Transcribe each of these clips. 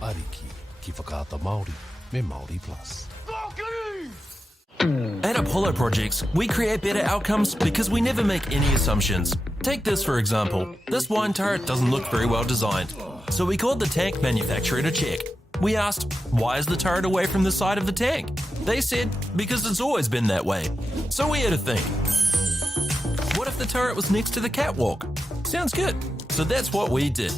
Ariki, ki whakaata Māori, me Māori Plus. At Apollo Projects, we create better outcomes because we never make any assumptions. Take this for example. This wine turret doesn't look very well designed. So we called the tank manufacturer to check. We asked, why is the turret away from the side of the tank? They said, because it's always been that way. So we had to think. What if the turret was next to the catwalk? Sounds good. So that's what we did.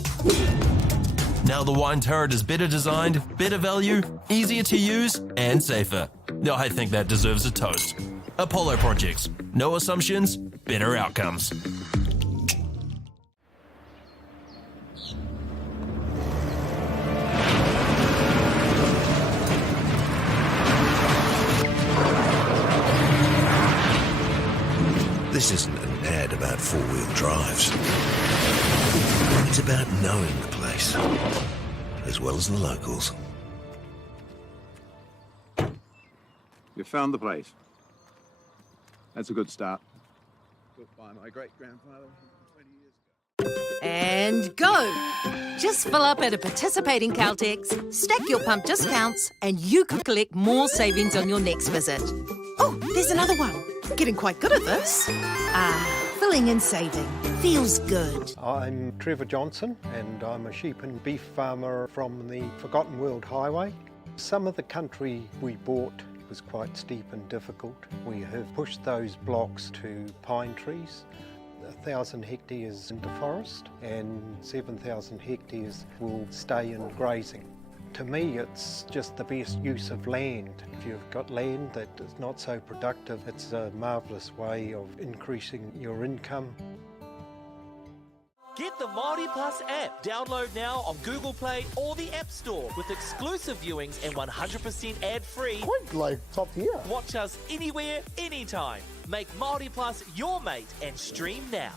Now the wine turret is better designed, better value, easier to use, and safer. I think that deserves a toast. Apollo Projects. No assumptions, better outcomes. This isn't an ad about four-wheel drives. It's about knowing the place, as well as the locals. You found the place. That's a good start. Built by my great-grandfather 20 years ago. And go! Just fill up at a participating Caltex, stack your pump discounts, and you could collect more savings on your next visit. Oh, there's another one. Getting quite good at this. Filling and saving. Feels good. I'm Trevor Johnson and I'm a sheep and beef farmer from the Forgotten World Highway. Some of the country we bought was quite steep and difficult. We have pushed those blocks to pine trees. 1,000 hectares into forest and 7,000 hectares will stay in grazing. To me, it's just the best use of land. If you've got land that is not so productive, it's a marvellous way of increasing your income. Get the Māori Plus app. Download now on Google Play or the App Store with exclusive viewings and 100% ad-free. Quite like top tier. Watch us anywhere, anytime. Make Māori Plus your mate and stream now.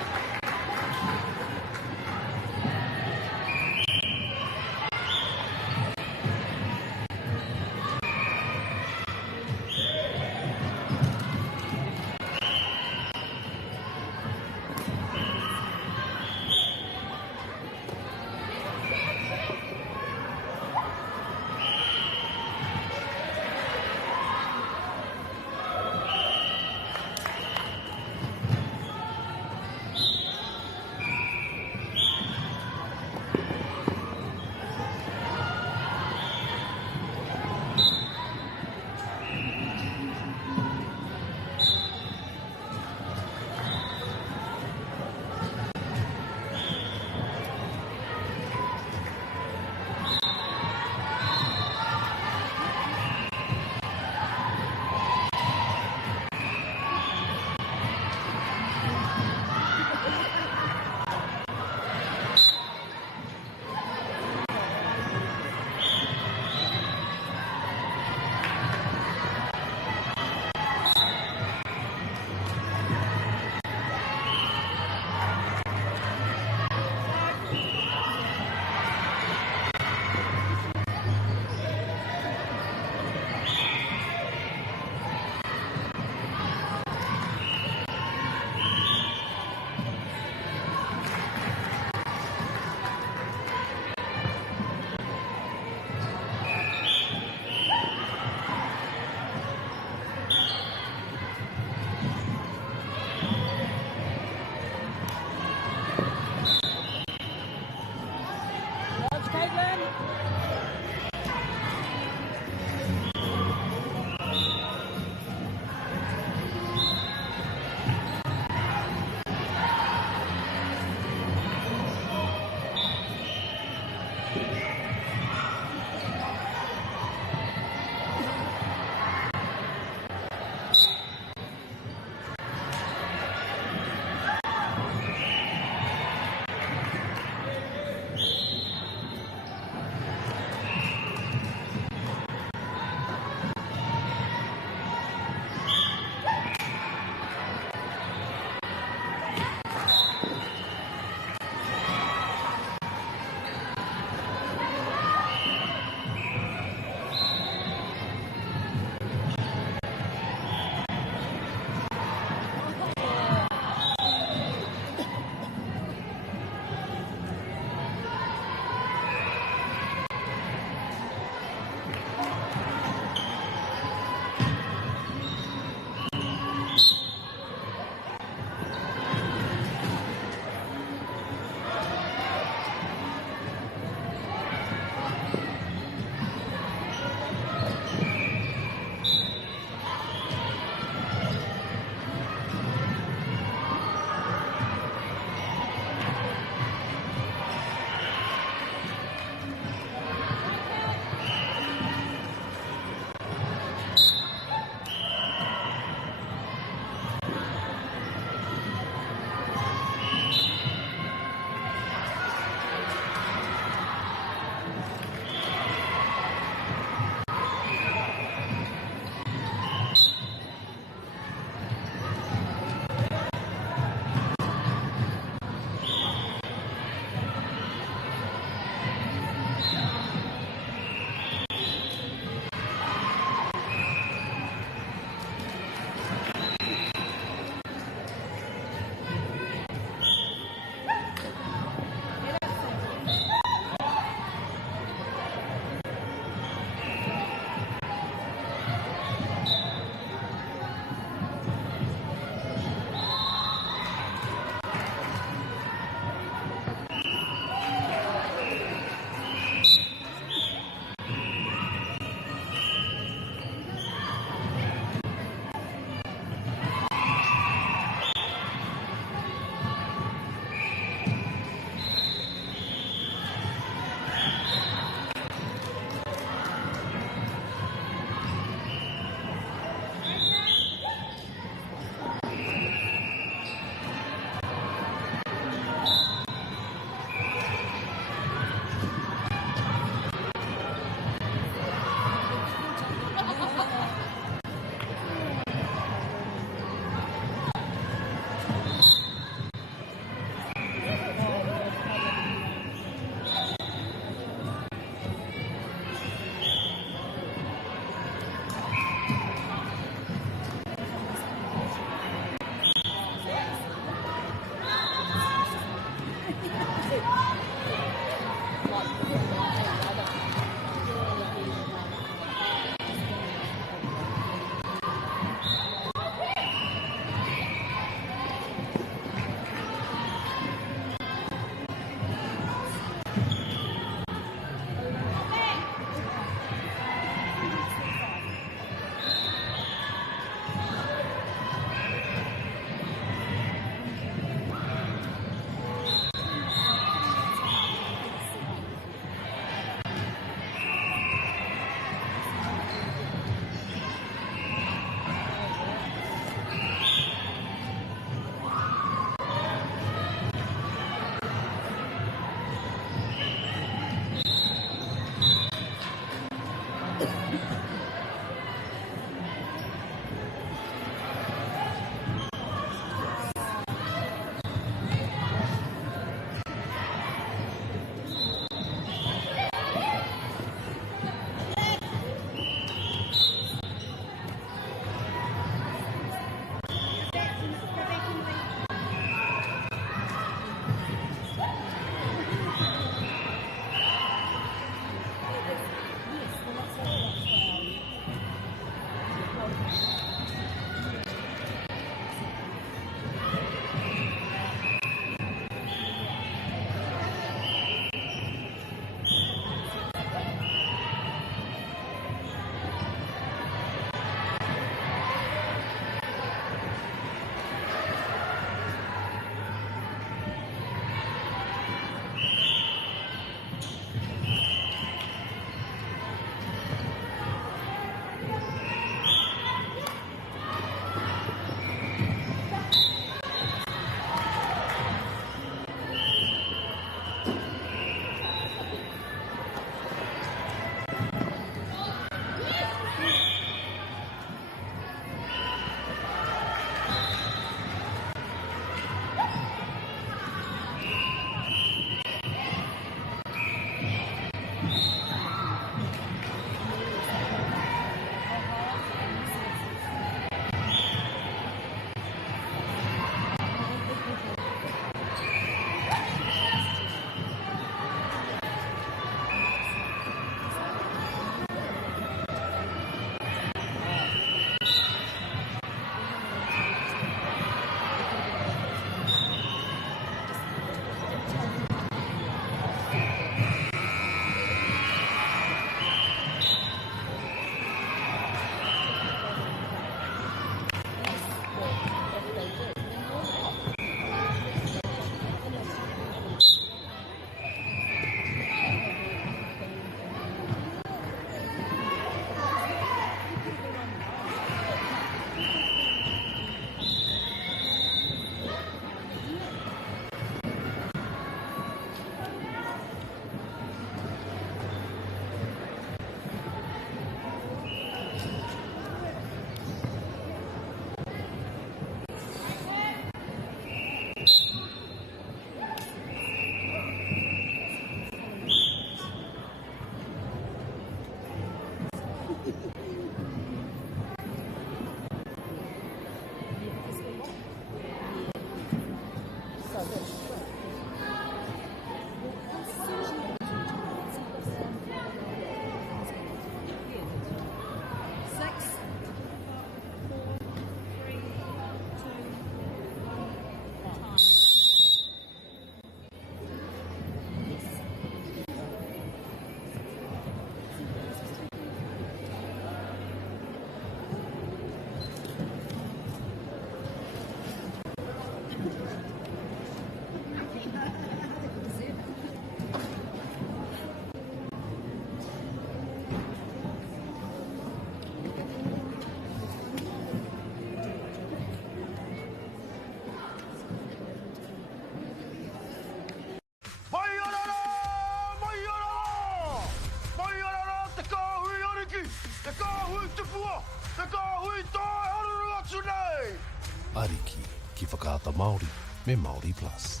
Ariki ki whakaata Māori me Māori Plus.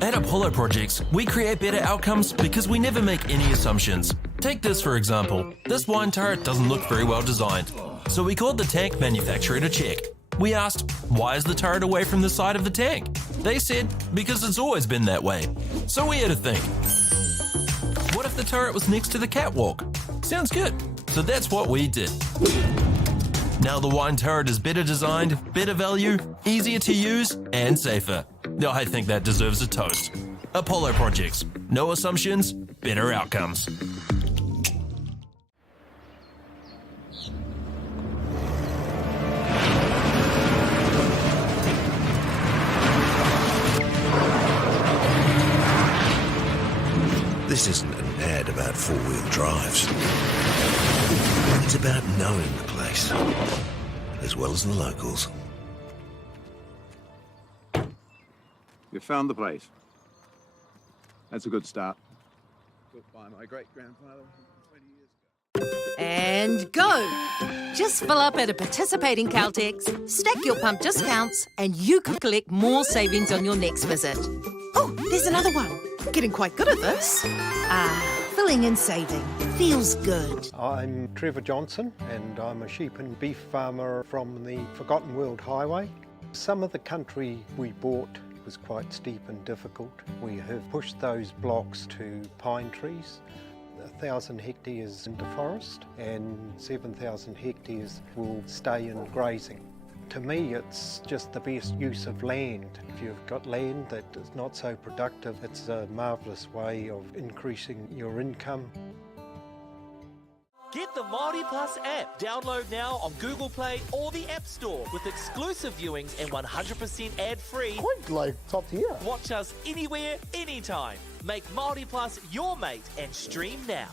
At Apollo Projects, we create better outcomes because we never make any assumptions. Take this for example. This wine turret doesn't look very well designed. So we called the tank manufacturer to check. We asked, why is the turret away from the side of the tank? They said, because it's always been that way. So we had to think. What if the turret was next to the catwalk? Sounds good. So that's what we did. Now the wine turret is better designed, better value, easier to use, and safer. I think that deserves a toast. Apollo Projects. No assumptions, better outcomes. This isn't an ad about four-wheel drives. It's about knowing the place, as well as the locals. You found the place. That's a good start. Built by my great-grandfather. And go! Just fill up at a participating Caltex, stack your pump discounts, and you could collect more savings on your next visit. Oh, there's another one. Getting quite good at this. Filling and saving. Feels good. I'm Trevor Johnson and I'm a sheep and beef farmer from the Forgotten World Highway. Some of the country we bought was quite steep and difficult. We have pushed those blocks to pine trees. 1,000 hectares into forest and 7,000 hectares will stay in grazing. To me, it's just the best use of land. If you've got land that is not so productive, it's a marvellous way of increasing your income. Get the Māori Plus app. Download now on Google Play or the App Store with exclusive viewings and 100% ad-free. Quite like top tier. Watch us anywhere, anytime. Make Māori Plus your mate and stream now.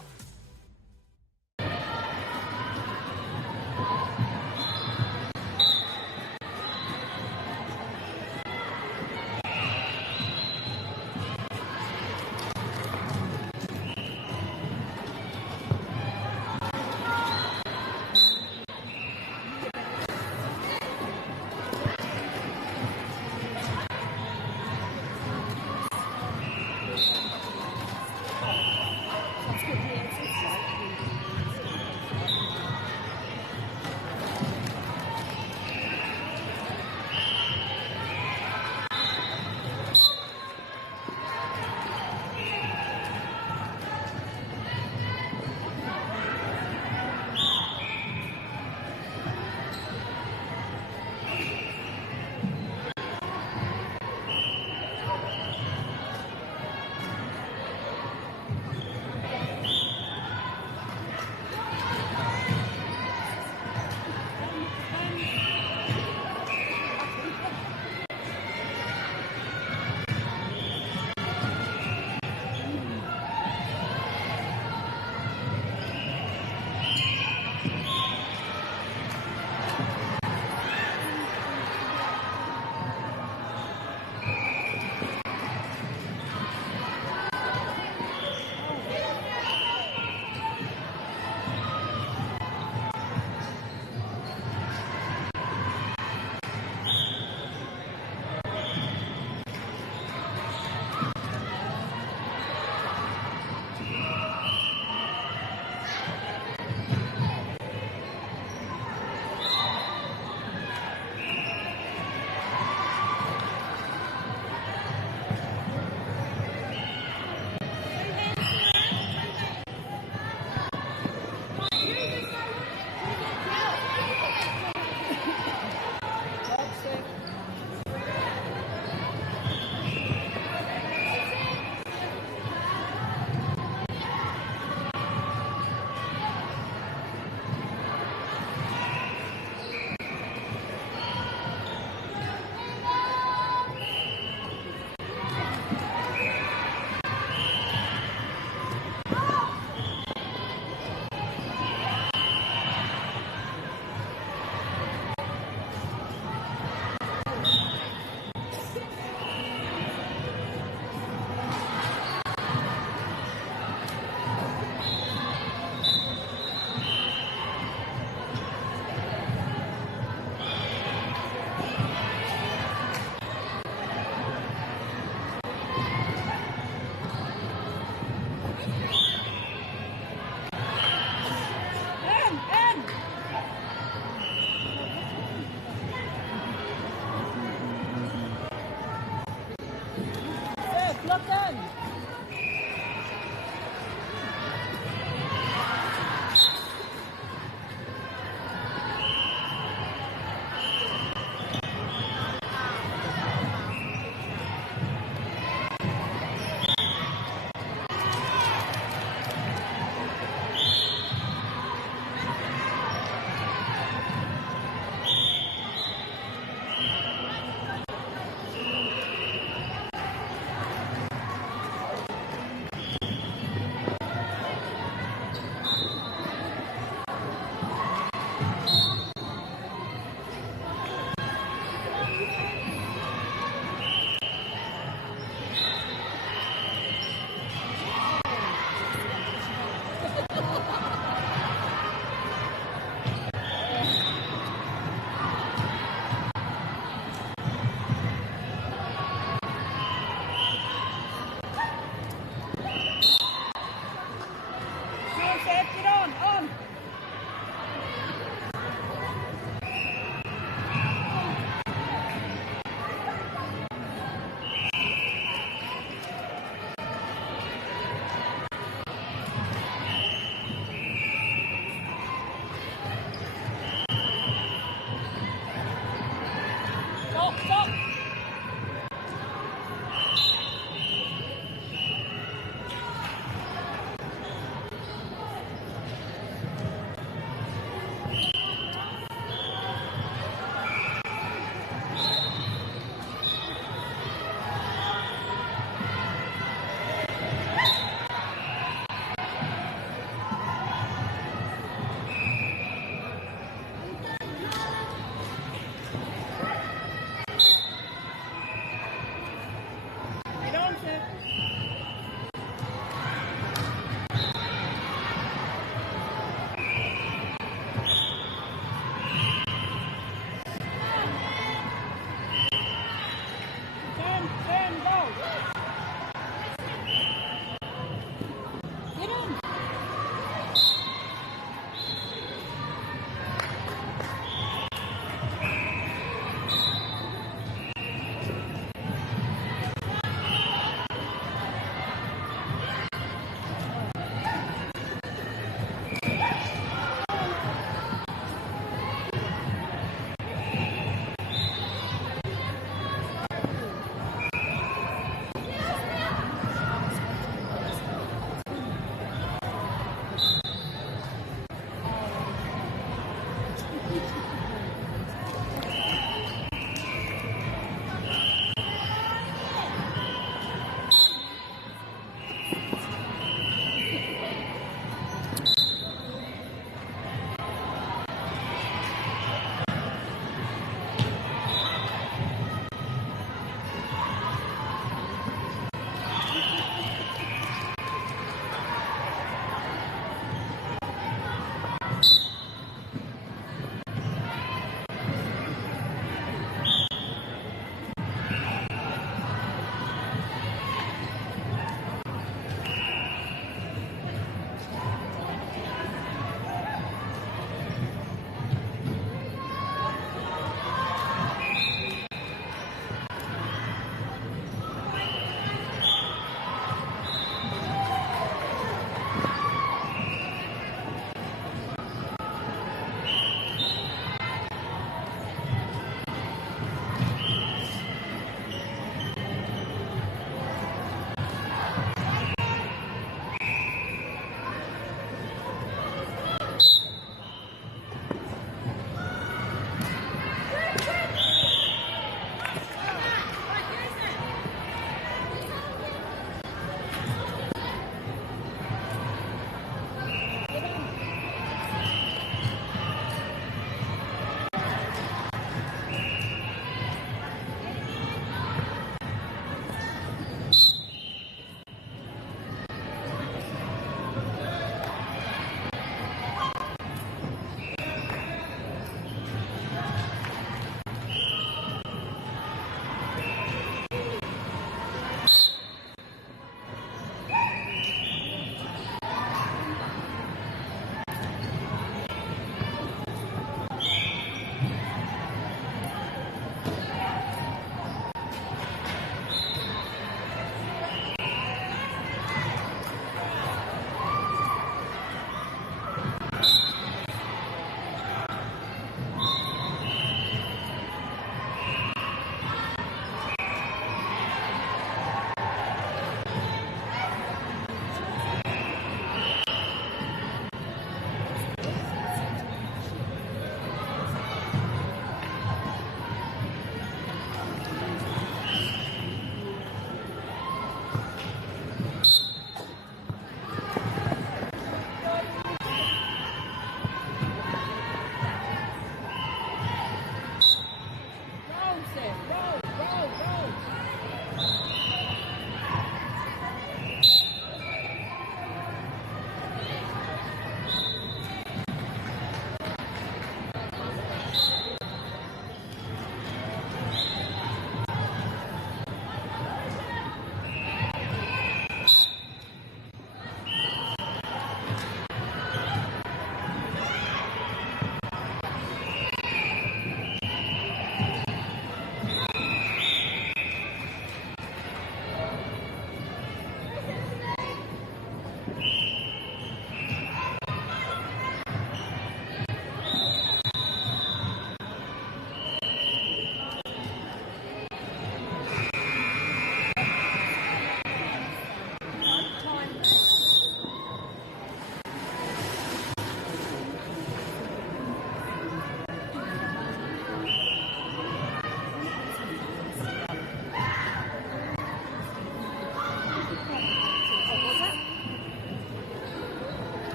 Seb, get on! Stop!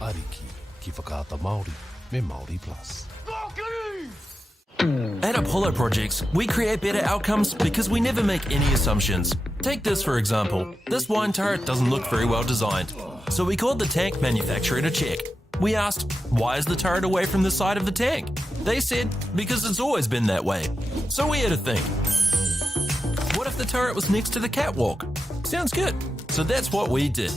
Ariki, ki whakaata Māori, me Māori Plus. At Apollo Projects, we create better outcomes because we never make any assumptions. Take this for example. This wine turret doesn't look very well designed. So we called the tank manufacturer to check. We asked, why is the turret away from the side of the tank? They said, because it's always been that way. So we had to think. What if the turret was next to the catwalk? Sounds good. So that's what we did.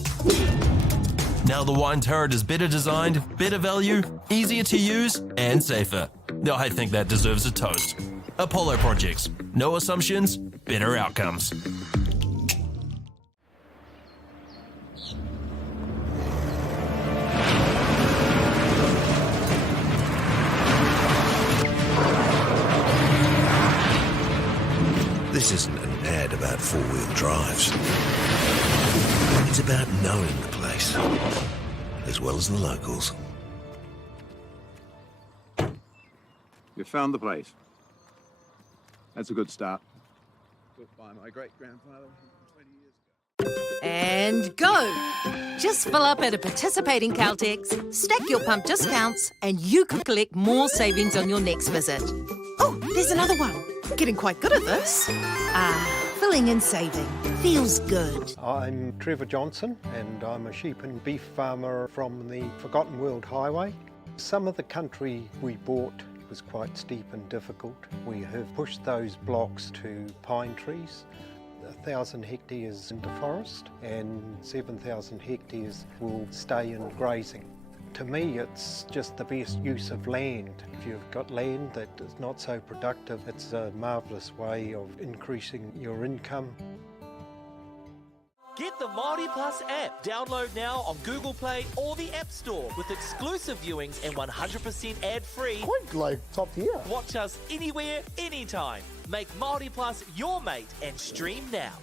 Now the wine turret is better designed, better value, easier to use, and safer. I think that deserves a toast. Apollo Projects. No assumptions, better outcomes. This isn't an ad about four-wheel drives. It's about knowing the place, as well as the locals. You found the place. That's a good start. Built by my great-grandfather 20 years ago. And go! Just fill up at a participating Caltex, stack your pump discounts, and you could collect more savings on your next visit. Oh, there's another one. Getting quite good at this. Filling and saving. Feels good. I'm Trevor Johnson and I'm a sheep and beef farmer from the Forgotten World Highway. Some of the country we bought was quite steep and difficult. We have pushed those blocks to pine trees. 1,000 hectares into forest and 7,000 hectares will stay in grazing. To me, it's just the best use of land. If you've got land that is not so productive, it's a marvellous way of increasing your income. Get the Māori Plus app. Download now on Google Play or the App Store with exclusive viewings and 100% ad-free. Quite like top tier. Watch us anywhere, anytime. Make Māori Plus your mate and stream now.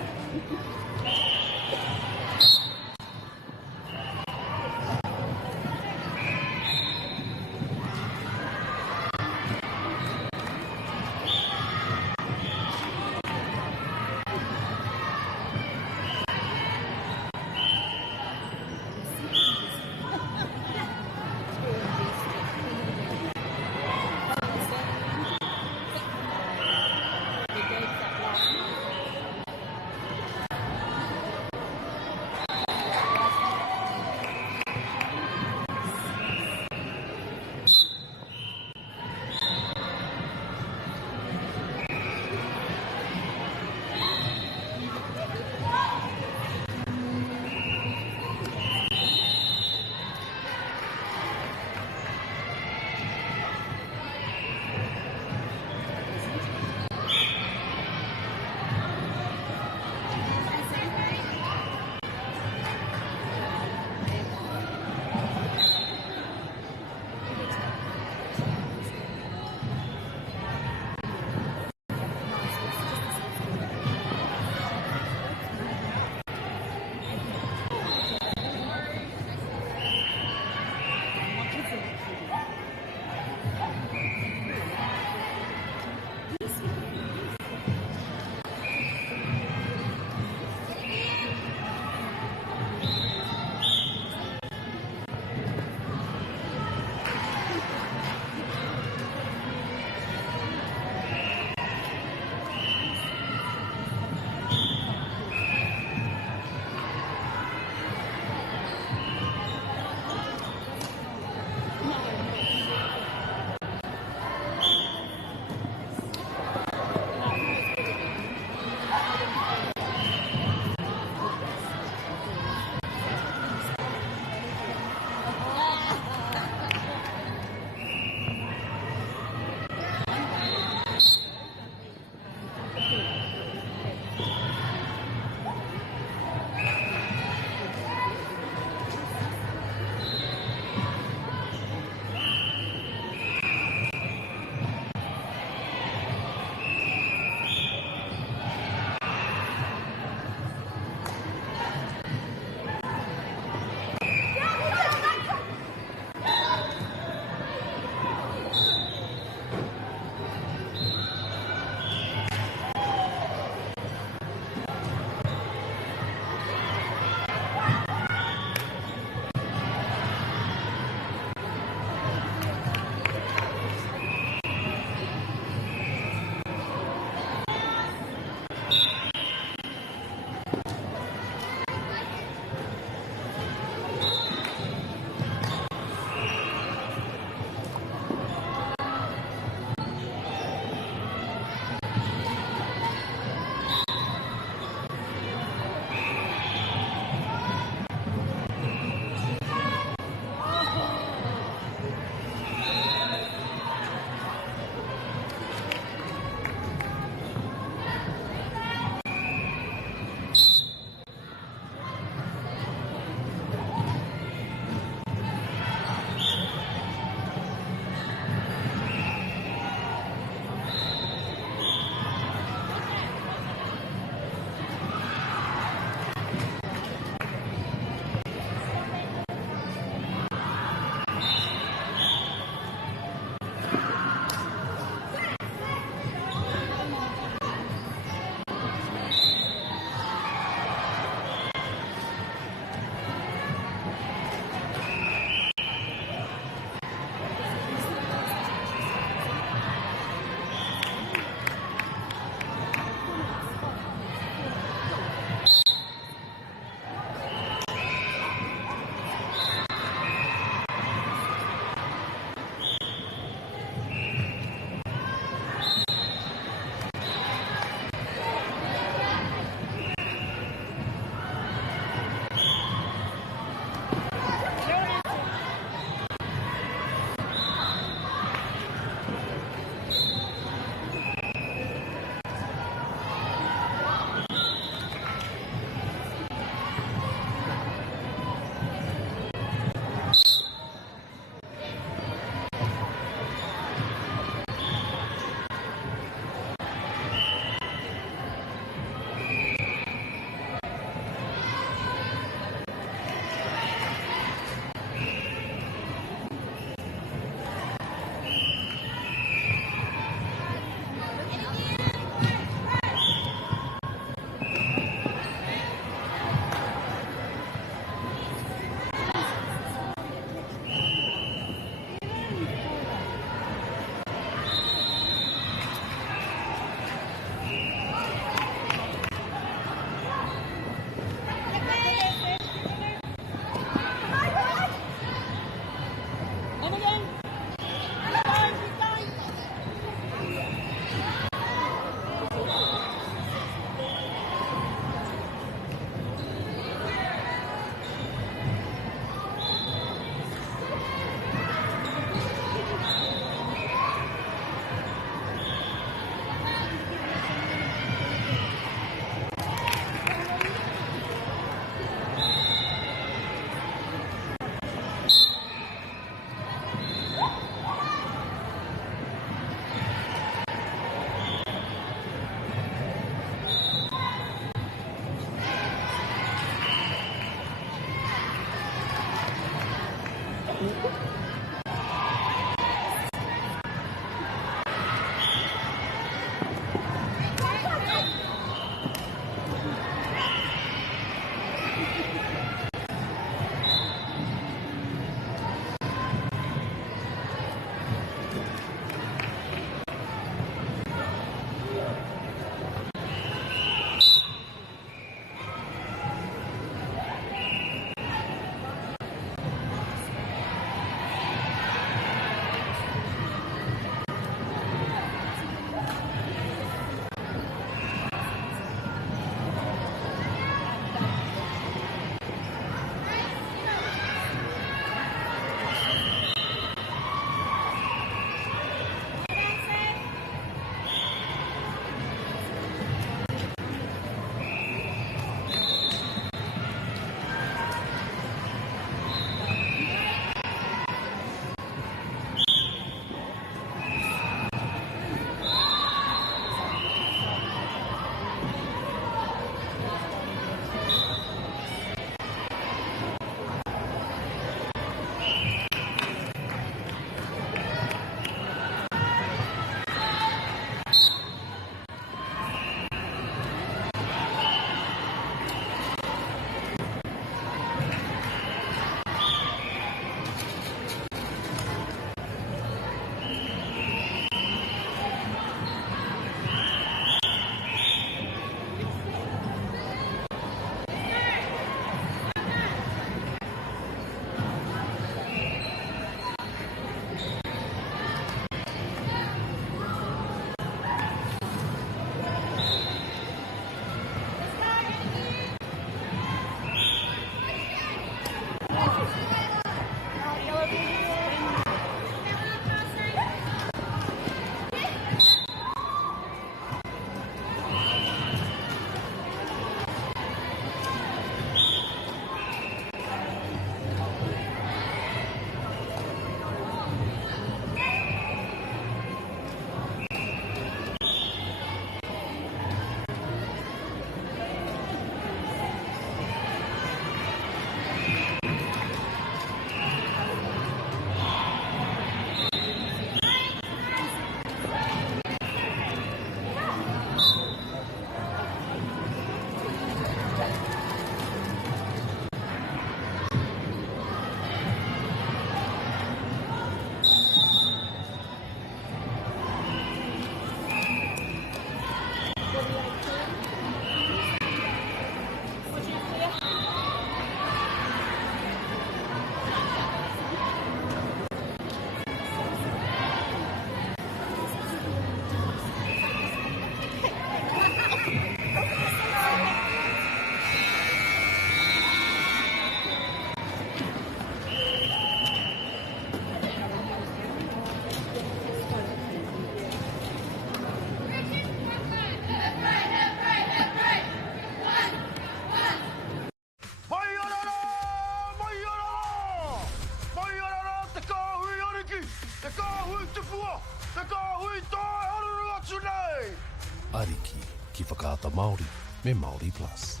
Ariki, ki whakaata Māori, me Māori Plus.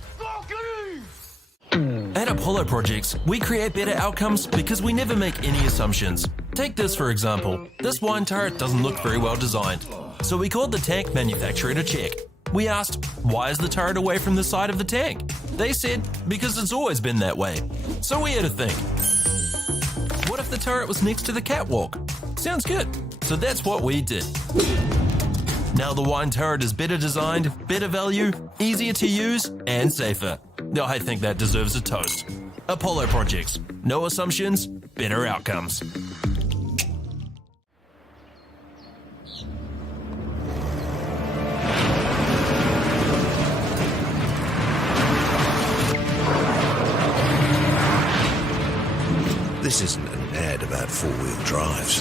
At Apollo Projects, we create better outcomes because we never make any assumptions. Take this for example. This wine turret doesn't look very well designed. So we called the tank manufacturer to check. We asked, why is the turret away from the side of the tank? They said, because it's always been that way. So we had to think. What if the turret was next to the catwalk? Sounds good. So that's what we did. Now the wine turret is better designed, better value, easier to use, and safer. I think that deserves a toast. Apollo Projects. No assumptions, better outcomes. This isn't an ad about four-wheel drives.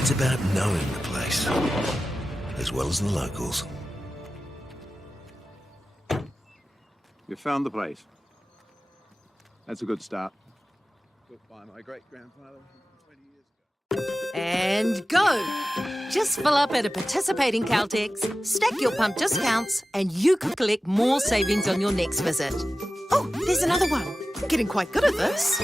It's about knowing the place, as well as the locals. You found the place. That's a good start. Built by my great-grandfather 20 years ago. And go! Just fill up at a participating Caltex, stack your pump discounts, and you could collect more savings on your next visit. Oh, there's another one. Getting quite good at this.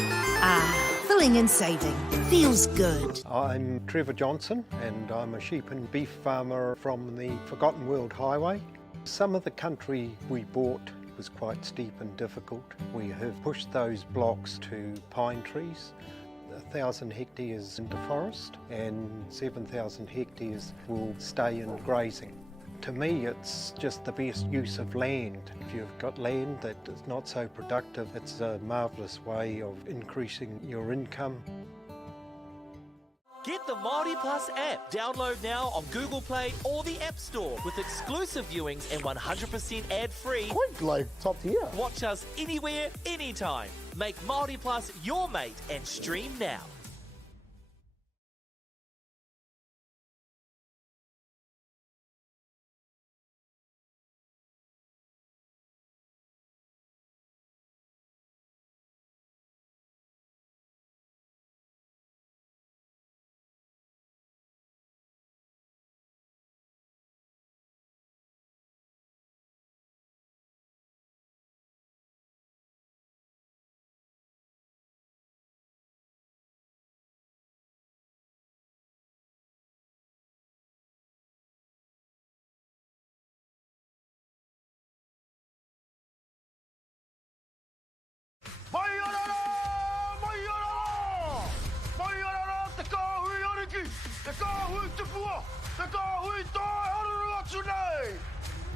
Fill filling and saving. Feels good. I'm Trevor Johnson and I'm a sheep and beef farmer from the Forgotten World Highway. Some of the country we bought was quite steep and difficult. We have pushed those blocks to pine trees, 1,000 hectares into forest and 7,000 hectares will stay in grazing. To me, it's just the best use of land. If you've got land that is not so productive, it's a marvellous way of increasing your income. Get the Māori Plus app. Download now on Google Play or the App Store with exclusive viewings and 100% ad-free. Quite like top tier. Watch us anywhere, anytime. Make Māori Plus your mate and stream now.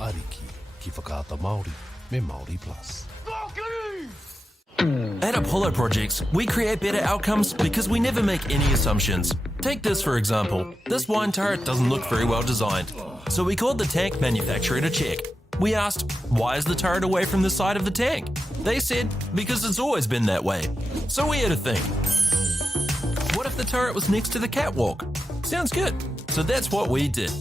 Ariki, ki whakaata Māori, me Māori Plus. At Apollo Projects, we create better outcomes because we never make any assumptions. Take this for example. This wine turret doesn't look very well designed. So we called the tank manufacturer to check. We asked, why is the turret away from the side of the tank? They said, because it's always been that way. So we had to think. What if the turret was next to the catwalk? Sounds good. So that's what we did.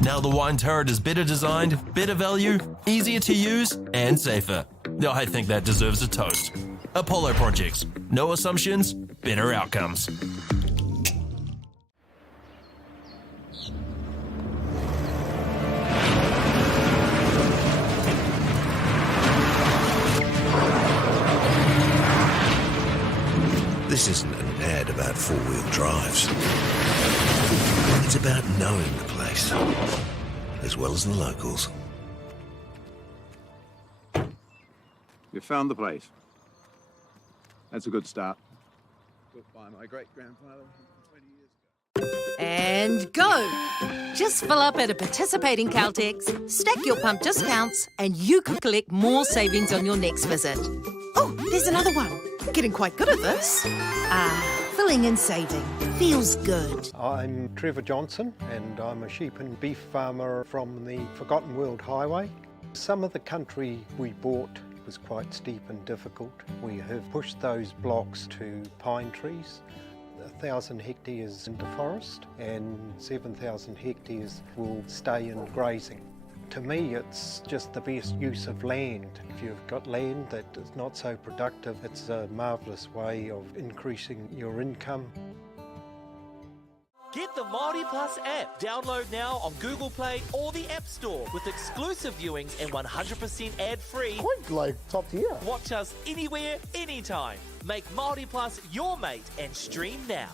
Now the wine turret is better designed, better value, easier to use, and safer. I think that deserves a toast. Apollo Projects. No assumptions, better outcomes. This isn't an ad about four-wheel drives. It's about knowing the place, as well as the locals. You found the place. That's a good start. Built by my great-grandfather 20 years ago. And go! Just fill up at a participating Caltex, stack your pump discounts, and you could collect more savings on your next visit. Oh, there's another one. Getting quite good at this. Filling and saving. Feels good. I'm Trevor Johnson and I'm a sheep and beef farmer from the Forgotten World Highway. Some of the country we bought was quite steep and difficult. We have pushed those blocks to pine trees, 1,000 hectares into forest and 7,000 hectares will stay in grazing. To me, it's just the best use of land. If you've got land that is not so productive, it's a marvellous way of increasing your income. Get the Māori Plus app. Download now on Google Play or the App Store with exclusive viewings and 100% ad-free. Quite like top tier. Watch us anywhere, anytime. Make Māori Plus your mate and stream now.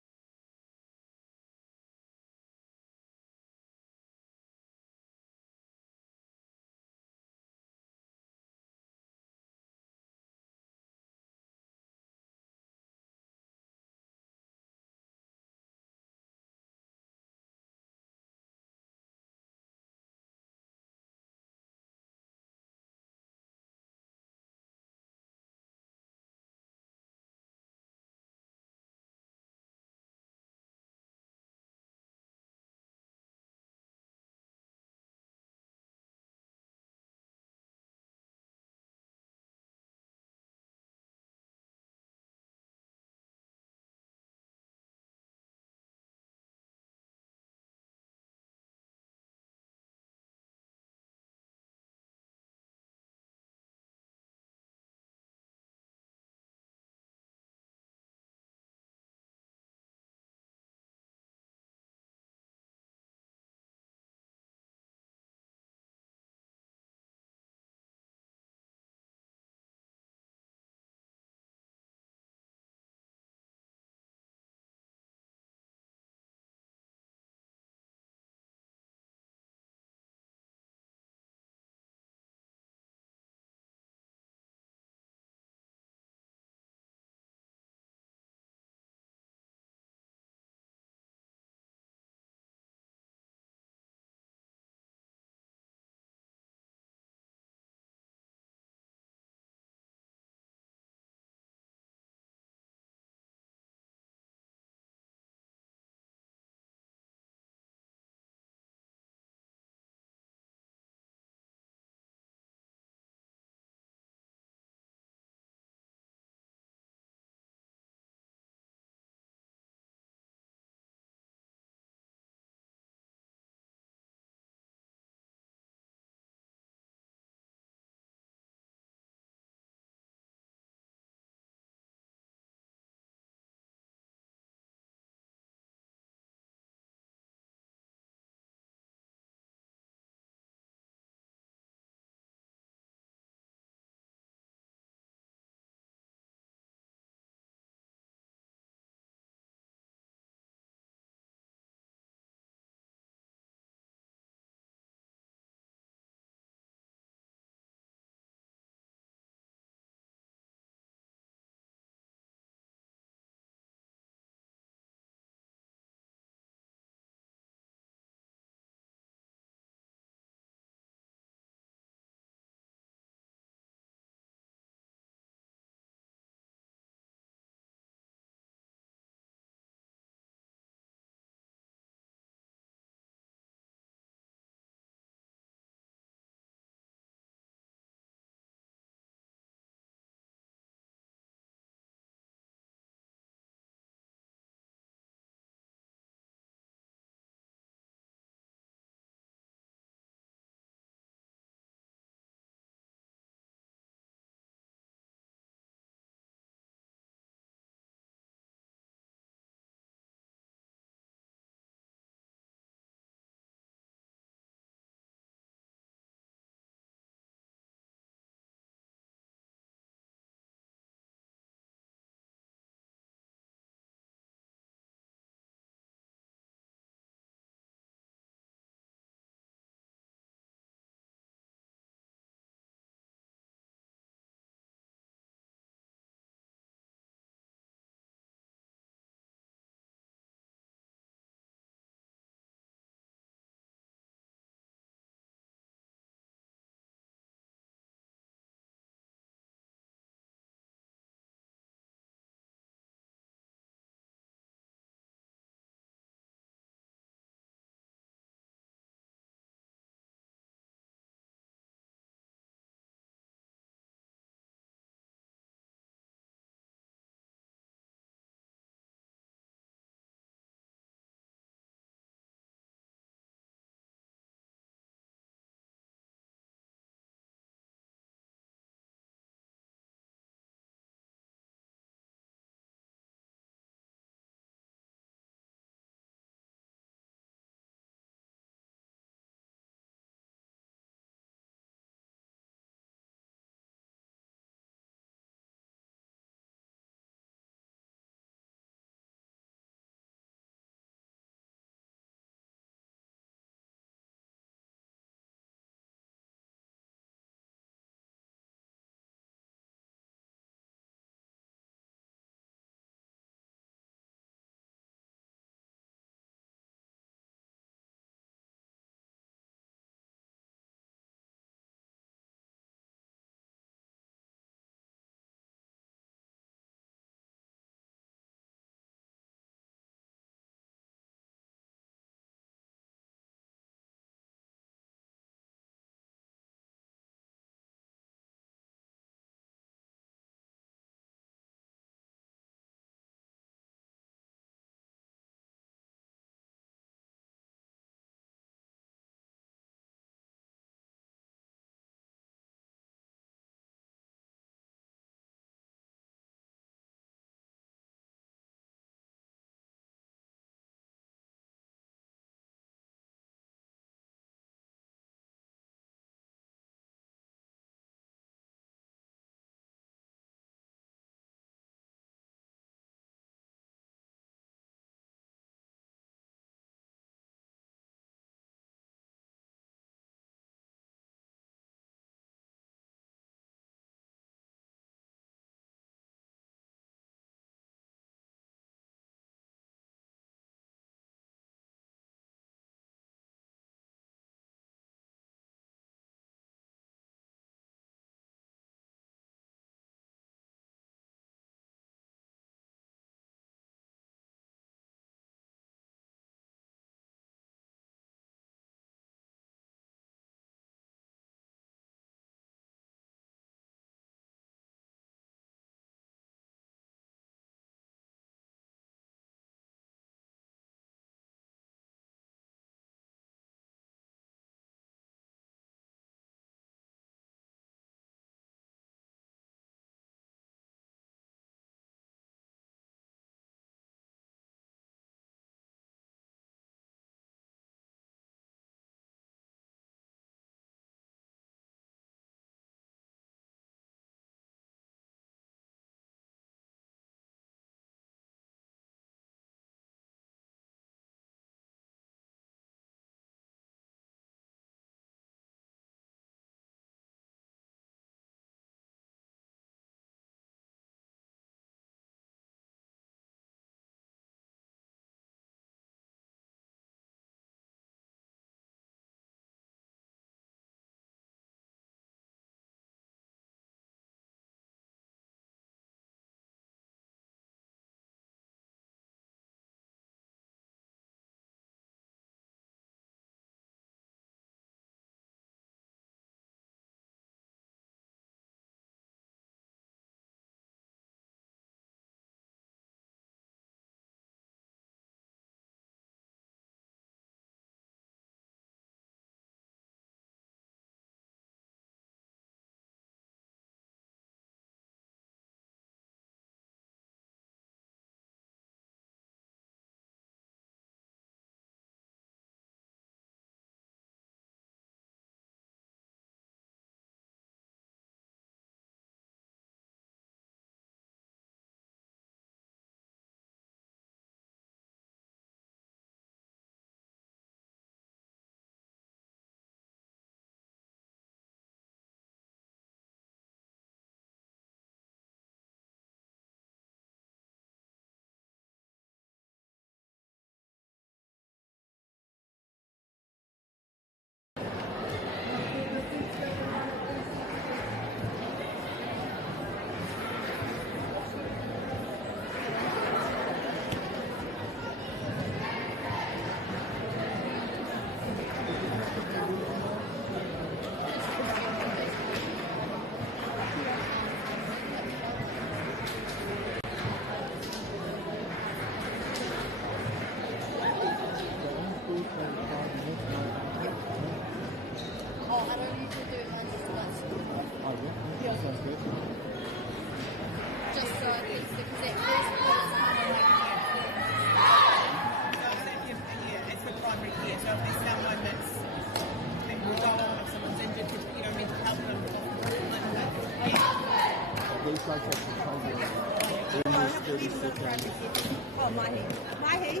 Oh, Mahi. Mahi?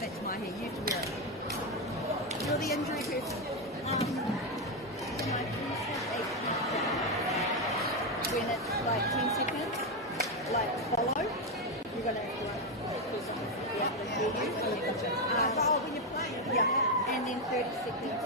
That's Mahi. You have to wear it. You're the injury person. When it's like 10 seconds, like follow, you're going to have to do something to be able to hear you. When you're playing. Yeah. And then 30 seconds.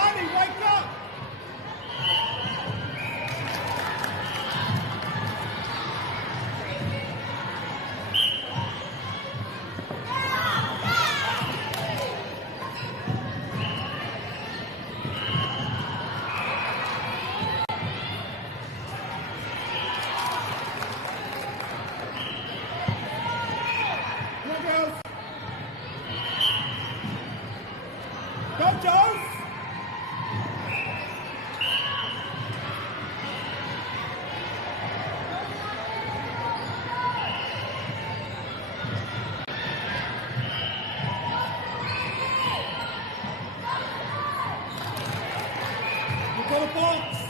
15 seconds. Full time.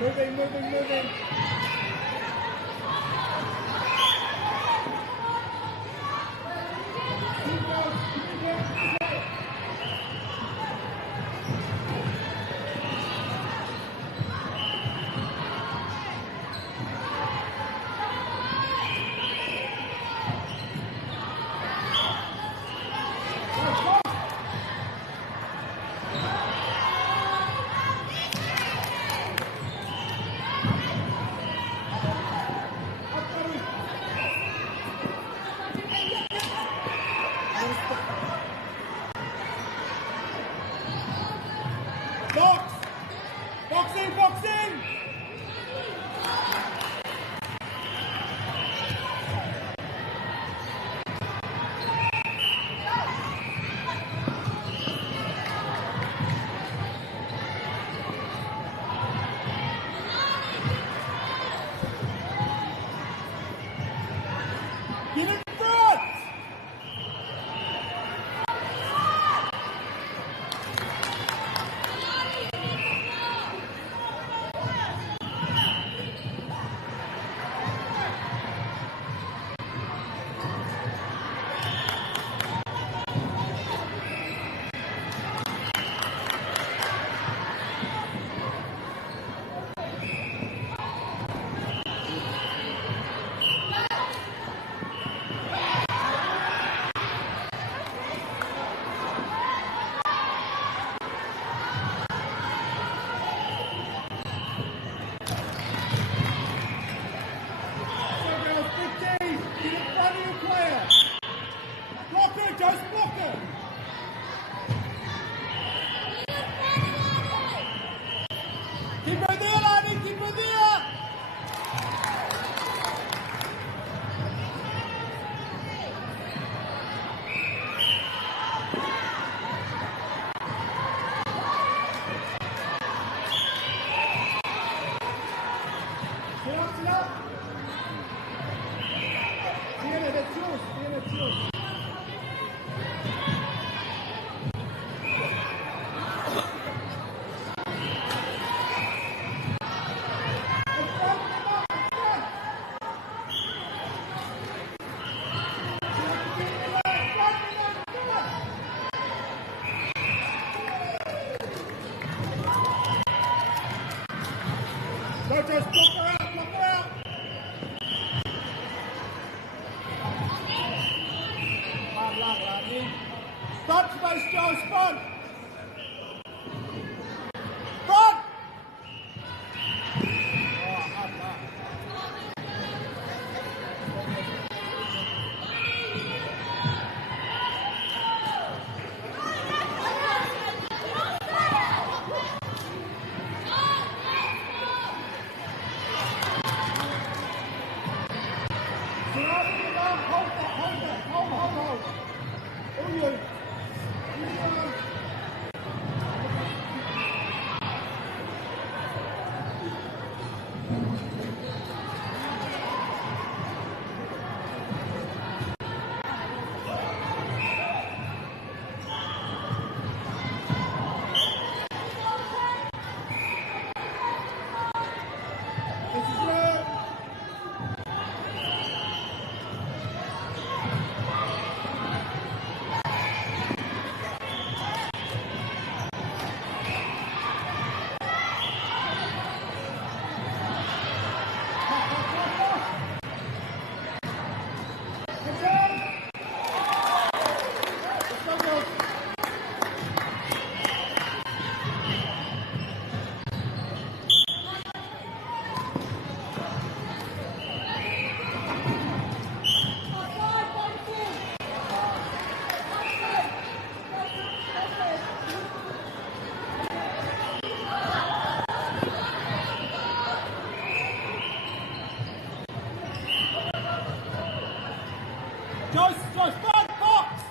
Moving. Front space, Joe, front! Front! Joyce, front, box!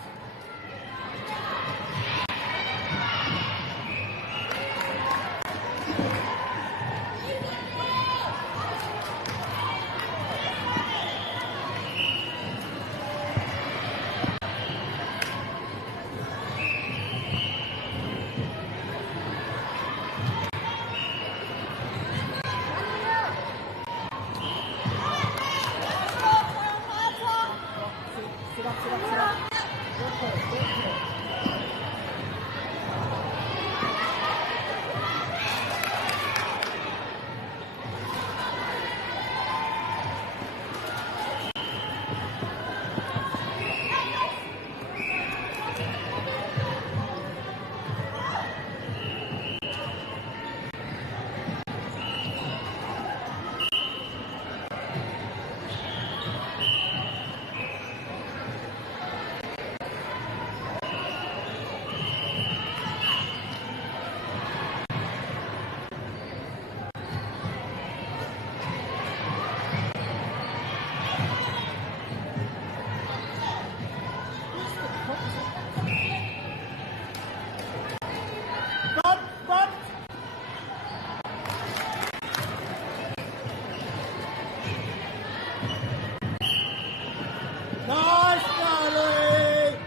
Nice, Charlie!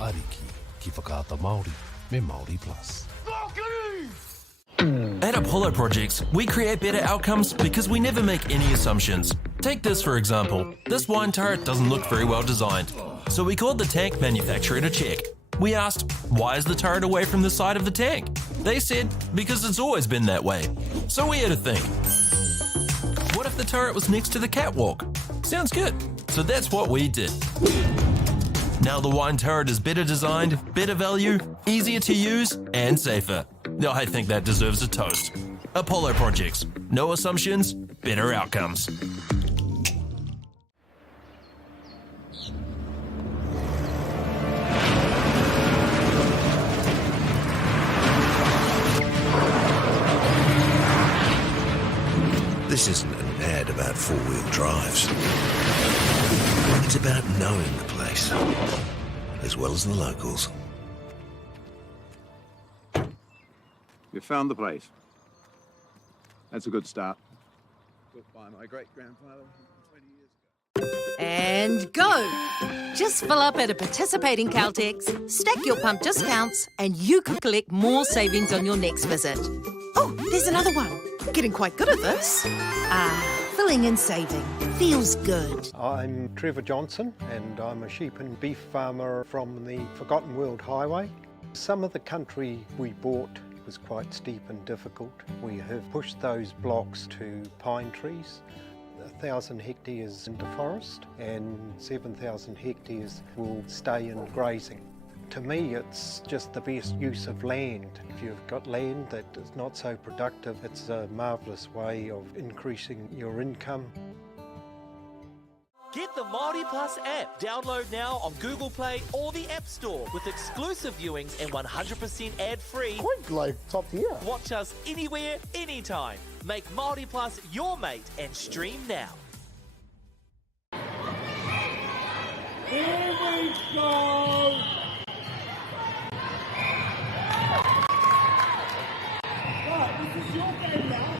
Ariki, ki whakaata Māori me Māori Plus. At Apollo Projects, we create better outcomes because we never make any assumptions. Take this for example. This wine turret doesn't look very well designed. So we called the tank manufacturer to check. We asked, why is the turret away from the side of the tank? They said, because it's always been that way. So we had to think. What if the turret was next to the catwalk? Sounds good. So that's what we did. Now the wine turret is better designed, better value, easier to use, and safer. I think that deserves a toast. Apollo Projects. No assumptions, better outcomes. This isn't an ad about four-wheel drives. It's about knowing the place, as well as the locals. You found the place. That's a good start. Built by my great-grandfather 20 years ago. And go! Just fill up at a participating Caltex, stack your pump discounts, and you could collect more savings on your next visit. Oh, there's another one. Getting quite good at this. Filling and saving. Feels good. I'm Trevor Johnson and I'm a sheep and beef farmer from the Forgotten World Highway. Some of the country we bought was quite steep and difficult. We have pushed those blocks to pine trees. 1,000 hectares into forest and 7,000 hectares will stay in grazing. To me, it's just the best use of land. If you've got land that is not so productive, it's a marvellous way of increasing your income. Get the Māori Plus app. Download now on Google Play or the App Store with exclusive viewings and 100% ad-free. Quite like top tier. Watch us anywhere, anytime. Make Māori Plus your mate and stream now. Here we go. Right, this is your game now.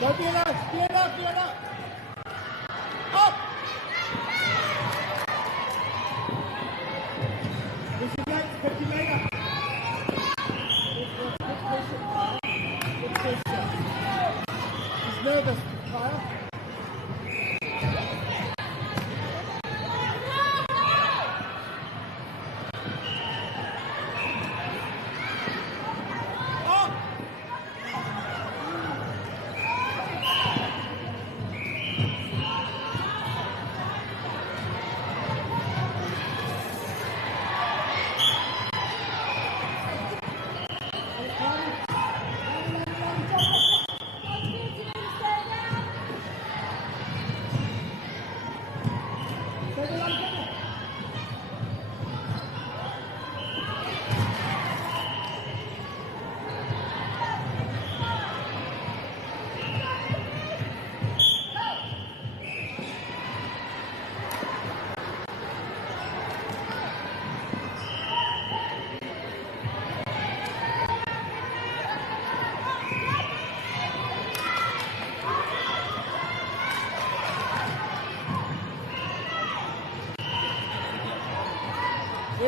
Go, get up, get up, get up. Up. This is next, 50 meter. Good pressure. He's nervous, Kyle.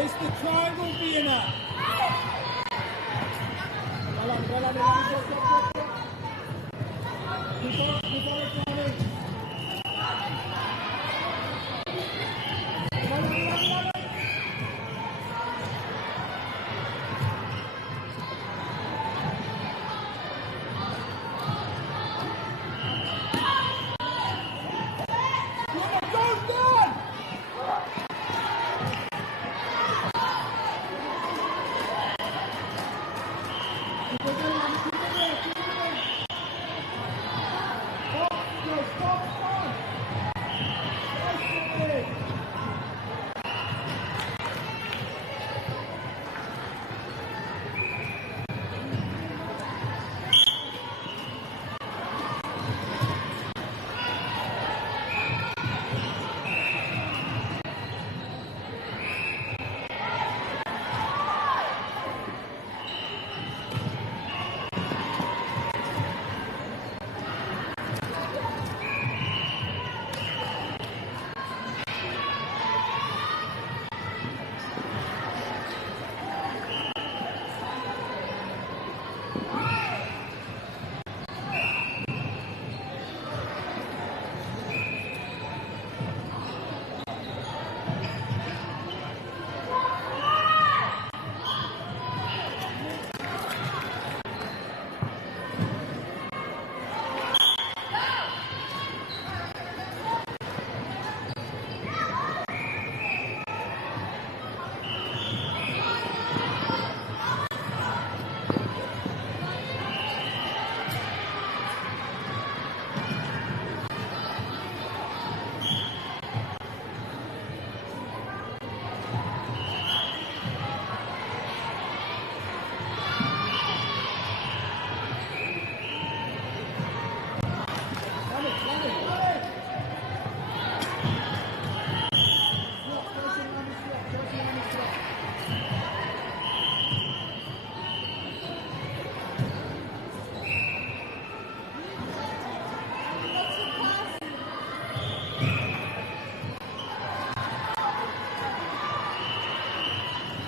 It's the triangle, Vienna. Well on, go. Keep on it, Johnny.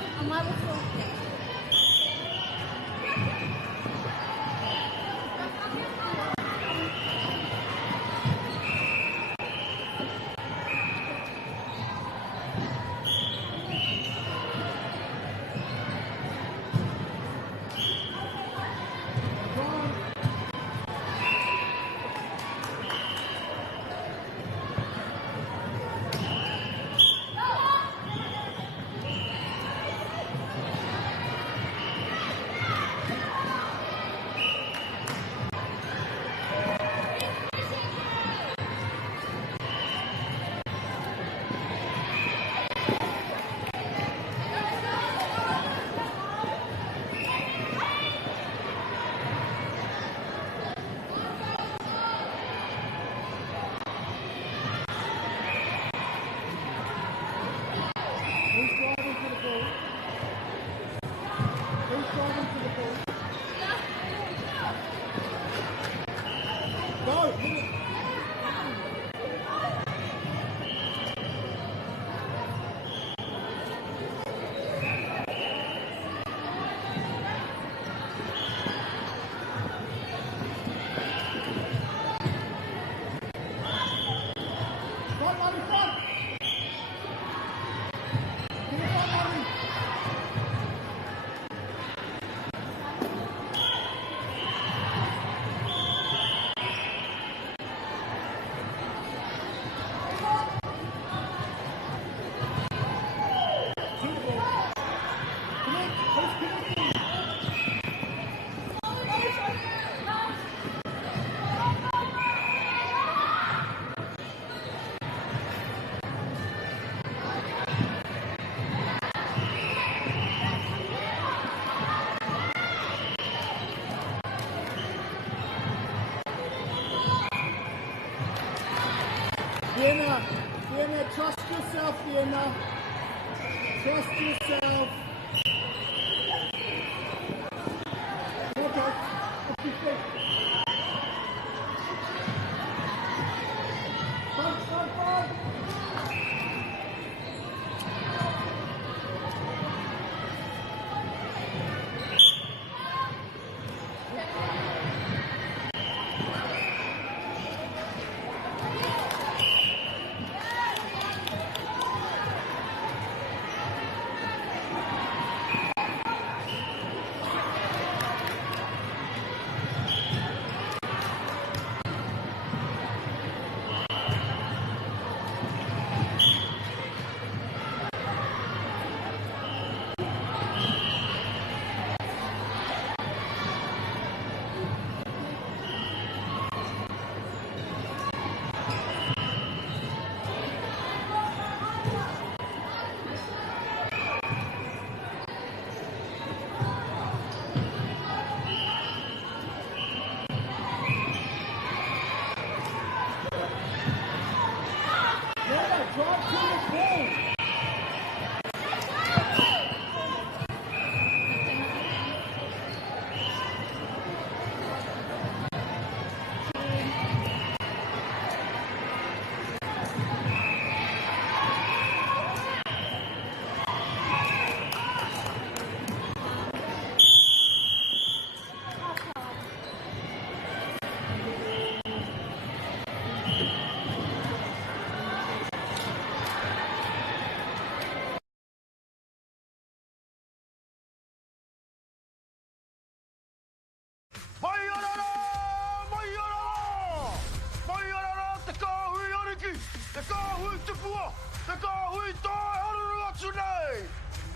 Come on. Vienna, trust yourself, Vienna. Trust yourself. Okay, up your feet. Front.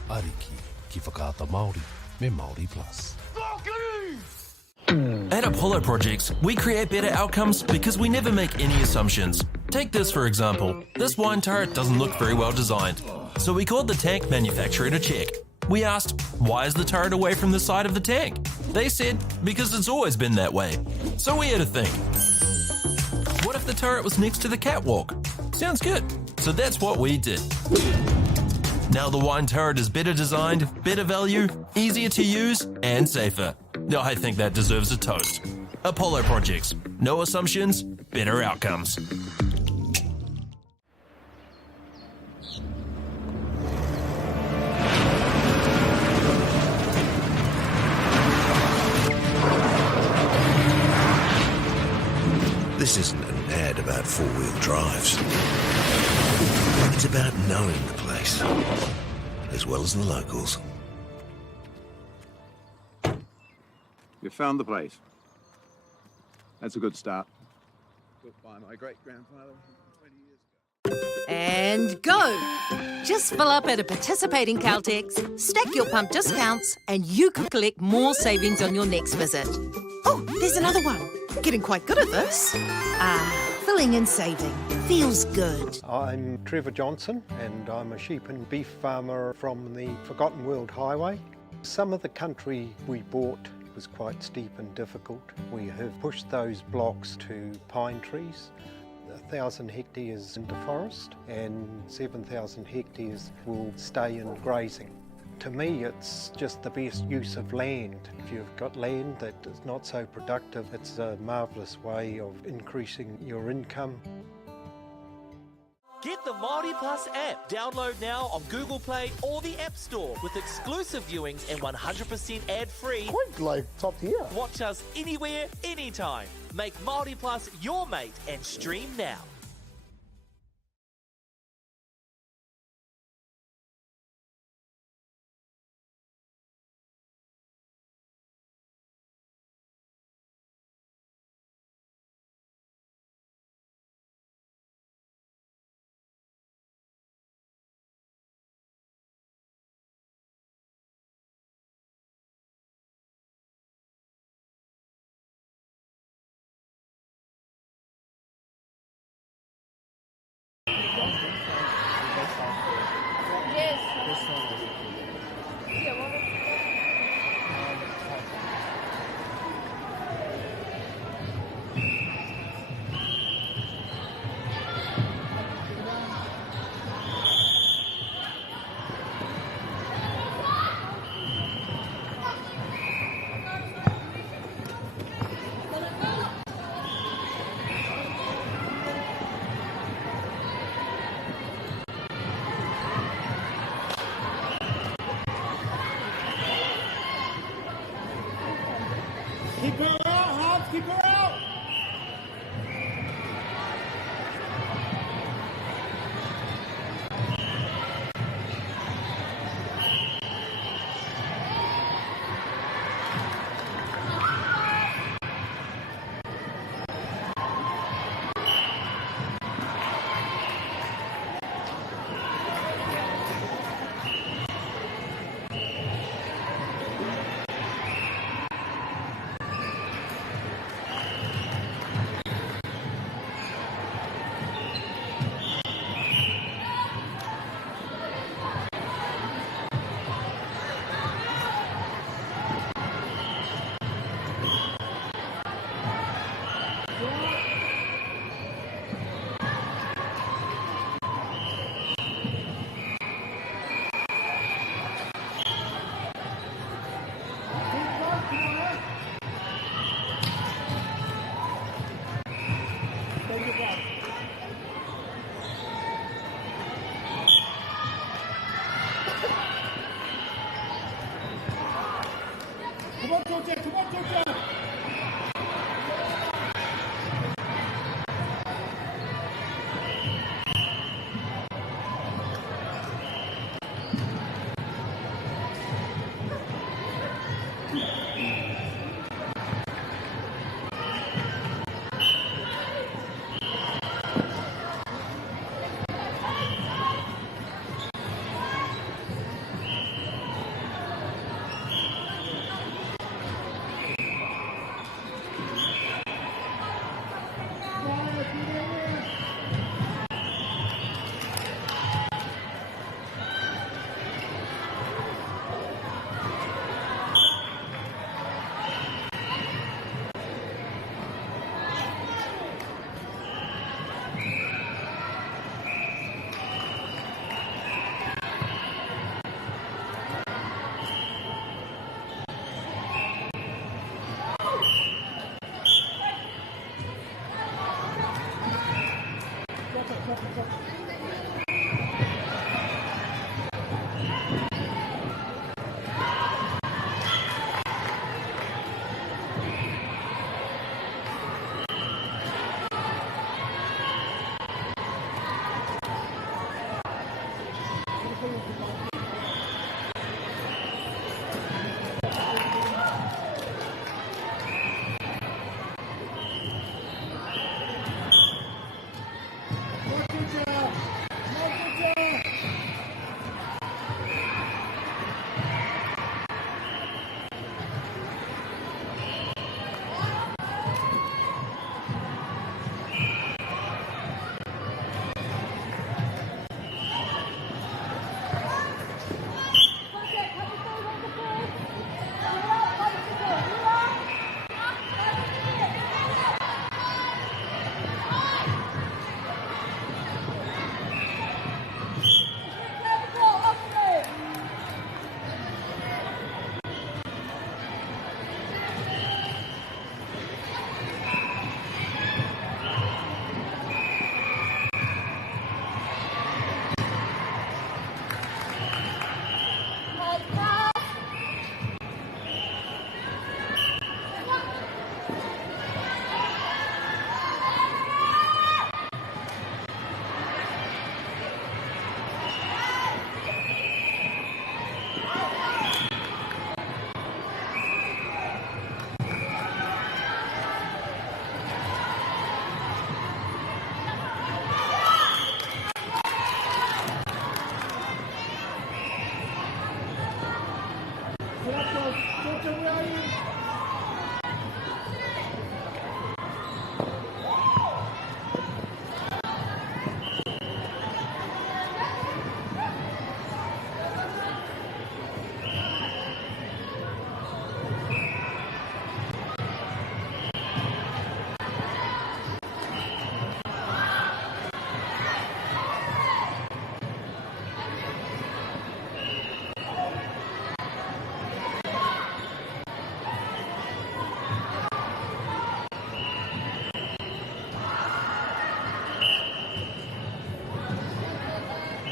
Ariki, ki whakaata Māori, me Māori Plus. At Apollo Projects, we create better outcomes because we never make any assumptions. Take this for example. This wine turret doesn't look very well designed. So we called the tank manufacturer to check. We asked, why is the turret away from the side of the tank? They said, because it's always been that way. So we had to think. What if the turret was next to the catwalk? Sounds good. So that's what we did. Now the wine turret is better designed, better value, easier to use, and safer. I think that deserves a toast. Apollo Projects. No assumptions, better outcomes. This isn't an ad about four-wheel drives. It's about knowing the place, as well as the locals. You found the place. That's a good start. Built by my great-grandfather 20 years ago. And go! Just fill up at a participating Caltex, stack your pump discounts, and you could collect more savings on your next visit. Oh, there's another one. Getting quite good at this. Filling and saving. Feels good. I'm Trevor Johnson and I'm a sheep and beef farmer from the Forgotten World Highway. Some of the country we bought was quite steep and difficult. We have pushed those blocks to pine trees. 1,000 hectares into forest and 7,000 hectares will stay in grazing. To me, it's just the best use of land. If you've got land that is not so productive, it's a marvellous way of increasing your income. Get the Māori Plus app. Download now on Google Play or the App Store with exclusive viewings and 100% ad-free. Quite like top tier. Watch us anywhere, anytime. Make Māori Plus your mate and stream now.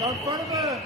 Go in front of her.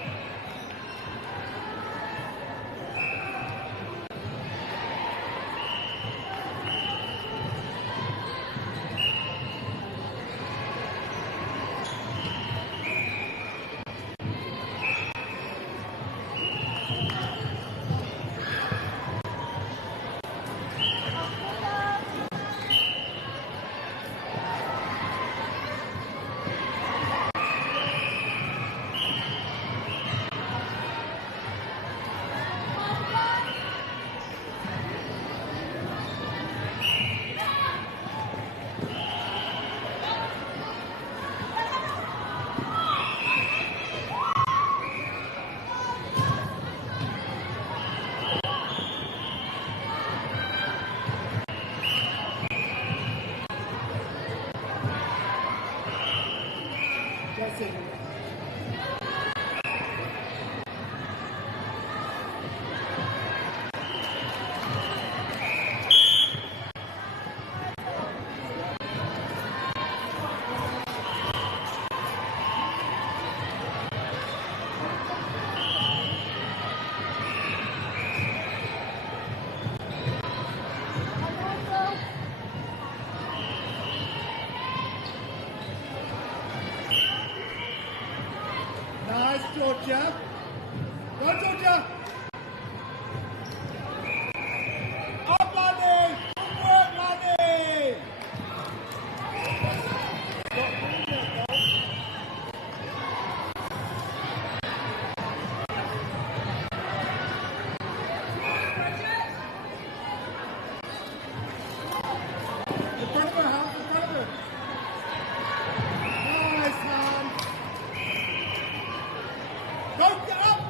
Nice, Georgia. Go, Georgia. Up, Lonnie. Good work, Lonnie. In front of her, Hal. In front of her. Nice, Han. Go, get up!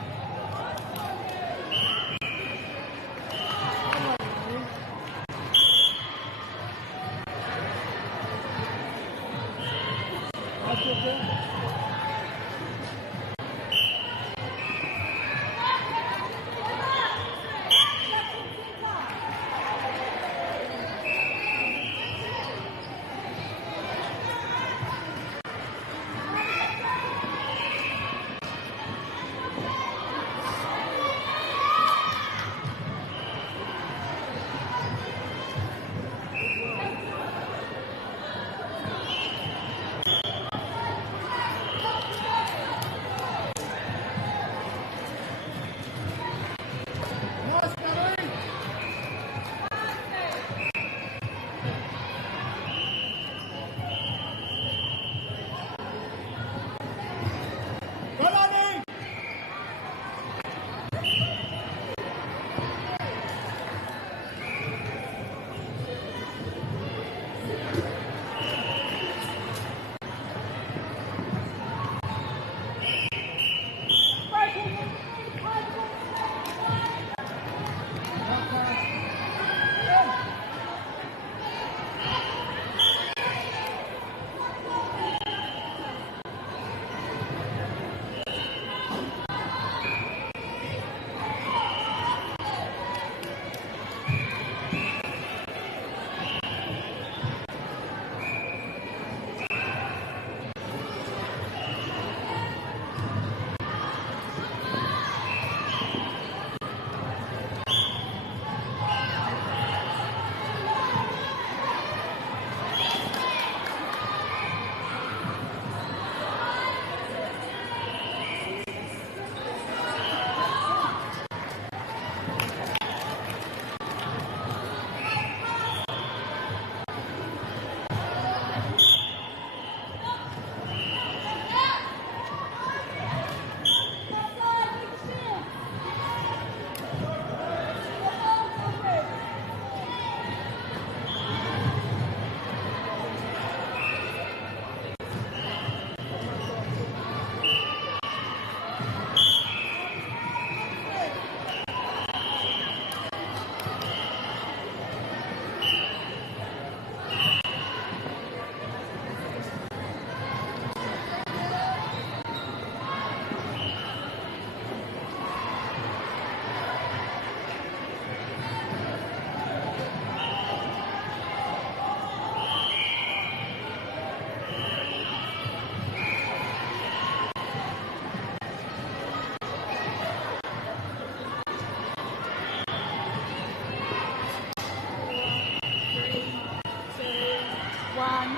one.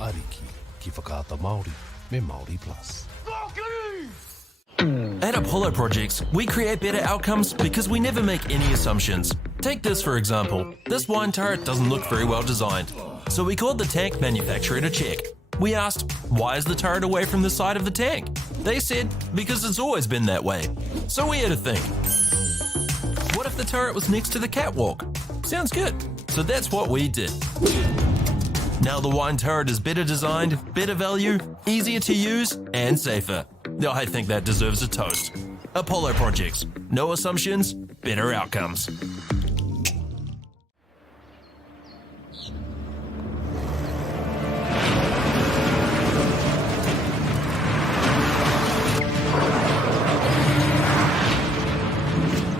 Ariki, ki whakaata Māori, me Māori Plus. At Apollo Projects, we create better outcomes because we never make any assumptions. Take this for example. This wine turret doesn't look very well designed. So we called the tank manufacturer to check. We asked, why is the turret away from the side of the tank? They said, because it's always been that way. So we had to think. What if the turret was next to the catwalk? Sounds good. So that's what we did. Now the wine turret is better designed, better value, easier to use, and safer. I think that deserves a toast. Apollo Projects. No assumptions, better outcomes.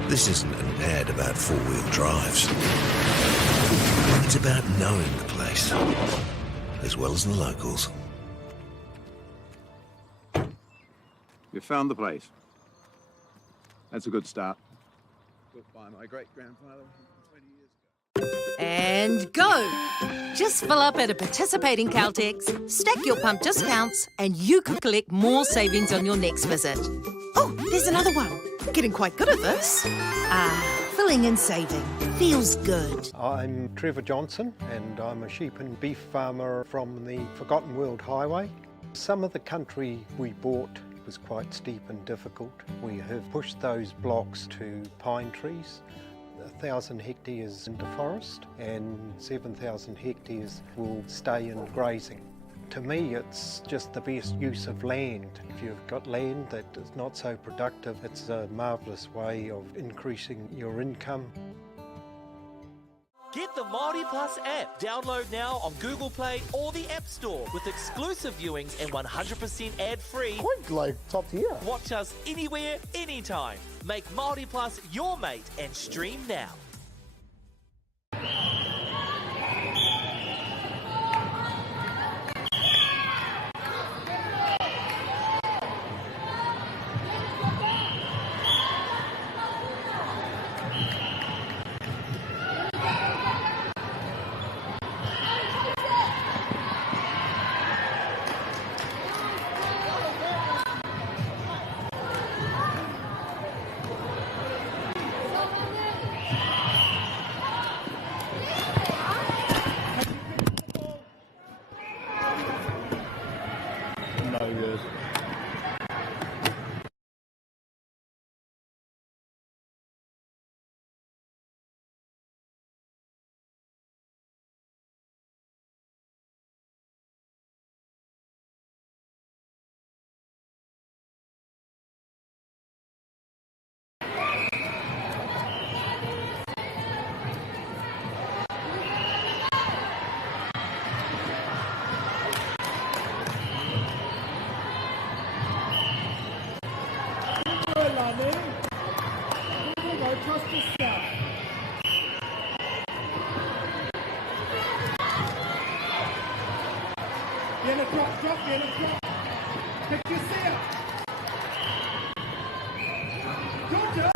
This isn't an ad about four-wheel drives. It's about knowing the place, as well as the locals. You found the place. That's a good start. Built by my great-grandfather 20 years ago. And go! Just fill up at a participating Caltex, stack your pump discounts, and you could collect more savings on your next visit. Oh, there's another one. Getting quite good at this. Filling and saving. Feels good. I'm Trevor Johnson and I'm a sheep and beef farmer from the Forgotten World Highway. Some of the country we bought was quite steep and difficult. We have pushed those blocks to pine trees, 1,000 hectares into forest and 7,000 hectares will stay in grazing. To me, it's just the best use of land. If you've got land that is not so productive, it's a marvellous way of increasing your income. Get the Māori Plus app. Download now on Google Play or the App Store with exclusive viewings and 100% ad-free. Quite like top tier. Watch us anywhere, anytime. Make Māori Plus your mate and stream now. Trust yourself. Bien le drop, bien le drop. Pick your seal. Georgia!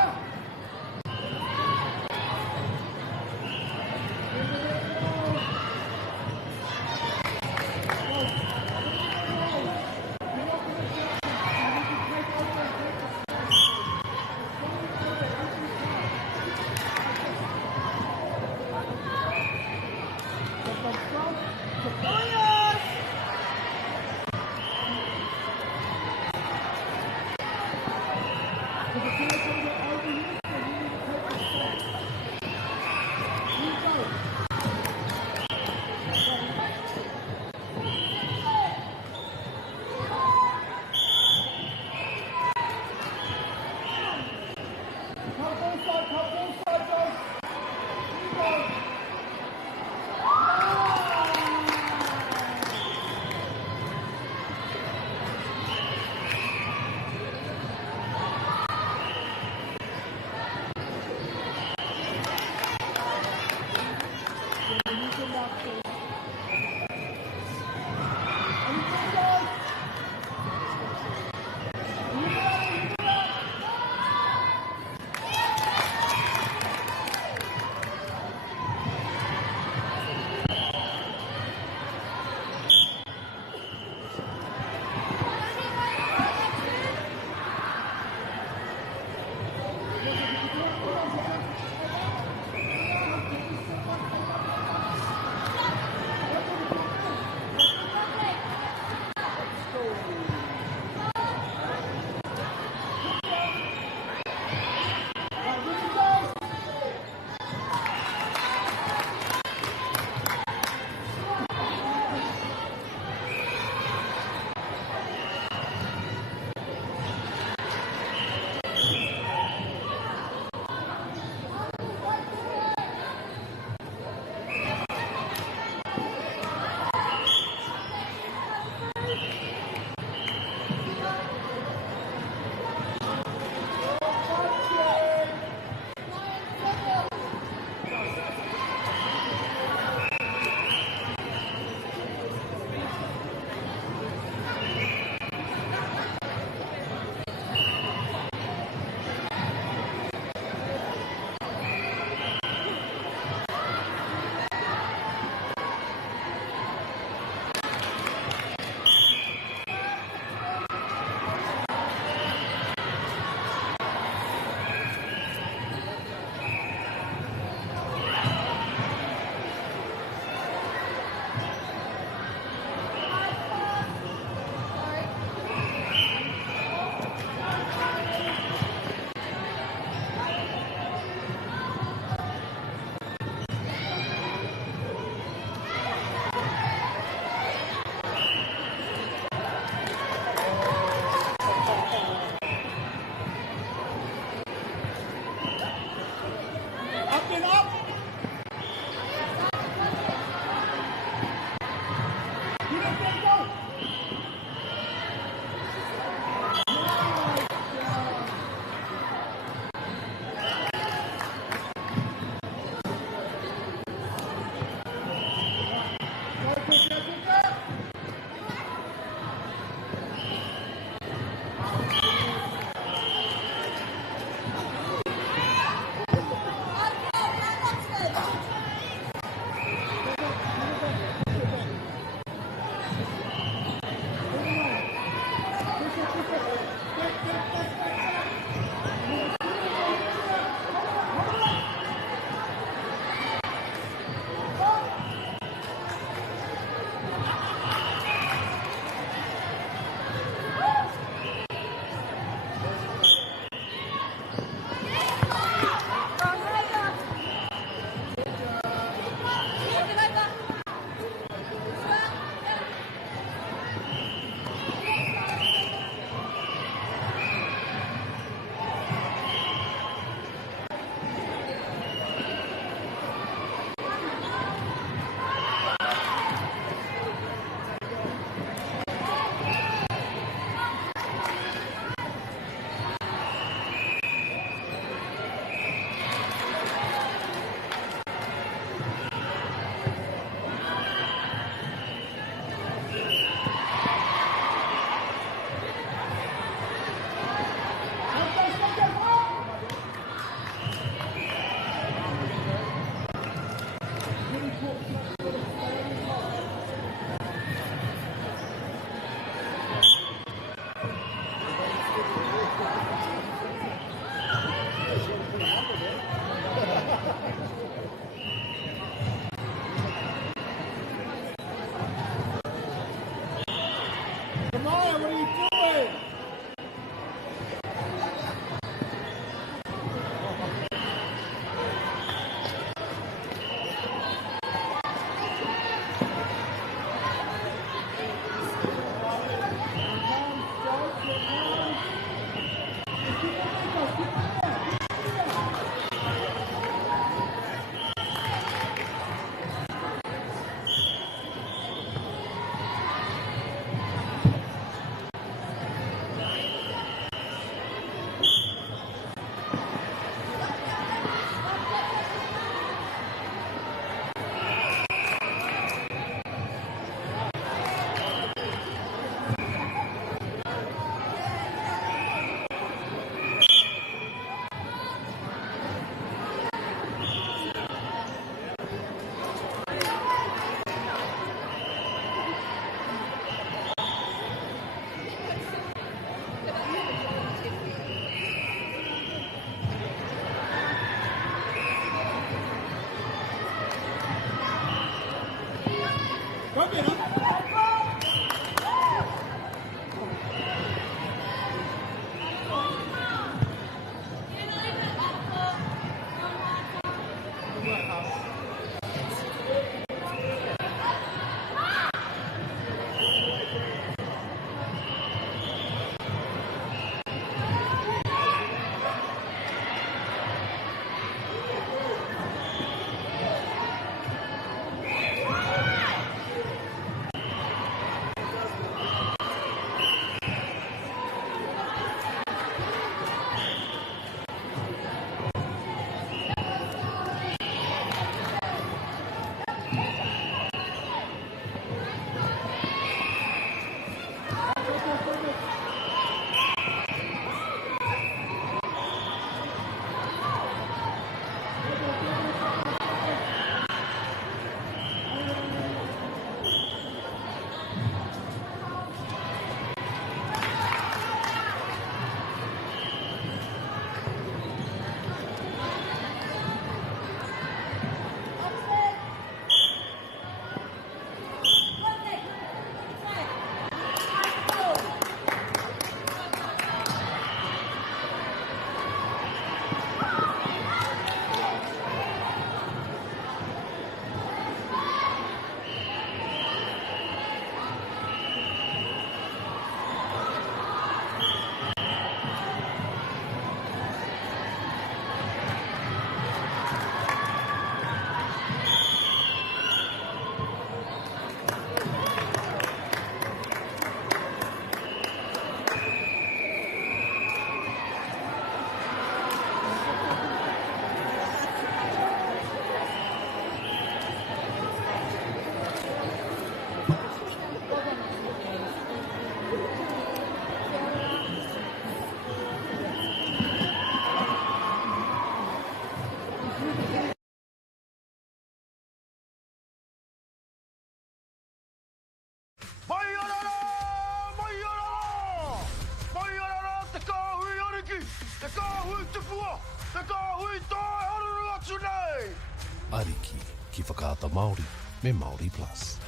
Ariki, ki whakaata Māori, me Māori Plus.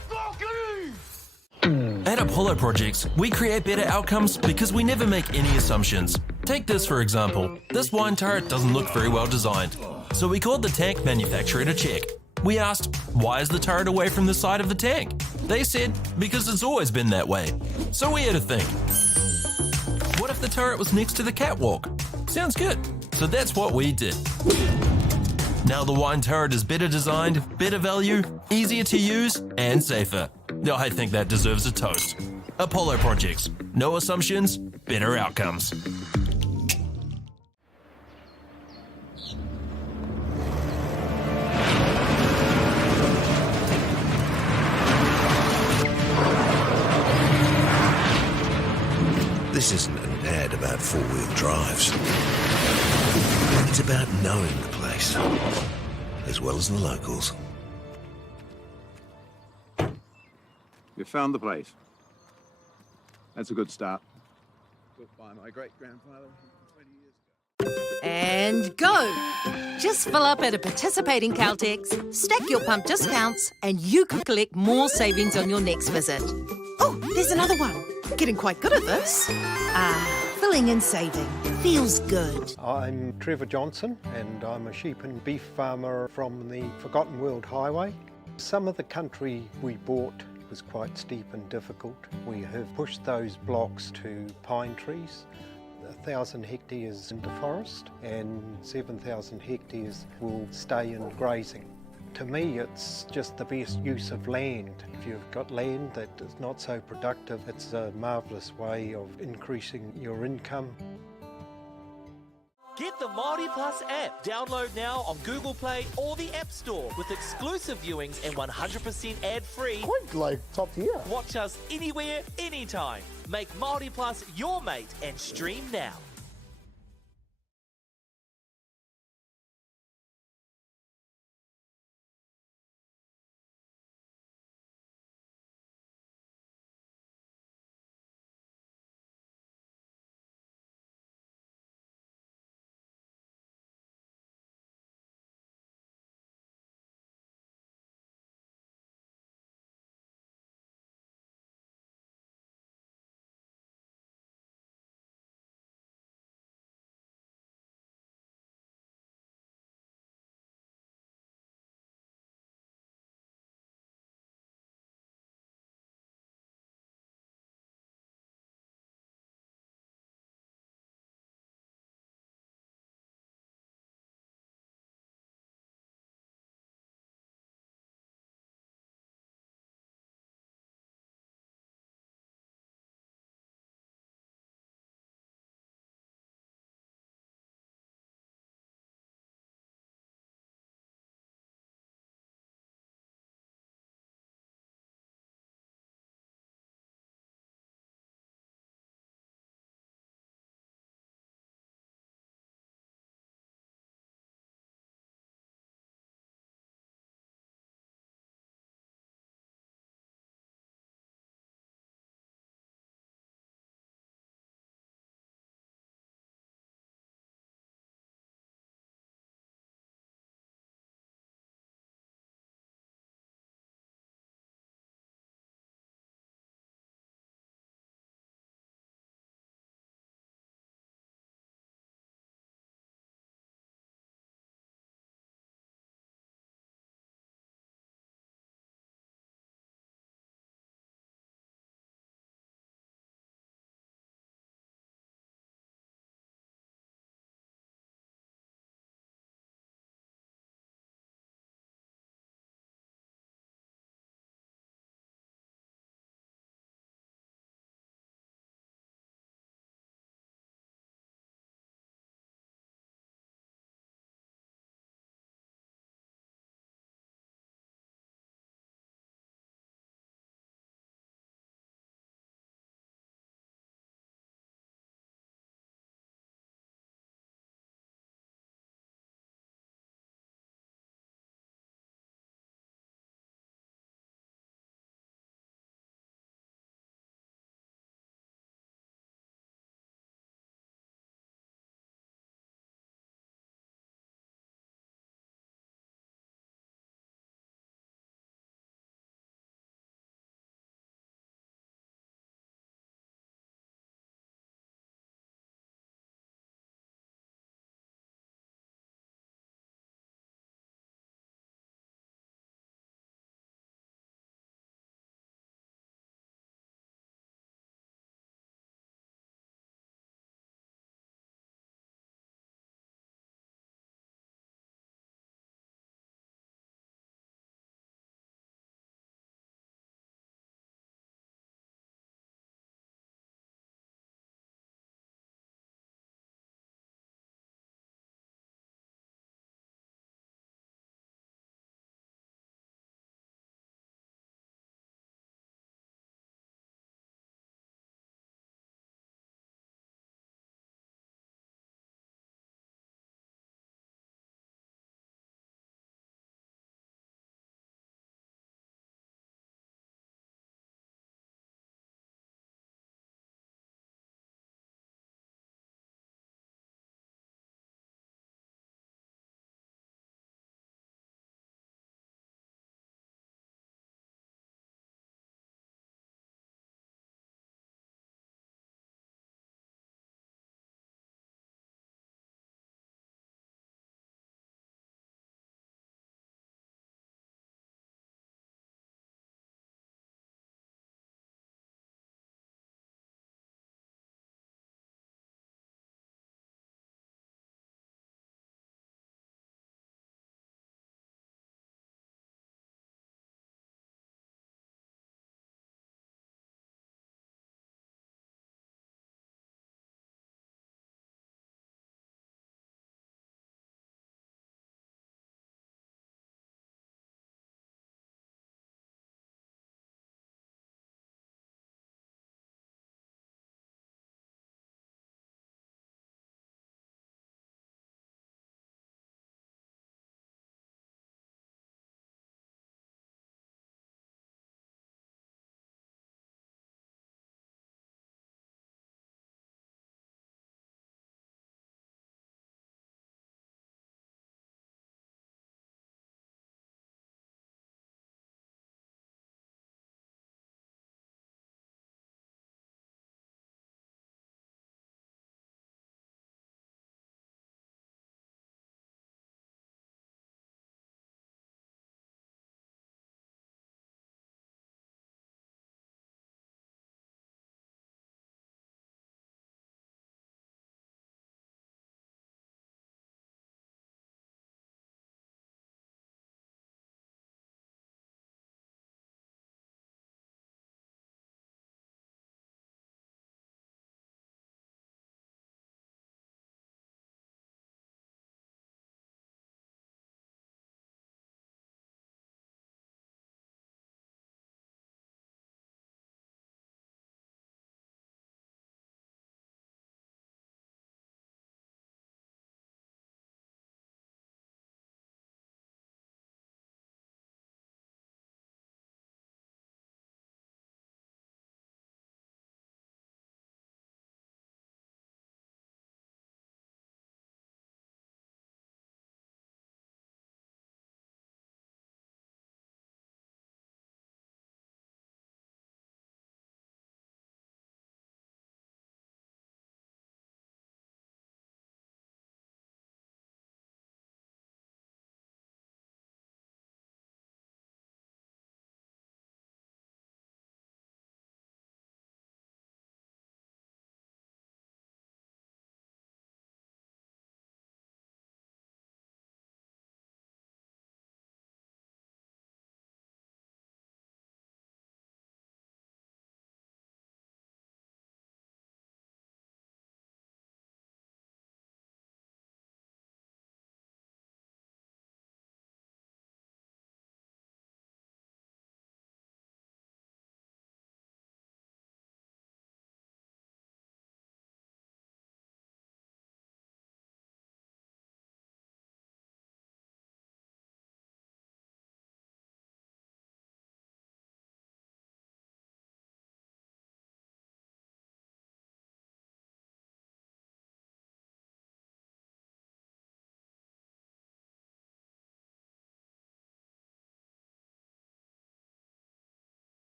At Apollo Projects, we create better outcomes because we never make any assumptions. Take this for example. This wine turret doesn't look very well designed. So we called the tank manufacturer to check. We asked, why is the turret away from the side of the tank? They said, because it's always been that way. So we had to think. What if the turret was next to the catwalk? Sounds good. So that's what we did. Now the wine turret is better designed, better value, easier to use, and safer. I think that deserves a toast. Apollo Projects. No assumptions, better outcomes. This isn't an ad about four-wheel drives. It's about knowing the place, as well as the locals. You found the place. That's a good start. Built by my great-grandfather 20 years ago. And go! Just fill up at a participating Caltex, stack your pump discounts, and you could collect more savings on your next visit. Oh, there's another one. Getting quite good at this. Filling and saving. Feels good. I'm Trevor Johnson and I'm a sheep and beef farmer from the Forgotten World Highway. Some of the country we bought was quite steep and difficult. We have pushed those blocks to pine trees. 1,000 hectares into forest and 7,000 hectares will stay in grazing. To me, it's just the best use of land. If you've got land that is not so productive, it's a marvellous way of increasing your income. Get the Māori Plus app. Download now on Google Play or the App Store with exclusive viewings and 100% ad-free. Quite like top tier. Watch us anywhere, anytime. Make Māori Plus your mate and stream now.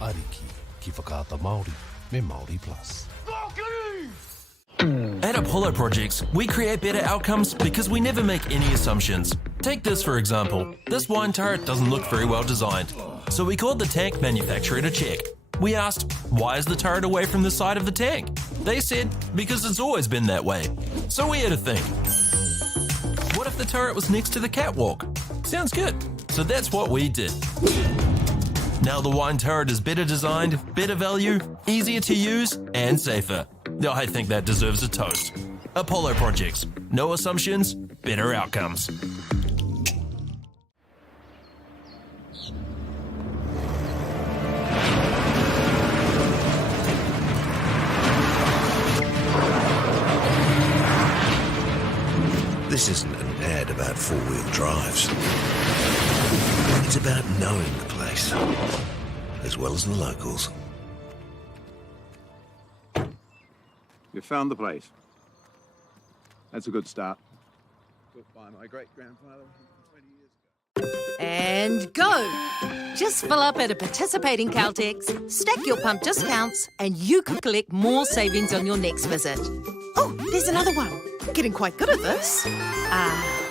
Ariki, ki whakaata Māori, me Māori Plus. At Apollo Projects, we create better outcomes because we never make any assumptions. Take this for example. This wine turret doesn't look very well designed. So we called the tank manufacturer to check. We asked, why is the turret away from the side of the tank? They said, because it's always been that way. So we had to think. What if the turret was next to the catwalk? Sounds good. So that's what we did. Now the wine turret is better designed, better value, easier to use, and safer. I think that deserves a toast. Apollo Projects. No assumptions, better outcomes. This isn't an ad about four-wheel drives. It's about knowing the place, as well as the locals. You found the place. That's a good start. Built by my great-grandfather 20 years ago. And go! Just fill up at a participating Caltex, stack your pump discounts, and you could collect more savings on your next visit. Oh, there's another one. Getting quite good at this.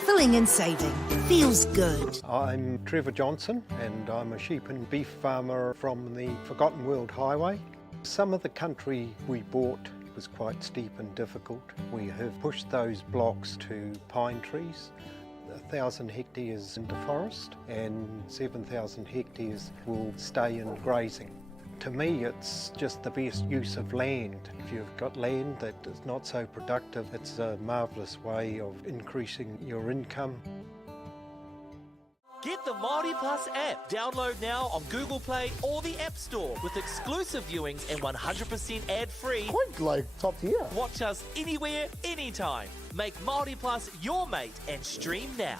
Filling and saving. Feels good. I'm Trevor Johnson and I'm a sheep and beef farmer from the Forgotten World Highway. Some of the country we bought was quite steep and difficult. We have pushed those blocks to pine trees, 1,000 hectares into forest and 7,000 hectares will stay in grazing. To me, it's just the best use of land. If you've got land that is not so productive, it's a marvellous way of increasing your income. Get the Māori Plus app. Download now on Google Play or the App Store with exclusive viewings and 100% ad-free. Quite like top tier. Watch us anywhere, anytime. Make Māori Plus your mate and stream now.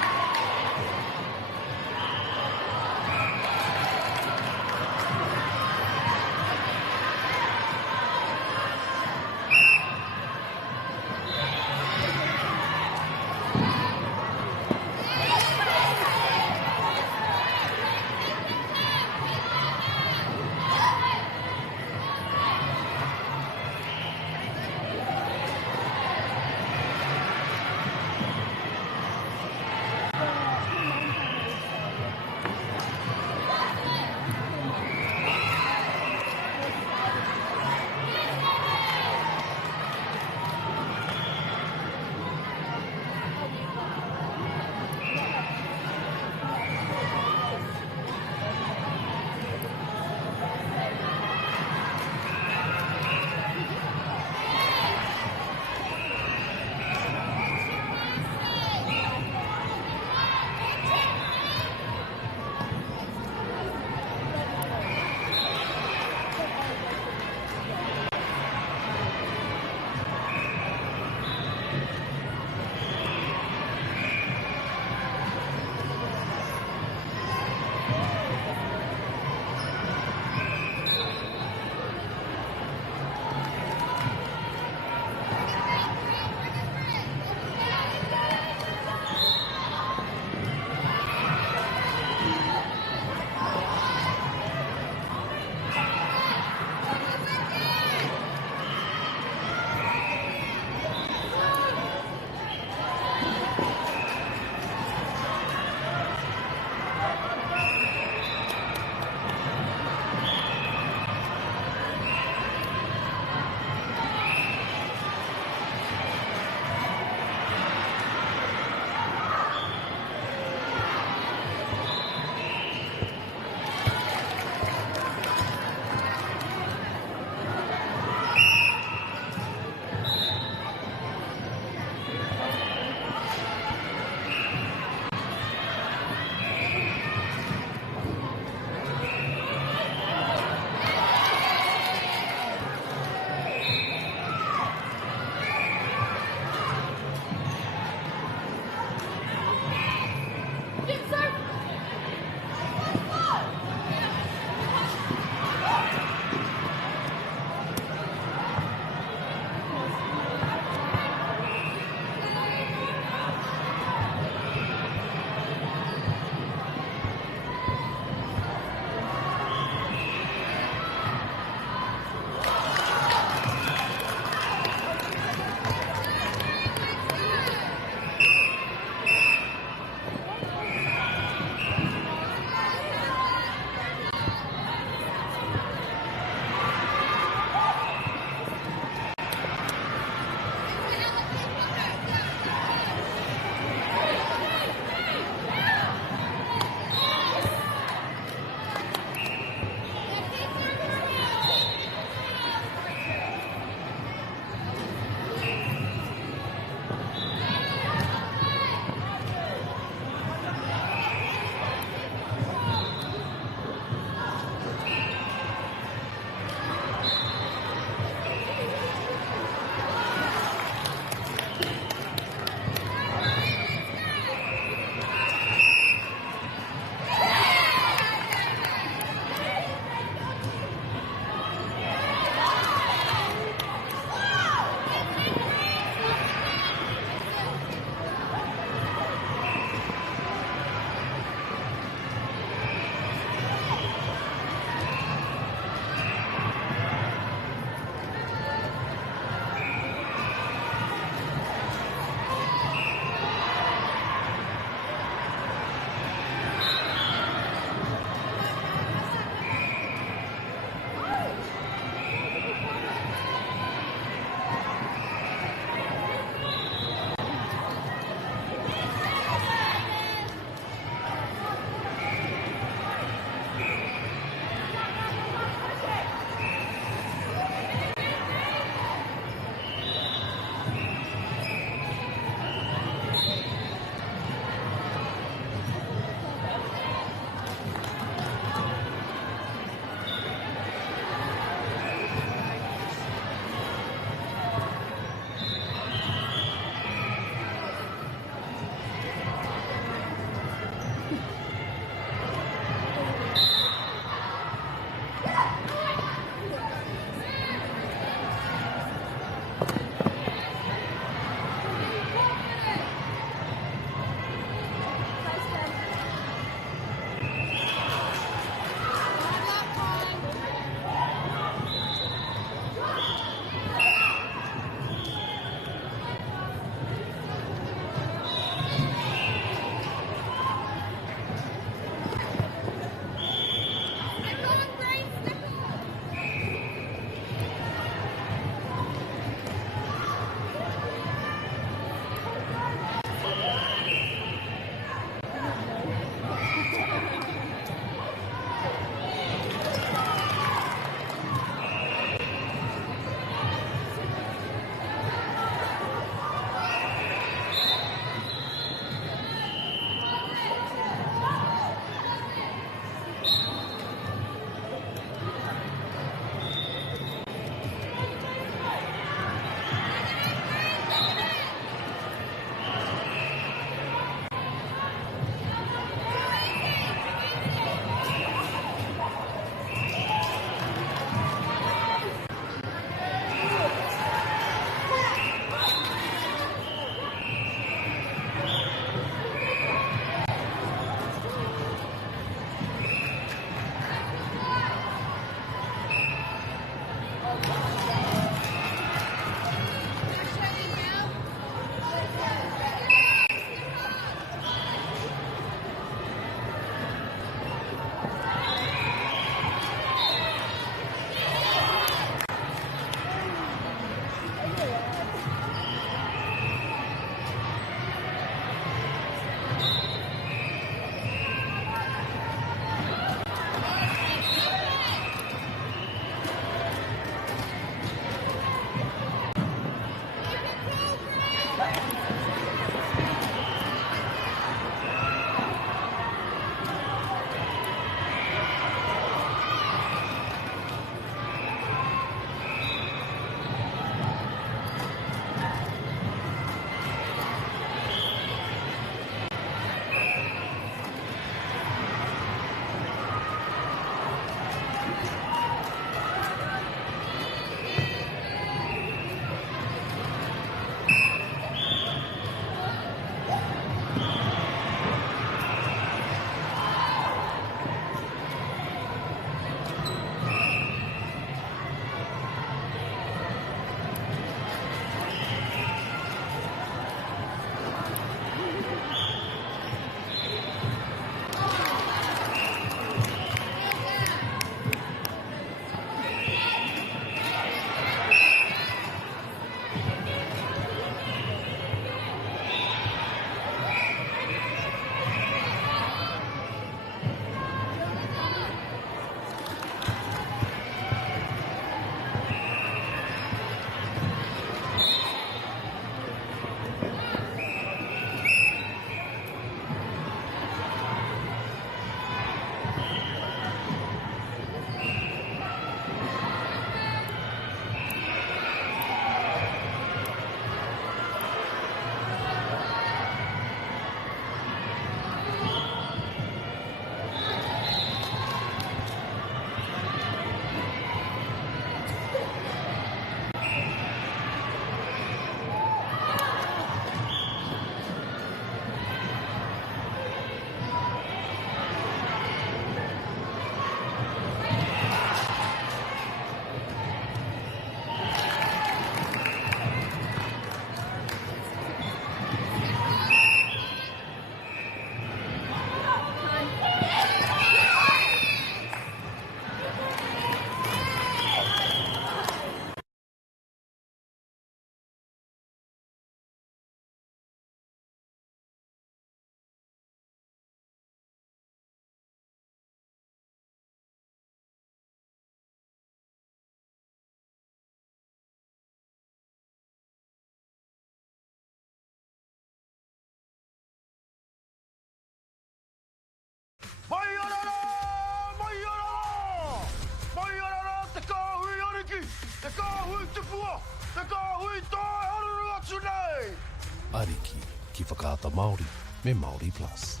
Ariki, ki whakaata Māori, me Māori Plus.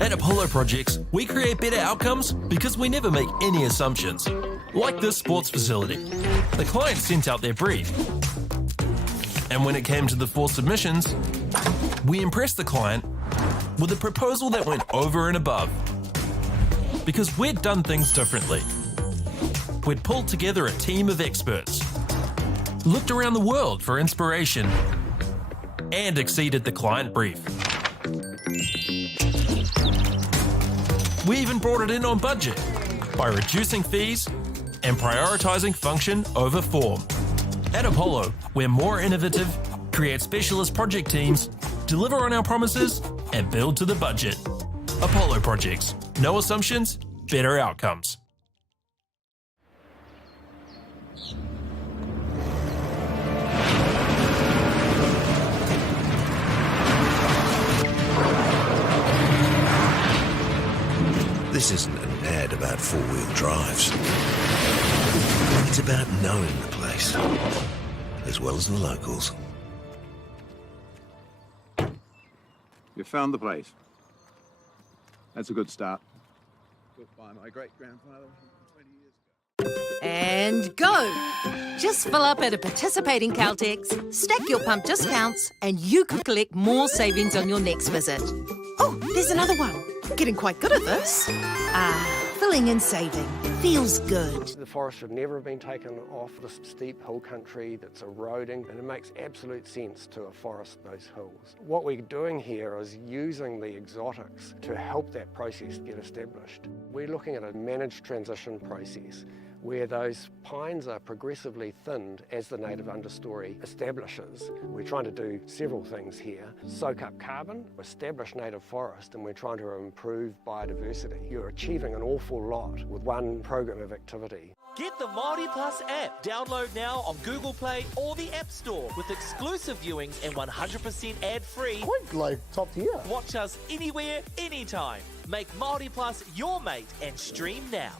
At Apollo Projects, we create better outcomes because we never make any assumptions. Like this sports facility. The client sent out their brief. And when it came to the 4 submissions, we impressed the client with a proposal that went over and above. Because we'd done things differently. We'd pulled together a team of experts, looked around the world for inspiration, and exceeded the client brief. We even brought it in on budget by reducing fees and prioritising function over form. At Apollo, we're more innovative, create specialist project teams, deliver on our promises, and build to the budget. Apollo Projects. No assumptions, better outcomes. This isn't an ad about four-wheel drives. It's about knowing the place, as well as the locals. You found the place. That's a good start. Built by my great-grandfather 20 years ago. And go! Just fill up at a participating Caltex, stack your pump discounts, and you could collect more savings on your next visit. Oh, there's another one. Getting quite good at this. Filling and saving. Feels good. The forest should never have been taken off this steep hill country that's eroding, and it makes absolute sense to afforest those hills. What we're doing here is using the exotics to help that process get established. We're looking at a managed transition process where those pines are progressively thinned as the native understory establishes. We're trying to do several things here. Soak up carbon, establish native forest, and we're trying to improve biodiversity. You're achieving an awful lot with one program of activity. Get the Māori Plus app. Download now on Google Play or the App Store with exclusive viewings and 100% ad-free. Quite like top tier. Watch us anywhere, anytime. Make Māori Plus your mate and stream now.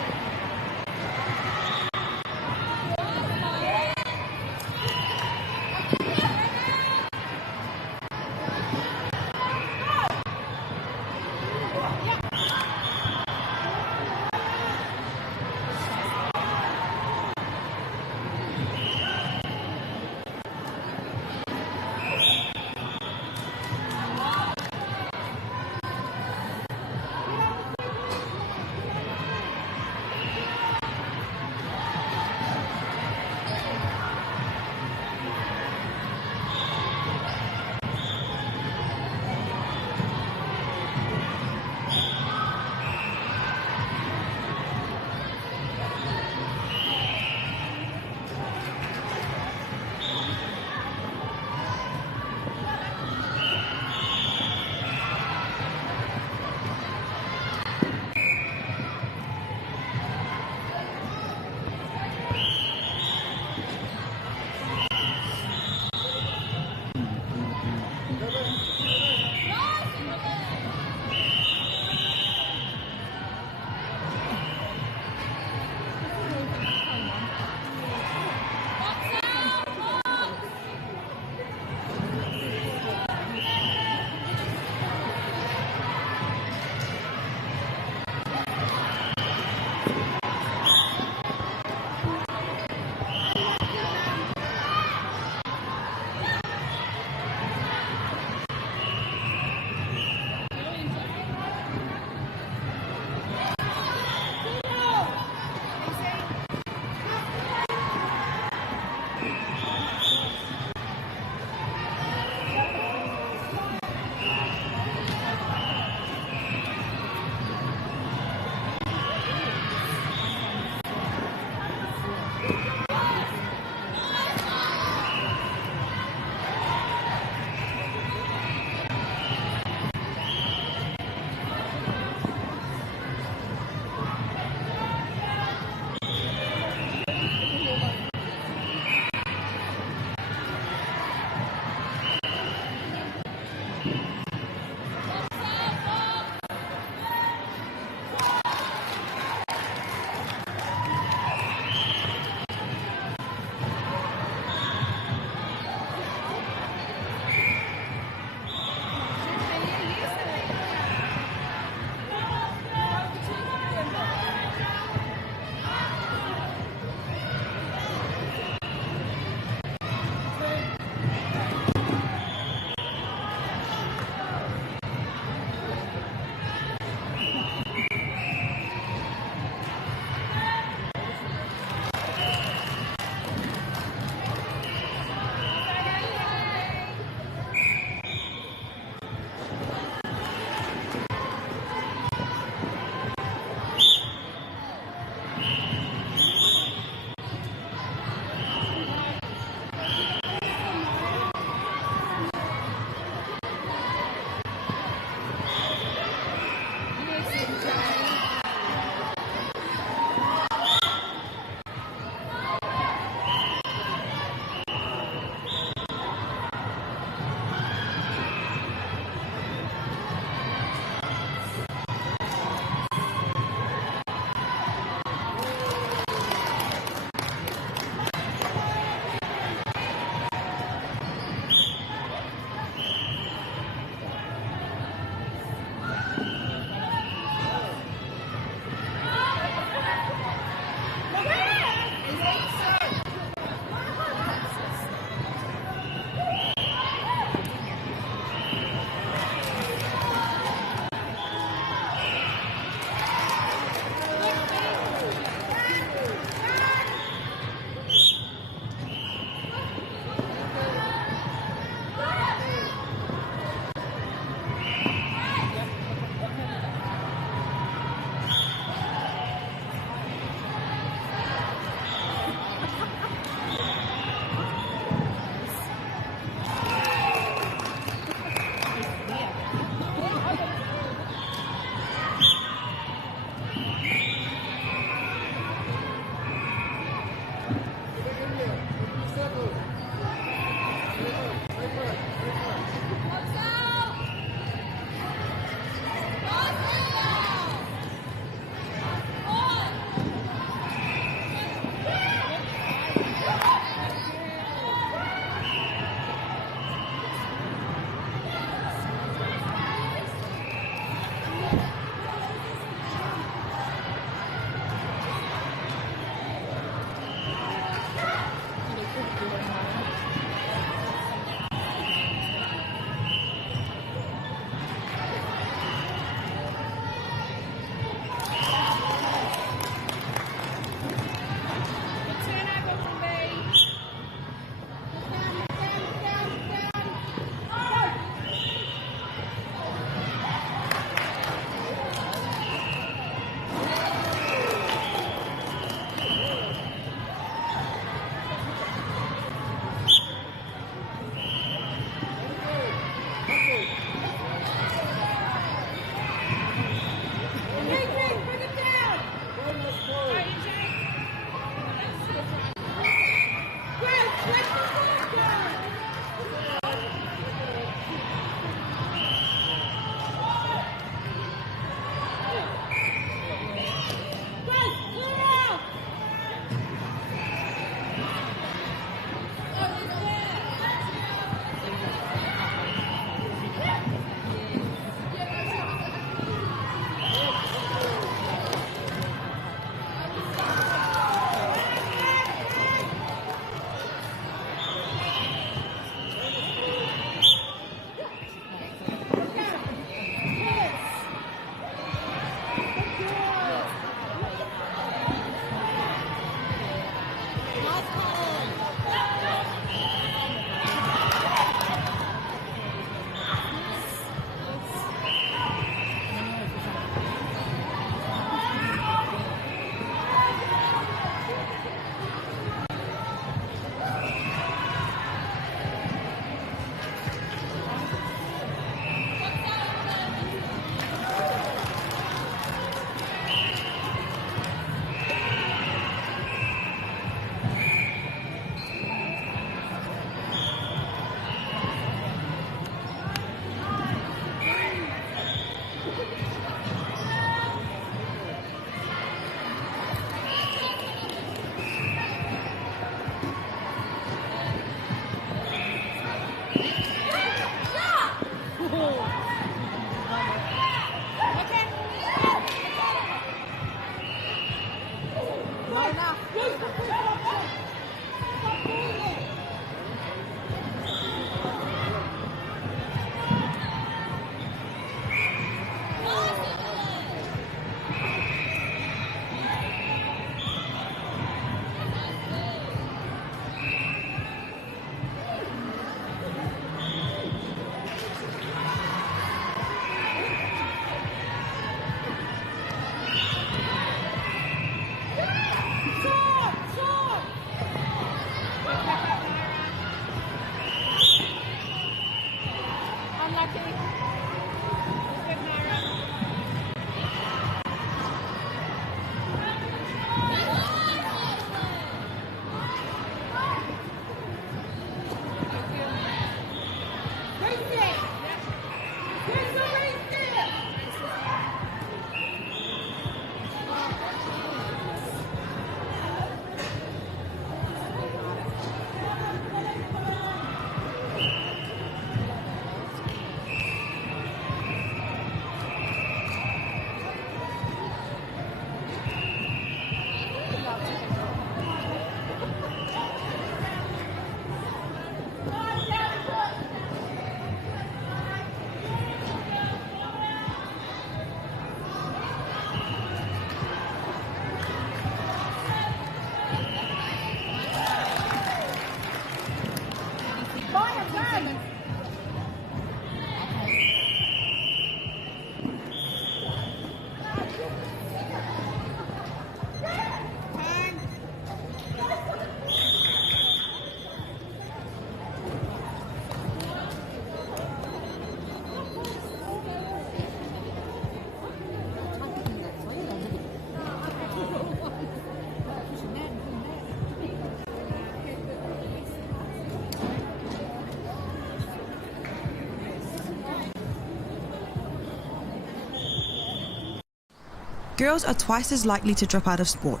Girls are twice as likely to drop out of sport.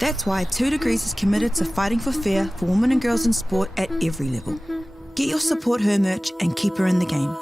That's why 2 Degrees is committed to fighting for fair for women and girls in sport at every level. Get your Support Her merch and keep her in the game.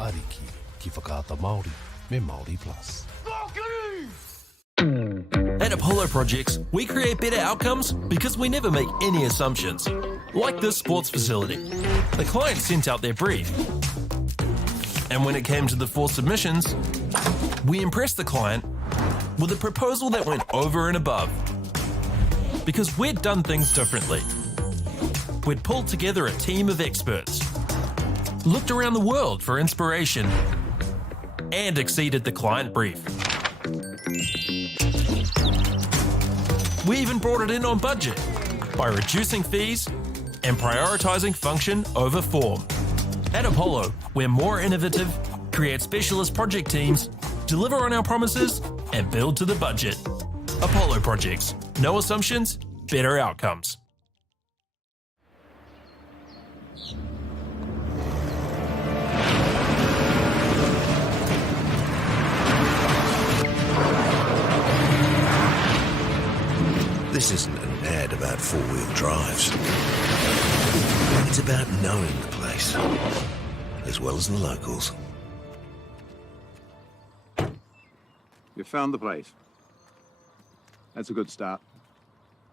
Ariki, ki whakaata Māori, me Māori Plus. At Apollo Projects, we create better outcomes because we never make any assumptions. Like this sports facility. The client sent out their brief. And when it came to the 4 submissions, we impressed the client with a proposal that went over and above. Because we'd done things differently. We'd pulled together a team of experts, looked around the world for inspiration, and exceeded the client brief. We even brought it in on budget by reducing fees and prioritising function over form. At Apollo, we're more innovative, create specialist project teams, deliver on our promises, and build to the budget. Apollo Projects. No assumptions, better outcomes. This isn't an ad about four-wheel drives. It's about knowing the place, as well as the locals. You found the place. That's a good start.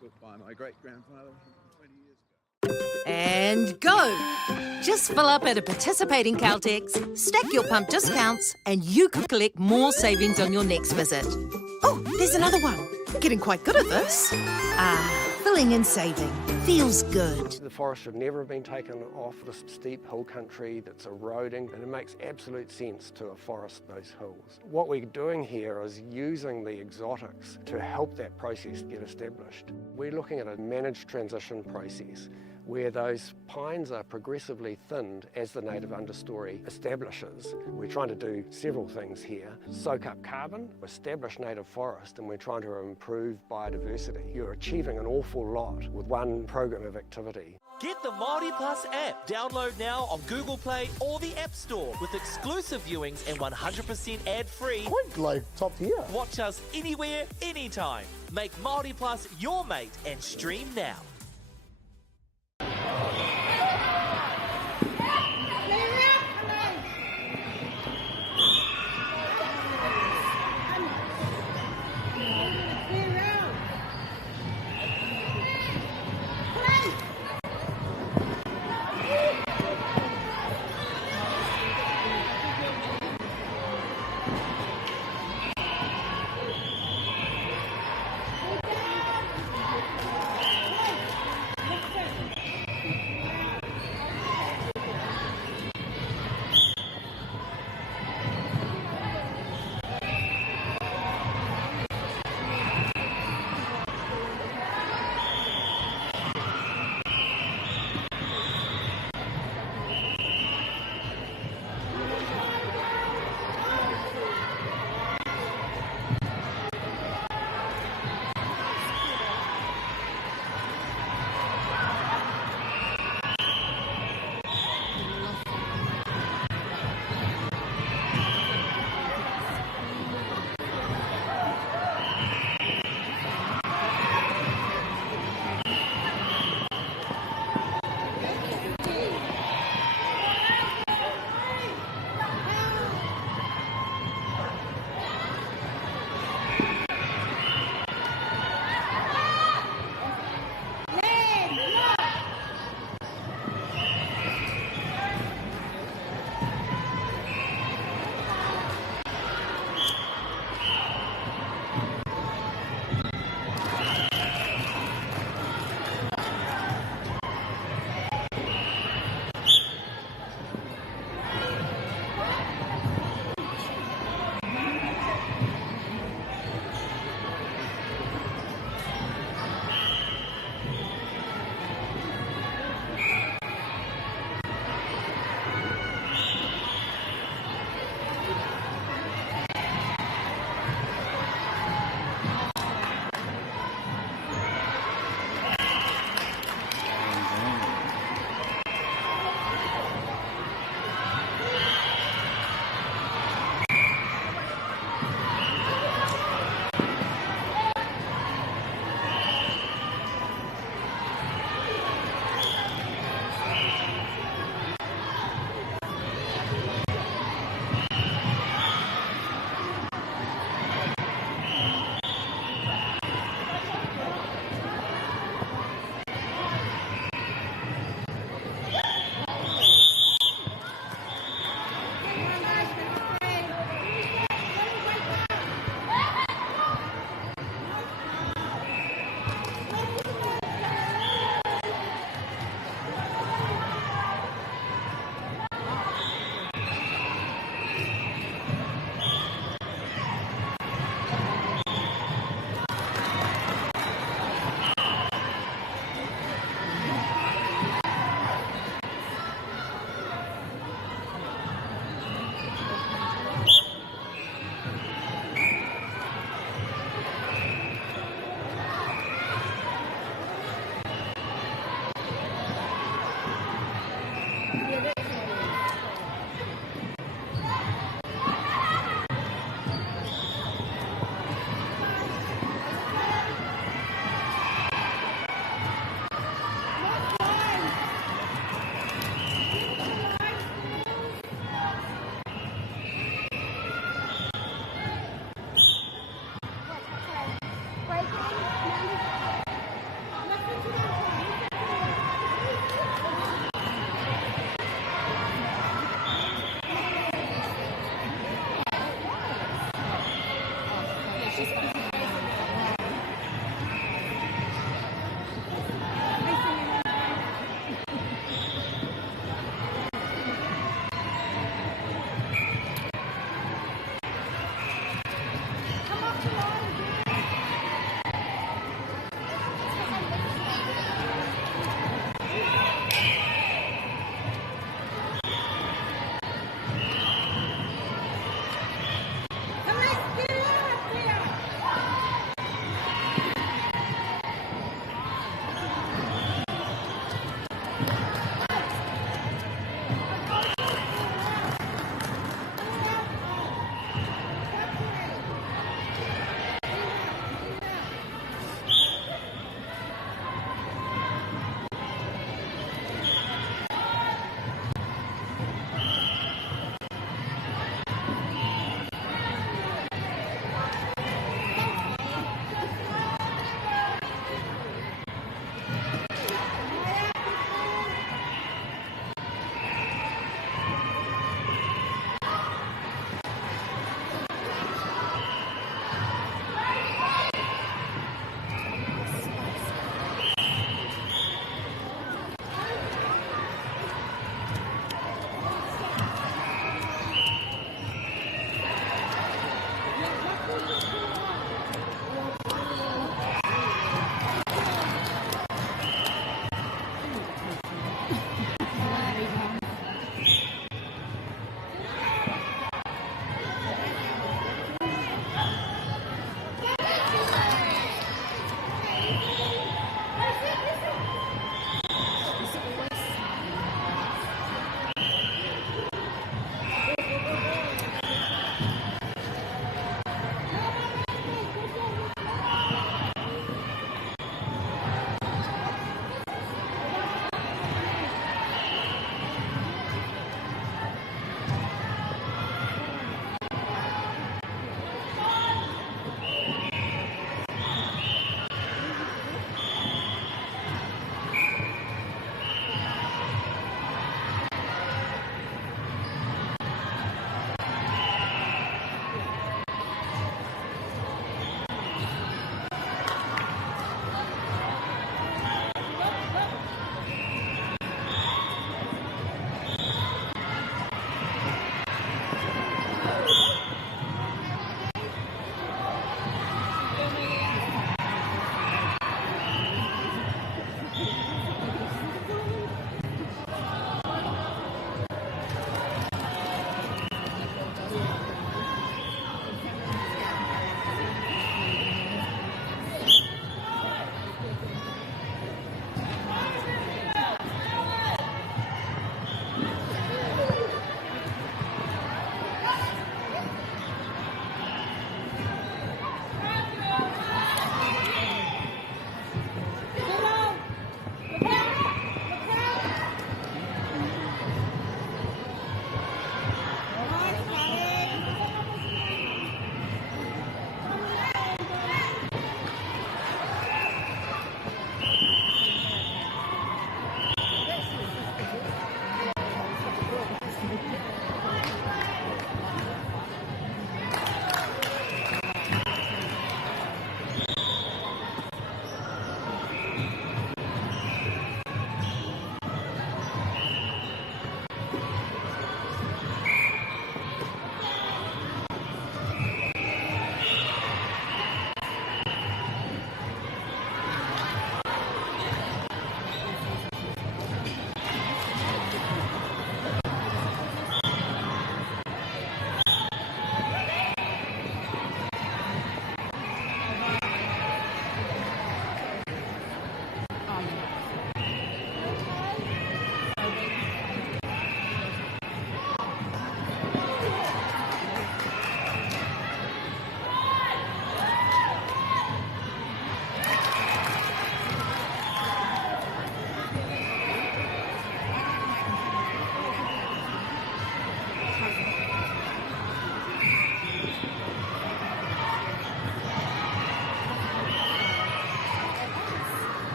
Built by my great-grandfather 20 years ago. And go! Just fill up at a participating Caltex, stack your pump discounts, and you could collect more savings on your next visit. Oh, there's another one. Getting quite good at this. Filling and saving. Feels good. The forest should never have been taken off this steep hill country that's eroding, and it makes absolute sense to afforest those hills. What we're doing here is using the exotics to help that process get established. We're looking at a managed transition process where those pines are progressively thinned as the native understory establishes. We're trying to do several things here. Soak up carbon, establish native forest, and we're trying to improve biodiversity. You're achieving an awful lot with one program of activity. Get the Māori Plus app. Download now on Google Play or the App Store with exclusive viewings and 100% ad-free. Quite like top tier. Watch us anywhere, anytime. Make Māori Plus your mate and stream now.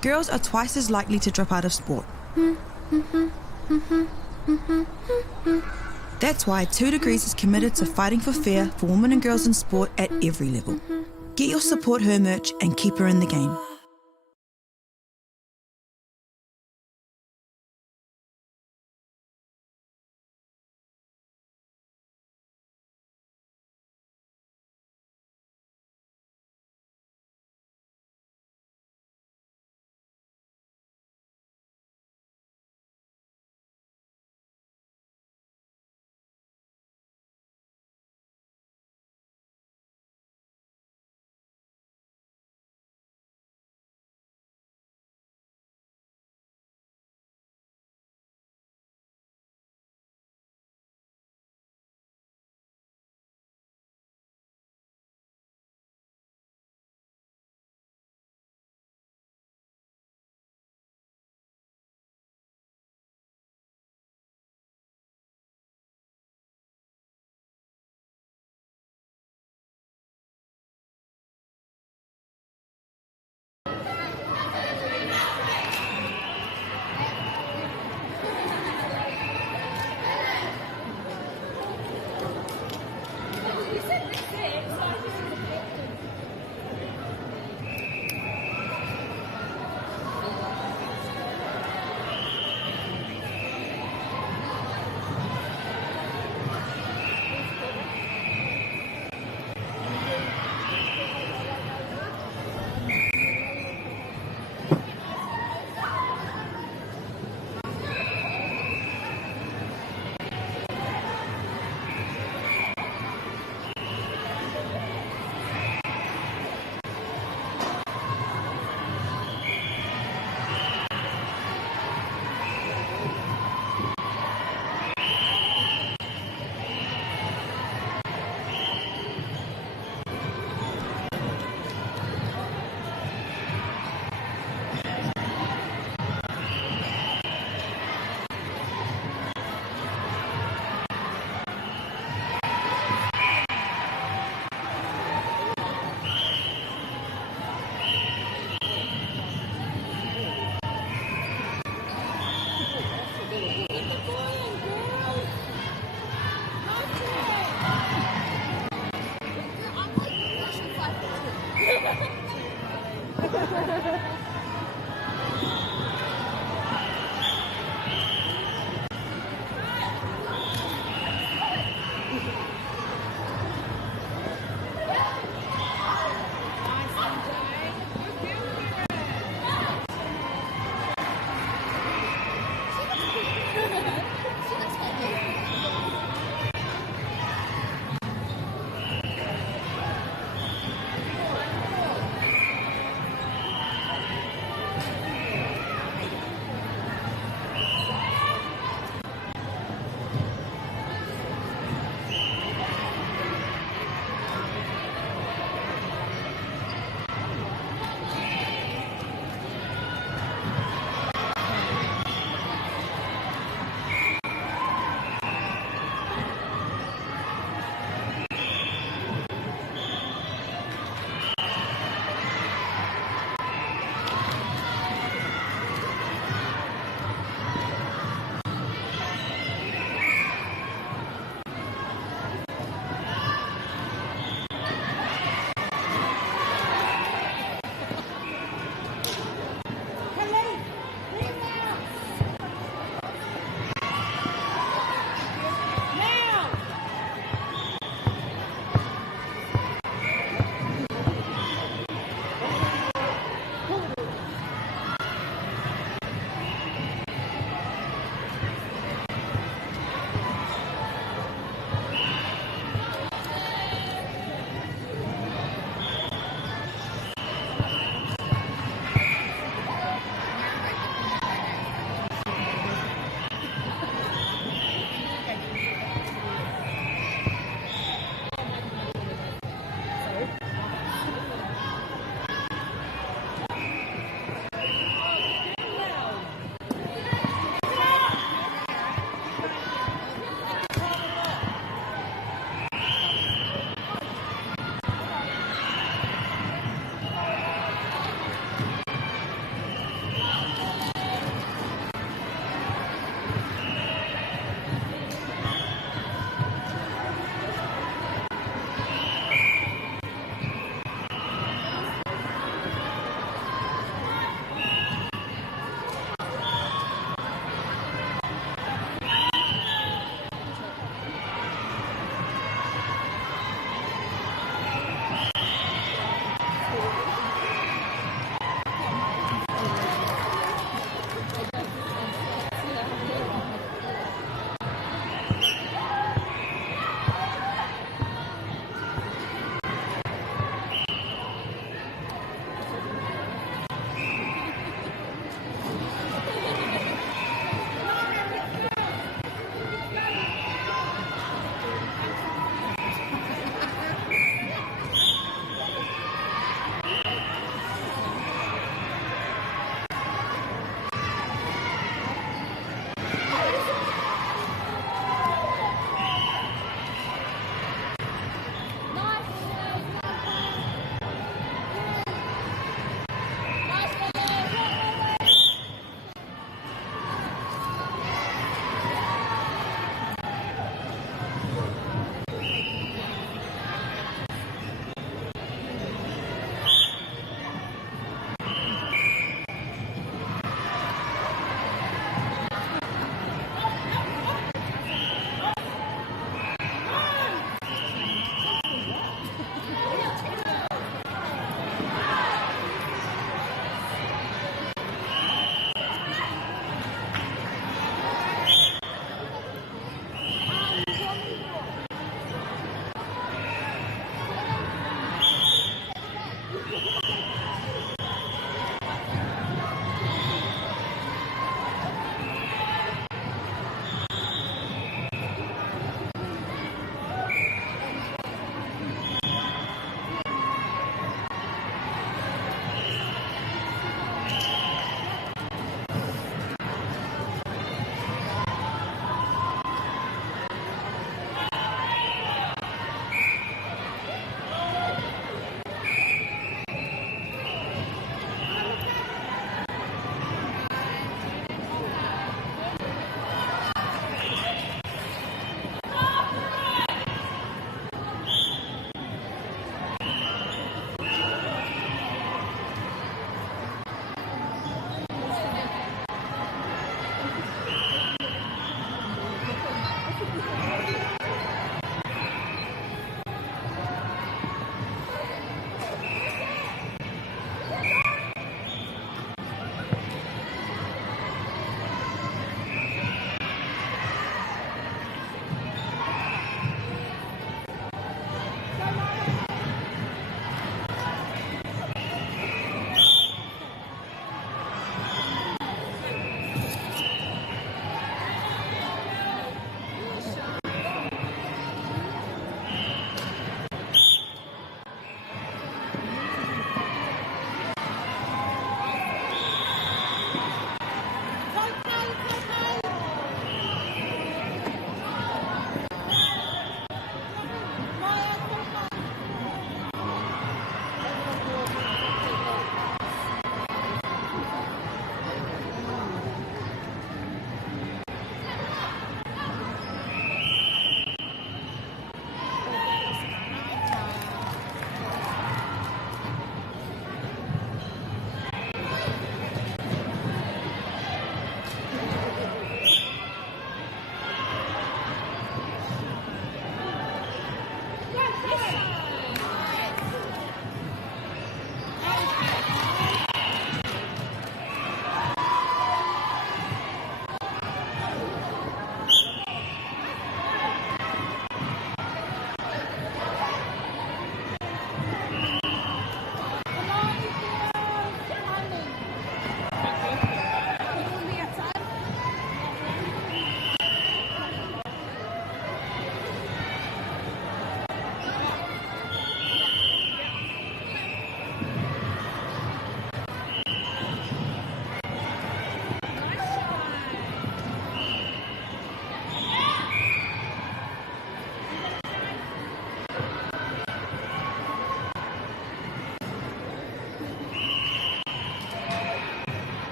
girls are twice as likely to drop out of sport. That's why 2 Degrees is committed to fighting for fair for women and girls in sport at every level. Get your Support Her merch and keep her in the game.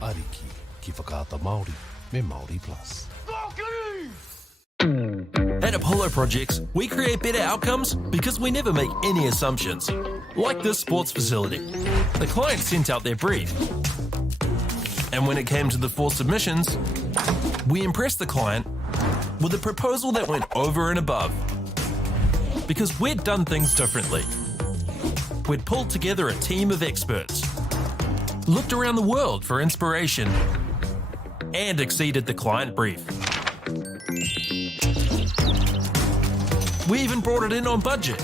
Ariki, ki whakaata Māori, me Māori Plus. At Apollo Projects, we create better outcomes because we never make any assumptions. Like this sports facility. The client sent out their brief. And when it came to the 4 submissions, we impressed the client with a proposal that went over and above. Because we'd done things differently. We'd pulled together a team of experts, looked around the world for inspiration, and exceeded the client brief. We even brought it in on budget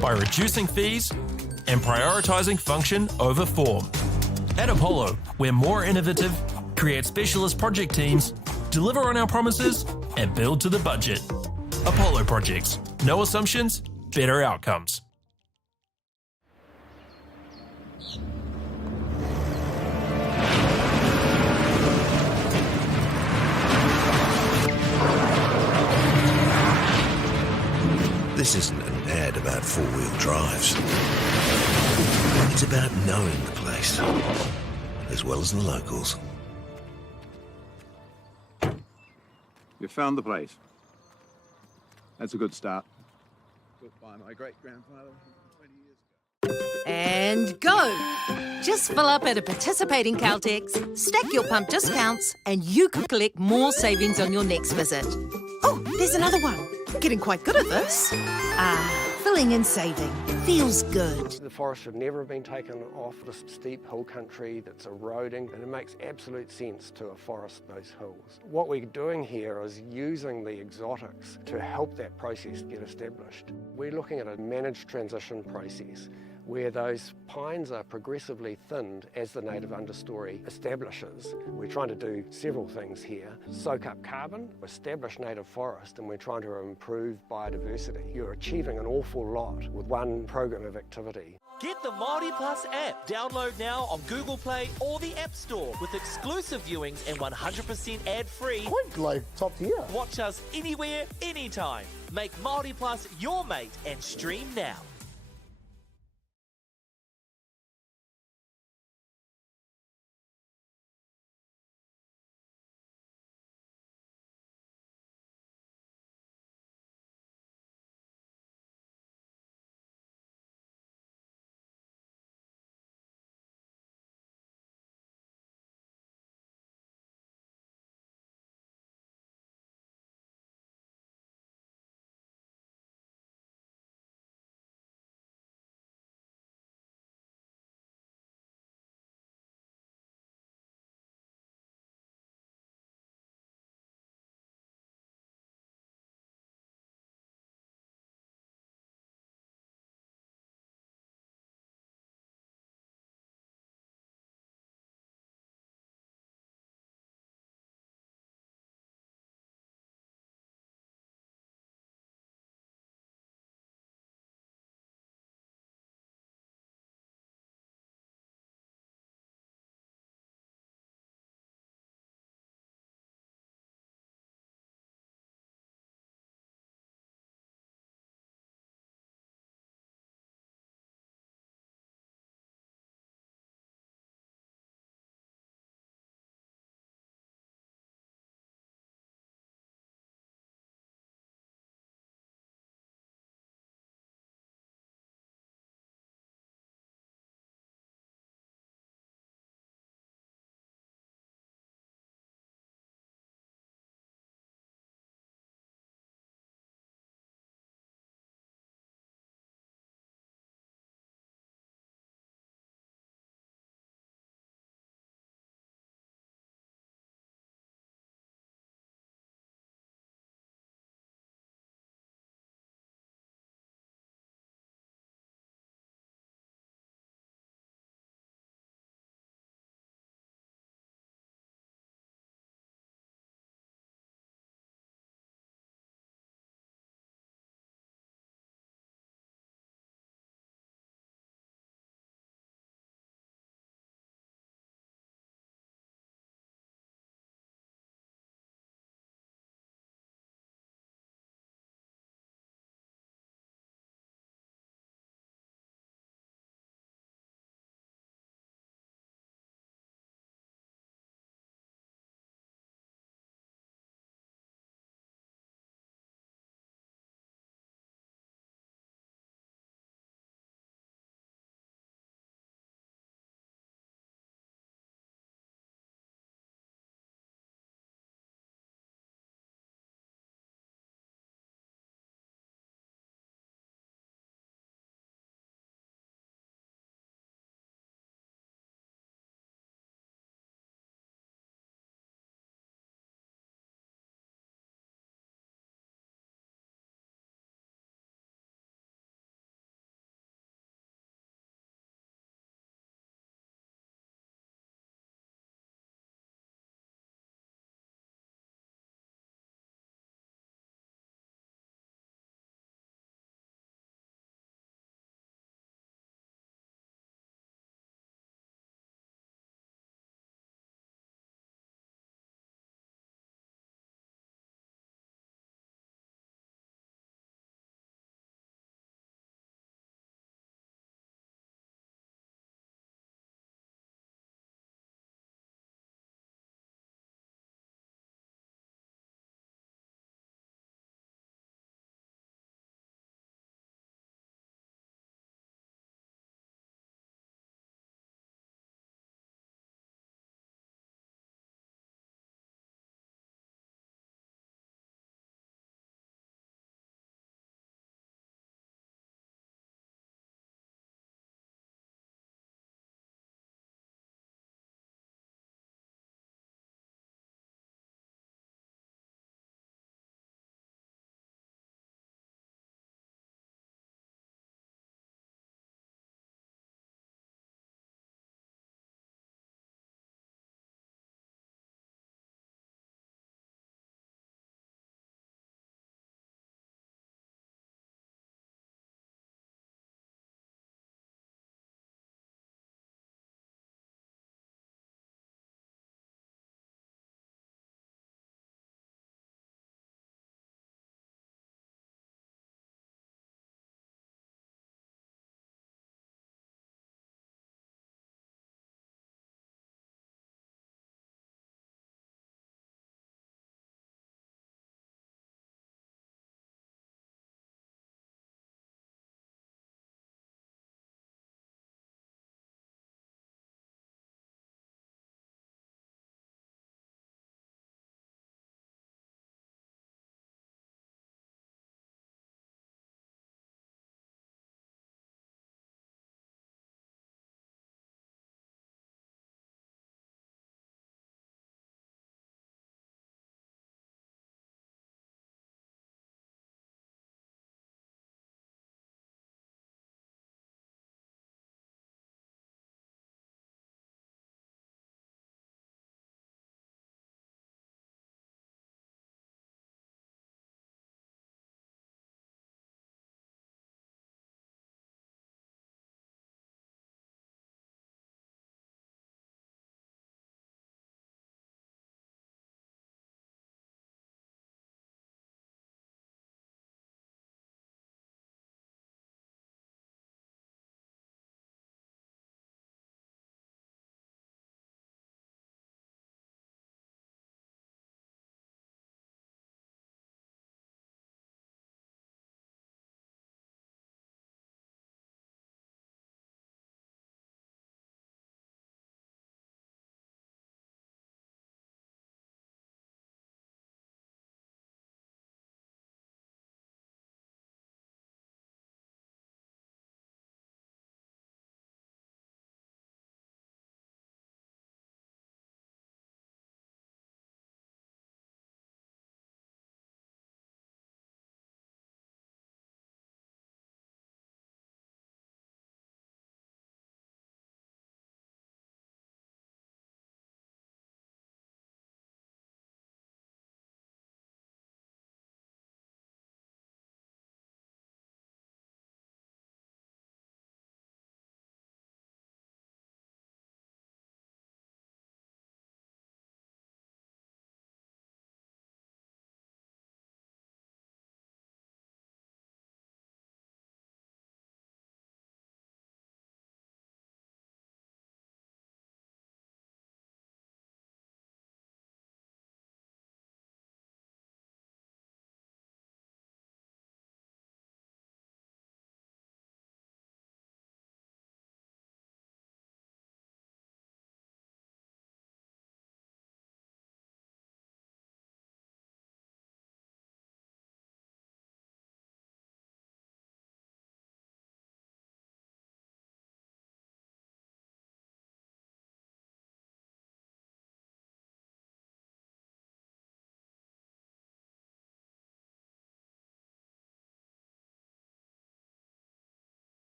by reducing fees and prioritising function over form. At Apollo, we're more innovative, create specialist project teams, deliver on our promises, and build to the budget. Apollo Projects. No assumptions, better outcomes. This isn't an ad about four-wheel drives. It's about knowing the place, as well as the locals. You found the place. That's a good start. Built by my great-grandfather 20 years ago. And go! Just fill up at a participating Caltex, stack your pump discounts, and you could collect more savings on your next visit. Oh, there's another one. Getting quite good at this. Filling and saving. Feels good. The forest should never have been taken off this steep hill country that's eroding, and it makes absolute sense to afforest those hills. What we're doing here is using the exotics to help that process get established. We're looking at a managed transition process where those pines are progressively thinned as the native understory establishes. We're trying to do several things here. Soak up carbon, establish native forest, and we're trying to improve biodiversity. You're achieving an awful lot with one program of activity. Get the Māori Plus app. Download now on Google Play or the App Store with exclusive viewings and 100% ad-free. Point like top tier. Watch us anywhere, anytime. Make Māori Plus your mate and stream now.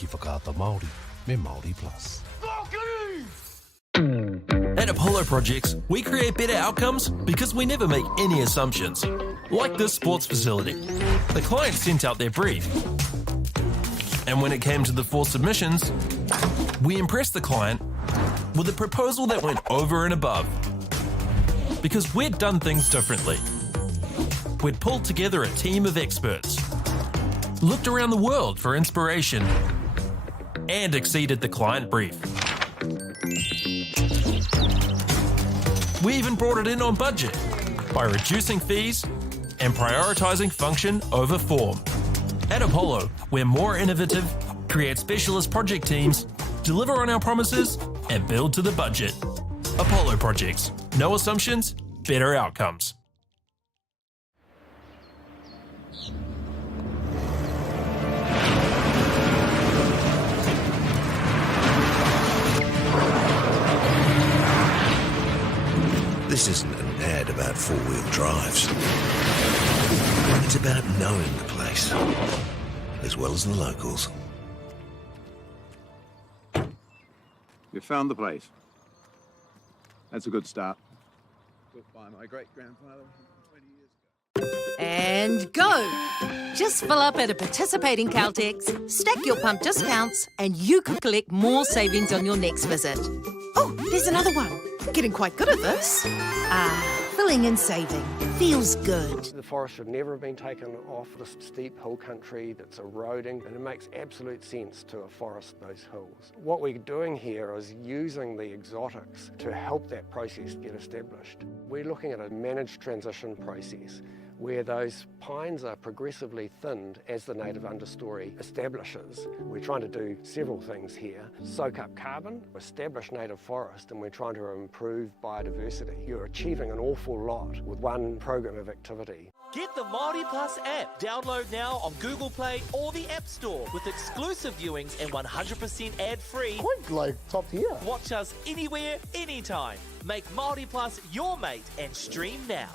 ki whakaata Māori me Māori Plus. At Apollo Projects, we create better outcomes because we never make any assumptions. Like this sports facility. The client sent out their brief. And when it came to the 4 submissions, we impressed the client with a proposal that went over and above. Because we'd done things differently. We'd pulled together a team of experts, looked around the world for inspiration, and exceeded the client brief. We even brought it in on budget by reducing fees and prioritising function over form. At Apollo, we're more innovative, create specialist project teams, deliver on our promises, and build to the budget. Apollo Projects. No assumptions, better outcomes. This isn't an ad about four-wheel drives. It's about knowing the place, as well as the locals. You found the place. That's a good start. Built by my great-grandfather 20 years ago. And go! Just fill up at a participating Caltex, stack your pump discounts, and you could collect more savings on your next visit. Oh, there's another one. Getting quite good at this. Filling and saving. Feels good. The forest should never have been taken off this steep hill country that's eroding, and it makes absolute sense to afforest those hills. What we're doing here is using the exotics to help that process get established. We're looking at a managed transition process where those pines are progressively thinned as the native understory establishes. We're trying to do several things here. Soak up carbon, establish native forest, and we're trying to improve biodiversity. You're achieving an awful lot with one program of activity. Get the Māori Plus app. Download now on Google Play or the App Store with exclusive viewings and 100% ad-free. Quite like top tier. Watch us anywhere, anytime. Make Māori Plus your mate and stream now.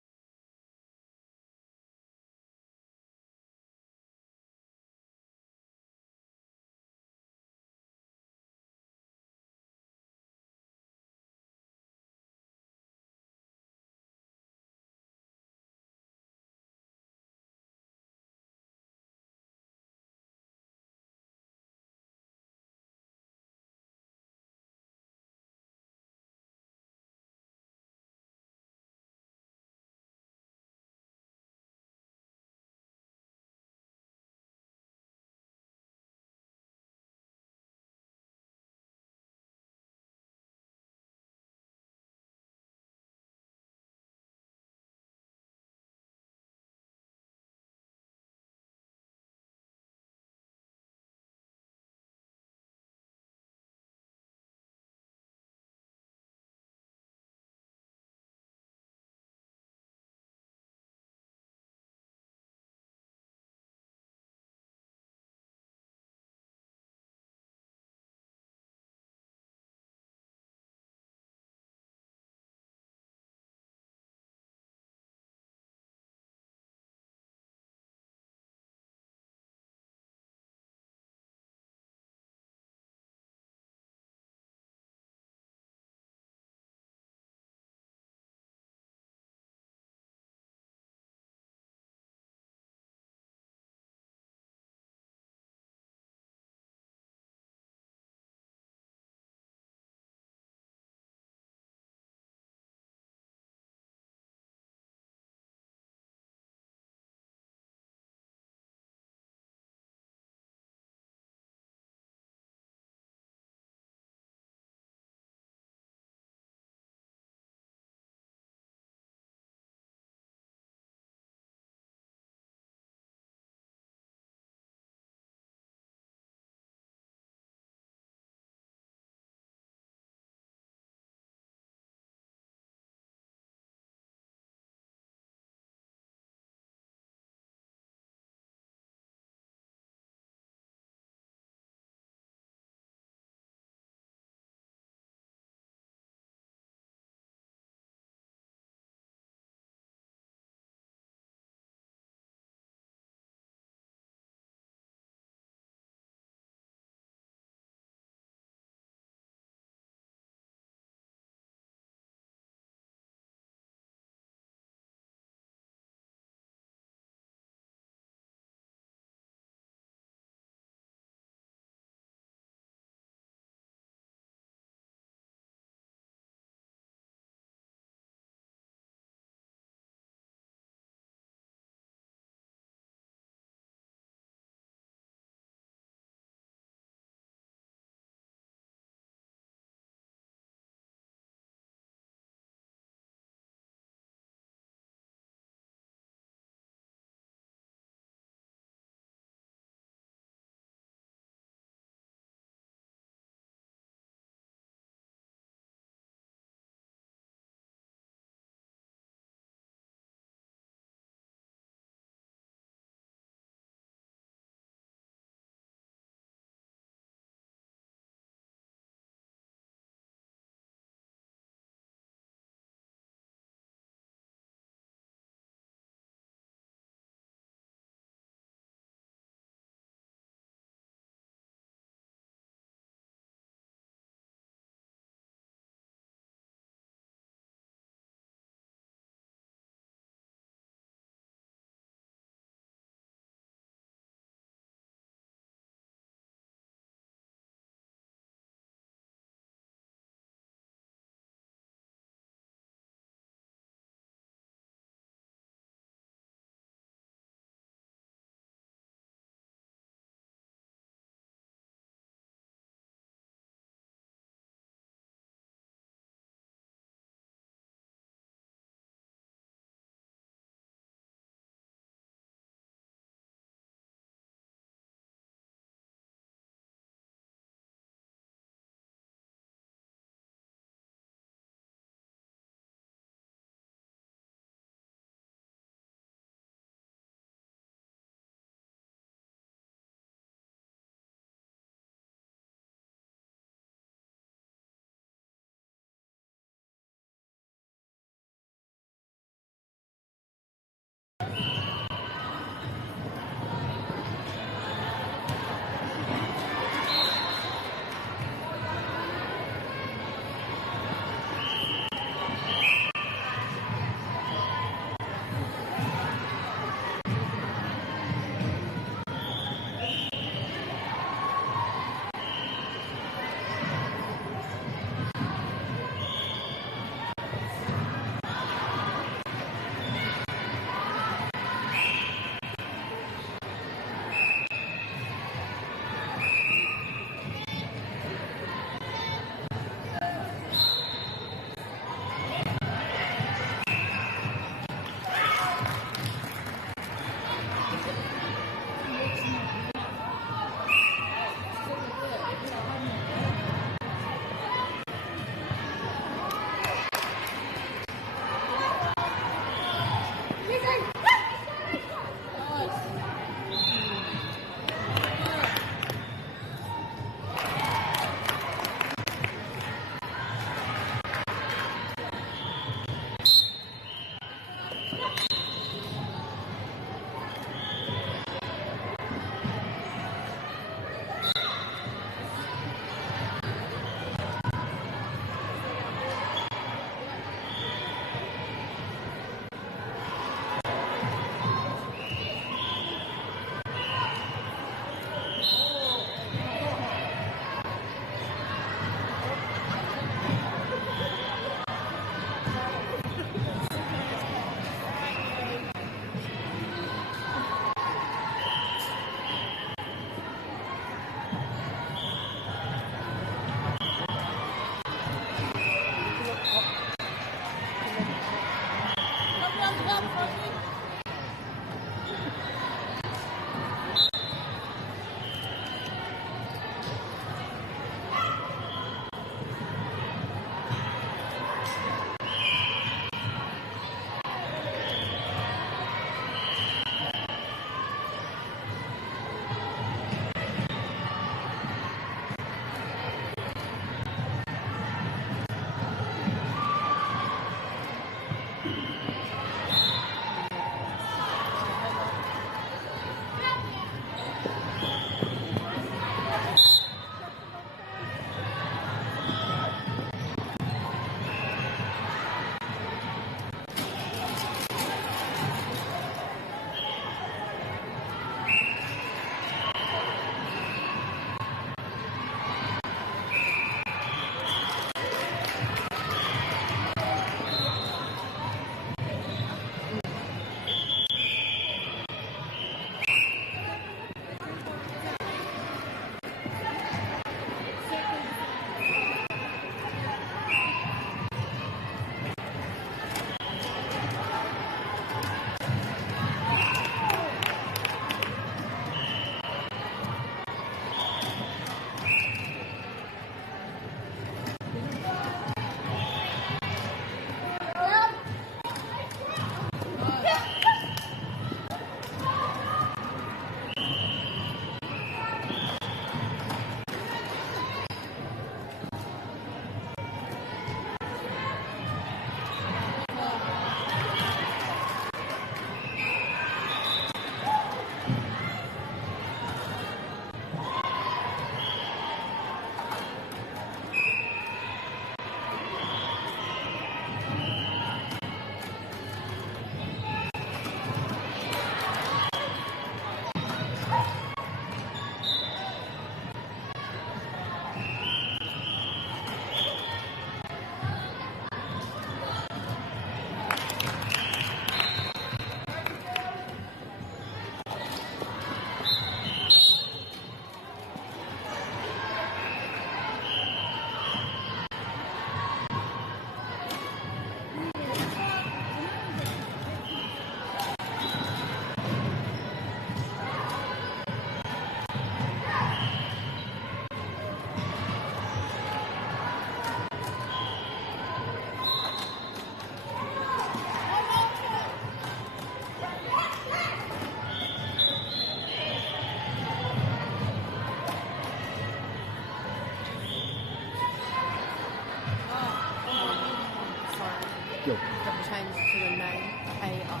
Have changed to the name AI.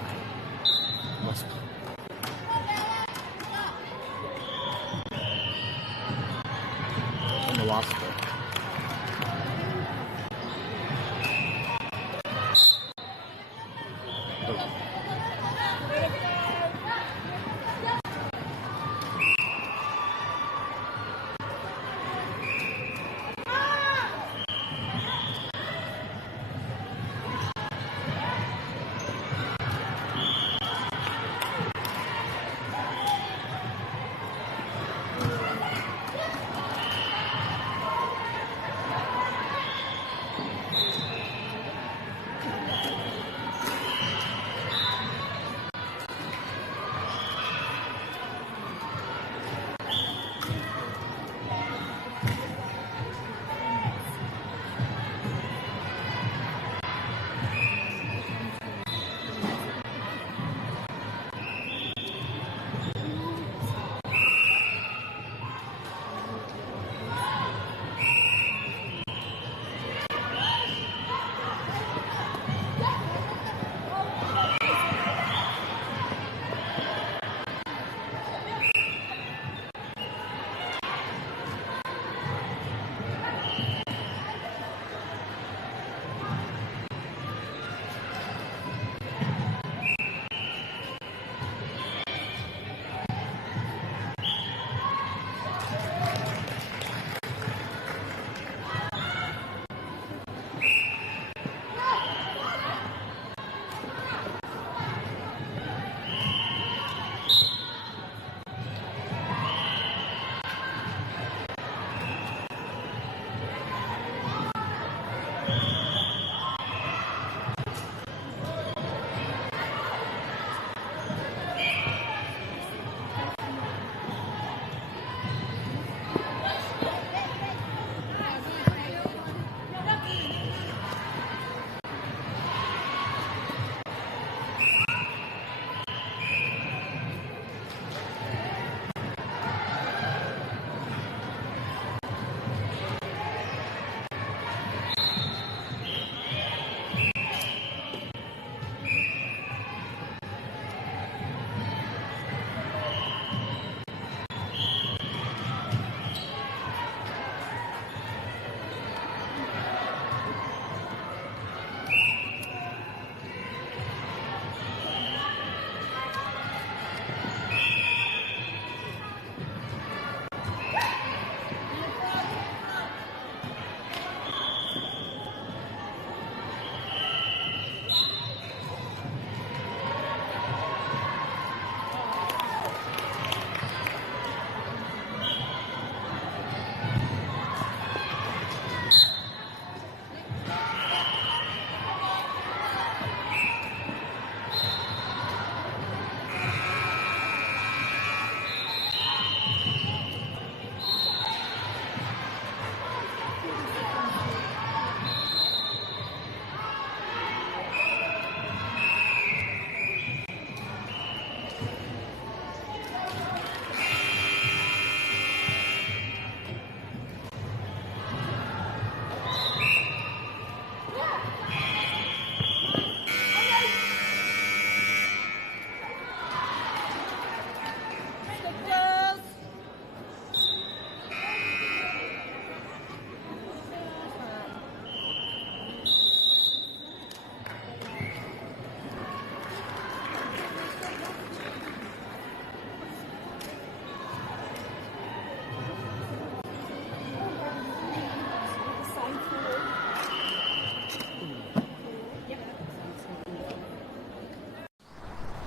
Must be. On the last bit.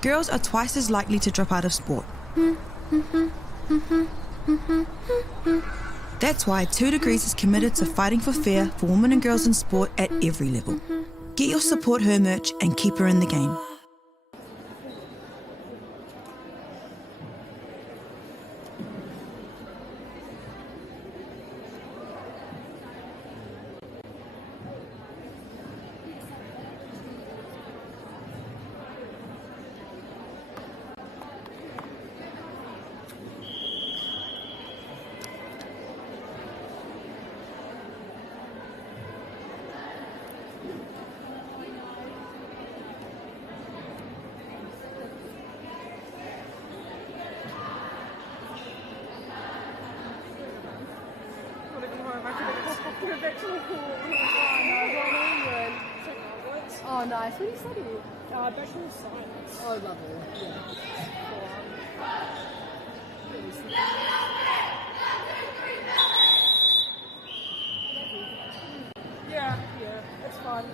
Girls are twice as likely to drop out of sport. That's why 2 Degrees is committed to fighting for fair for women and girls in sport at every level. Get your Support Her merch and keep her in the game. Virtual cool. Oh, no, oh, nice. What do you study? Virtual science. Oh, lovely. Yeah. Yeah, it's fun.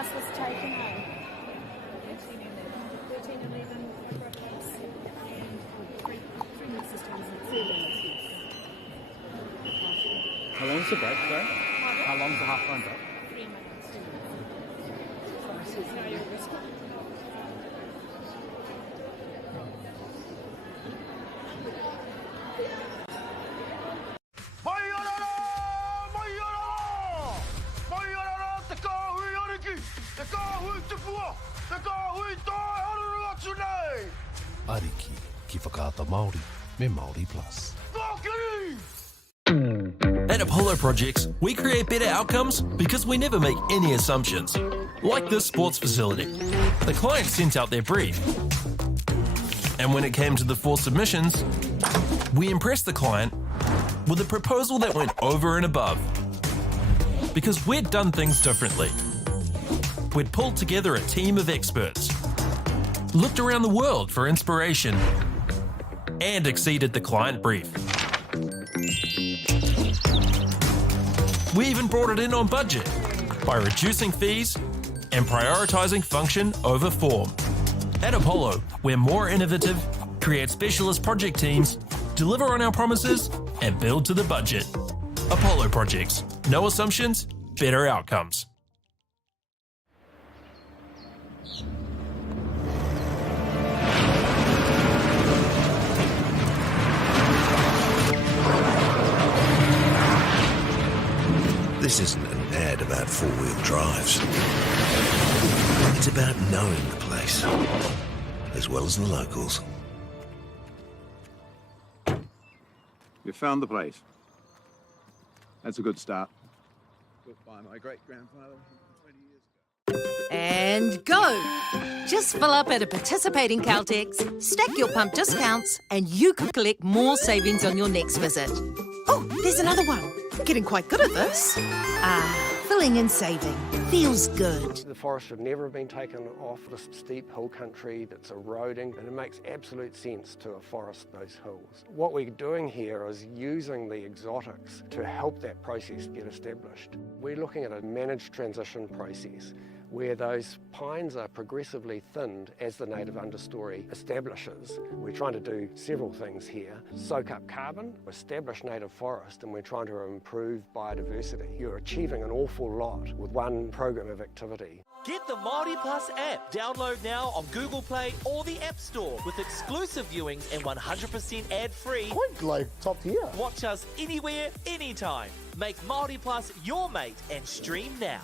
last was taken home. 1311 products and 3 mixes times 3 minutes. How long's the break, sorry? How long's the half-time break? 3 minutes. Now you're risk. Ariki, ki whakaata Māori, me Māori Plus. At Apollo Projects, we create better outcomes because we never make any assumptions. Like this sports facility. The client sent out their brief. And when it came to the 4 submissions, we impressed the client with a proposal that went over and above. Because we'd done things differently. We'd pulled together a team of experts, looked around the world for inspiration, and exceeded the client brief. We even brought it in on budget by reducing fees and prioritising function over form. At Apollo, we're more innovative, create specialist project teams, deliver on our promises, and build to the budget. Apollo Projects. No assumptions, better outcomes. This isn't an ad about four-wheel drives. It's about knowing the place, as well as the locals. You found the place. That's a good start. Built by my great-grandfather 20 years ago. And go! Just fill up at a participating Caltex, stack your pump discounts, and you could collect more savings on your next visit. Oh, there's another one. Getting quite good at this. Filling and saving. Feels good. The forest should never have been taken off this steep hill country that's eroding, and it makes absolute sense to afforest those hills. What we're doing here is using the exotics to help that process get established. We're looking at a managed transition process where those pines are progressively thinned as the native understory establishes. We're trying to do several things here. Soak up carbon, establish native forest, and we're trying to improve biodiversity. You're achieving an awful lot with one program of activity. Get the Māori Plus app. Download now on Google Play or the App Store with exclusive viewings and 100% ad-free. Quite like top tier. Watch us anywhere, anytime. Make Māori Plus your mate and stream now.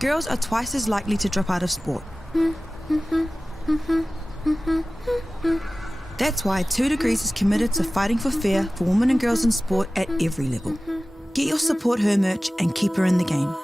girls are twice as likely to drop out of sport. That's why 2 Degrees is committed to fighting for fair for women and girls in sport at every level. Get your Support Her merch and keep her in the game.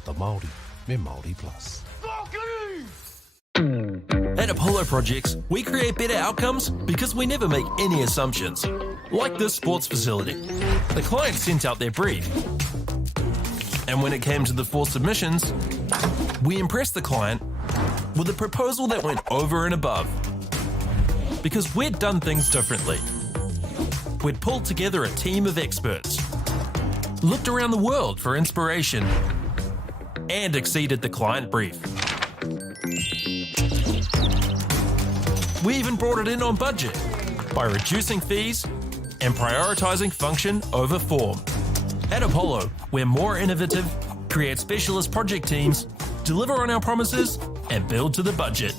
whakaata Māori me Māori Plus. At Apollo Projects, we create better outcomes because we never make any assumptions. Like this sports facility. The client sent out their brief. And when it came to the 4 submissions, we impressed the client with a proposal that went over and above. Because we'd done things differently. We'd pulled together a team of experts, looked around the world for inspiration, and exceeded the client brief. We even brought it in on budget by reducing fees and prioritising function over form. At Apollo, we're more innovative, create specialist project teams, deliver on our promises, and build to the budget.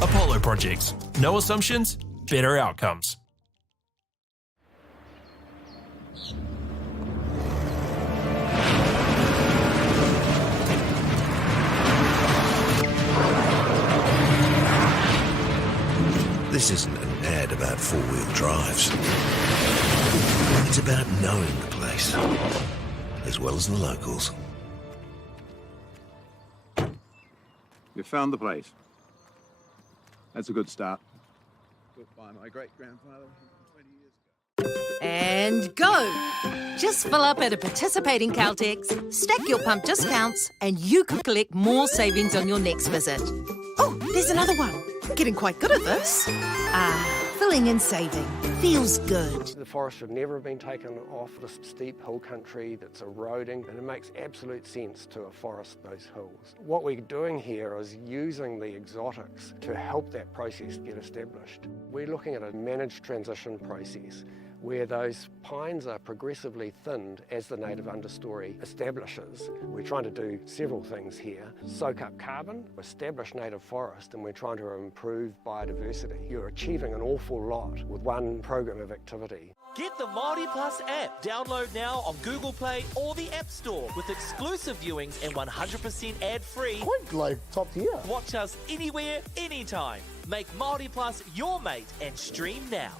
Apollo Projects. No assumptions, better outcomes. This isn't an ad about four-wheel drives. It's about knowing the place, as well as the locals. You found the place. That's a good start. Built by my great-grandfather 20 years ago. And go! Just fill up at a participating Caltex, stack your pump discounts, and you could collect more savings on your next visit. Oh, there's another one. Getting quite good at this. Filling and saving. Feels good. The forest should never have been taken off this steep hill country that's eroding, and it makes absolute sense to afforest those hills. What we're doing here is using the exotics to help that process get established. We're looking at a managed transition process where those pines are progressively thinned as the native understory establishes. We're trying to do several things here. Soak up carbon, establish native forest, and we're trying to improve biodiversity. You're achieving an awful lot with one program of activity. Get the Māori Plus app. Download now on Google Play or the App Store with exclusive viewings and 100% ad-free. Quite like top tier. Watch us anywhere, anytime. Make Māori Plus your mate and stream now.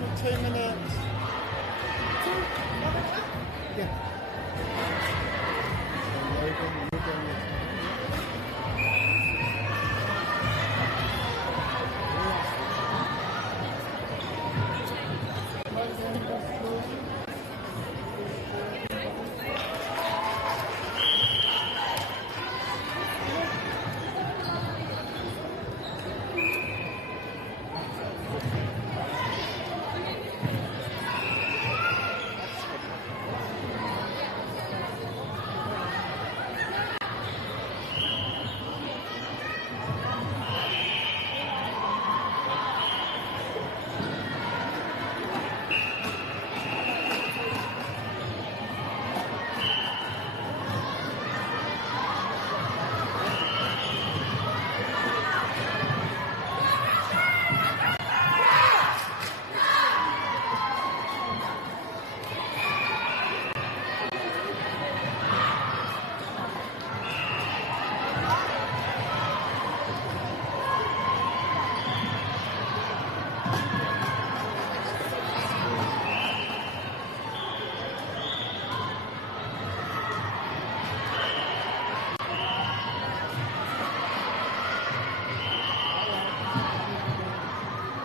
10 minutes. Yeah.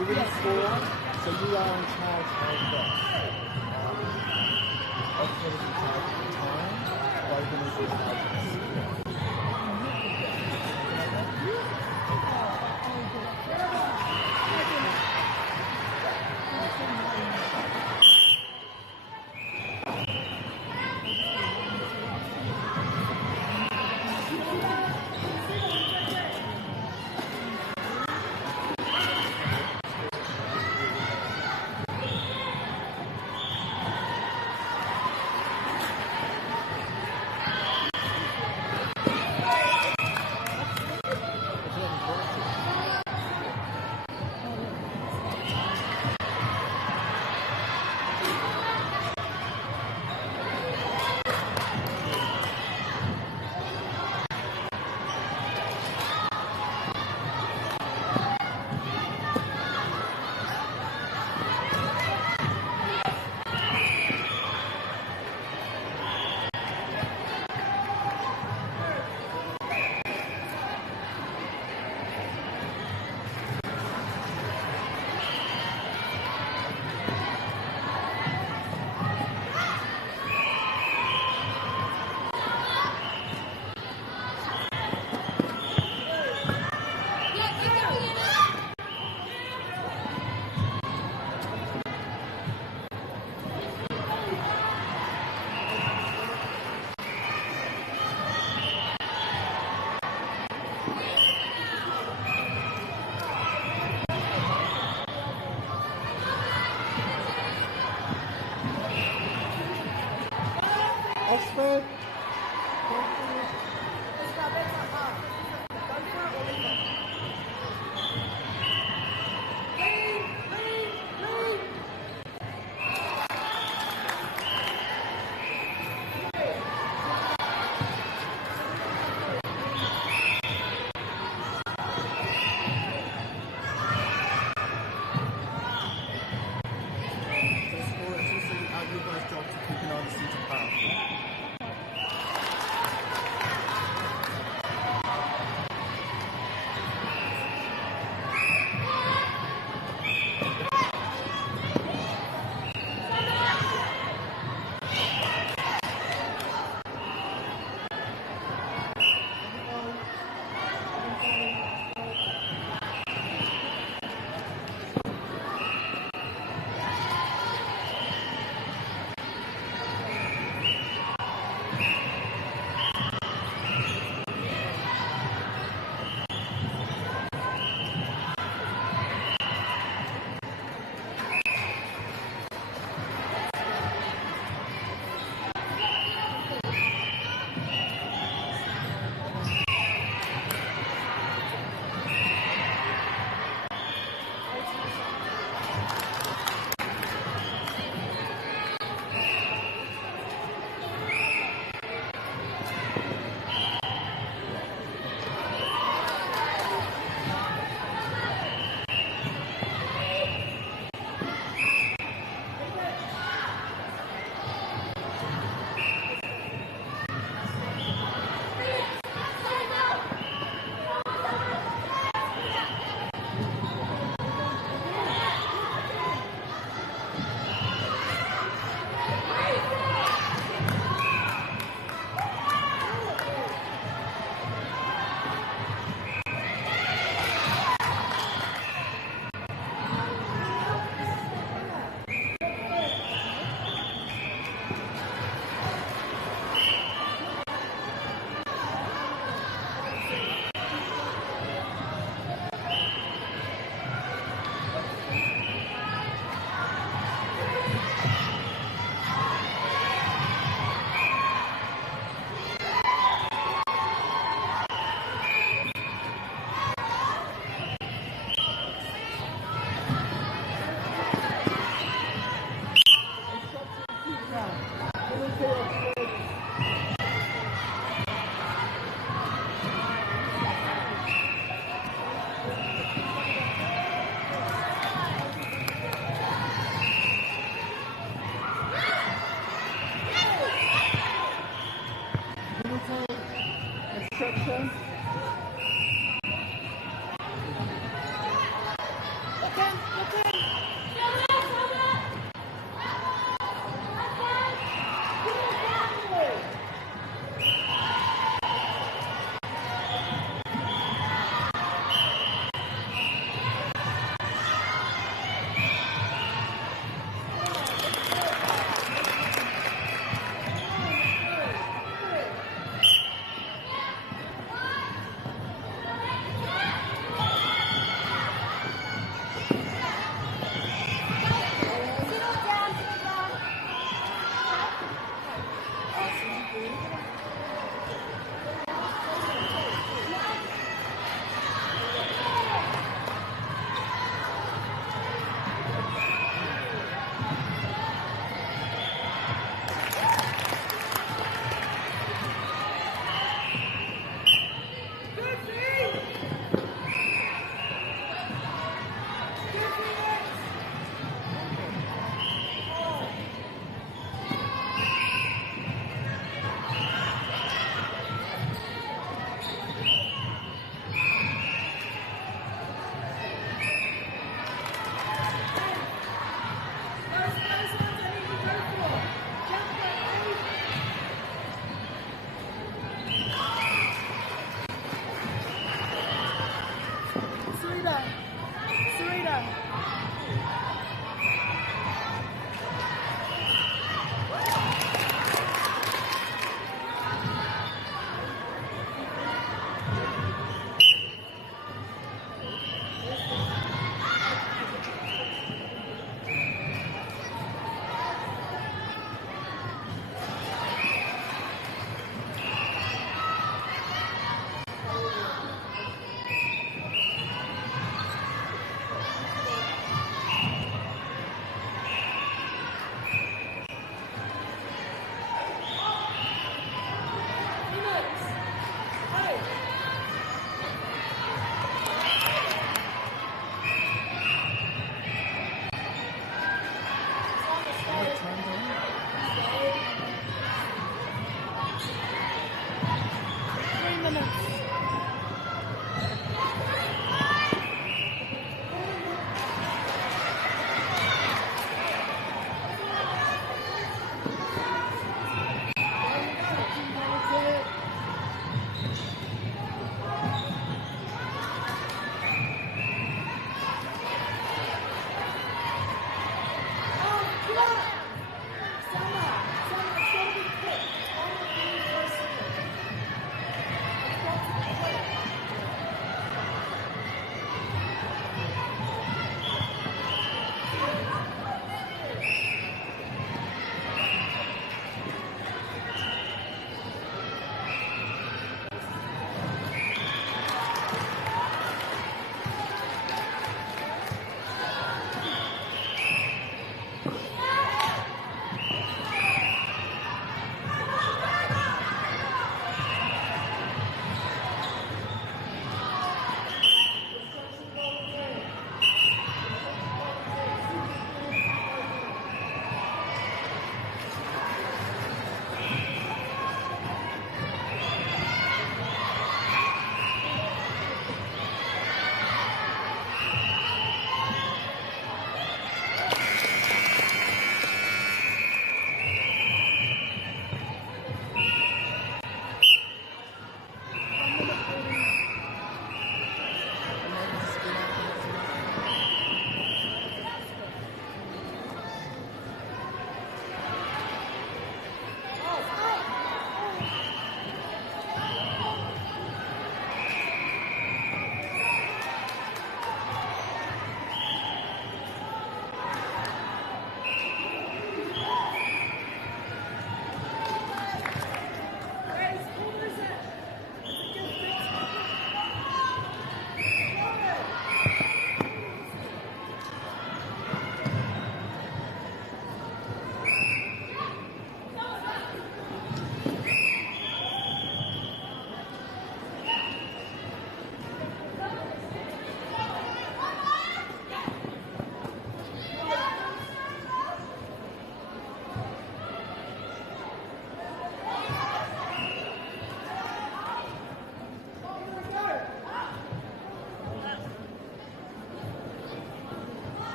You're going to score, so you are in charge of this. That's going to be taking time. We're going to do that. Oxford.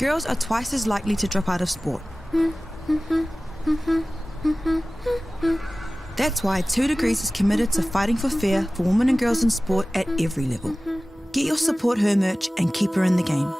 girls are twice as likely to drop out of sport. That's why 2 Degrees is committed to fighting for fair for women and girls in sport at every level. Get your Support Her merch and keep her in the game.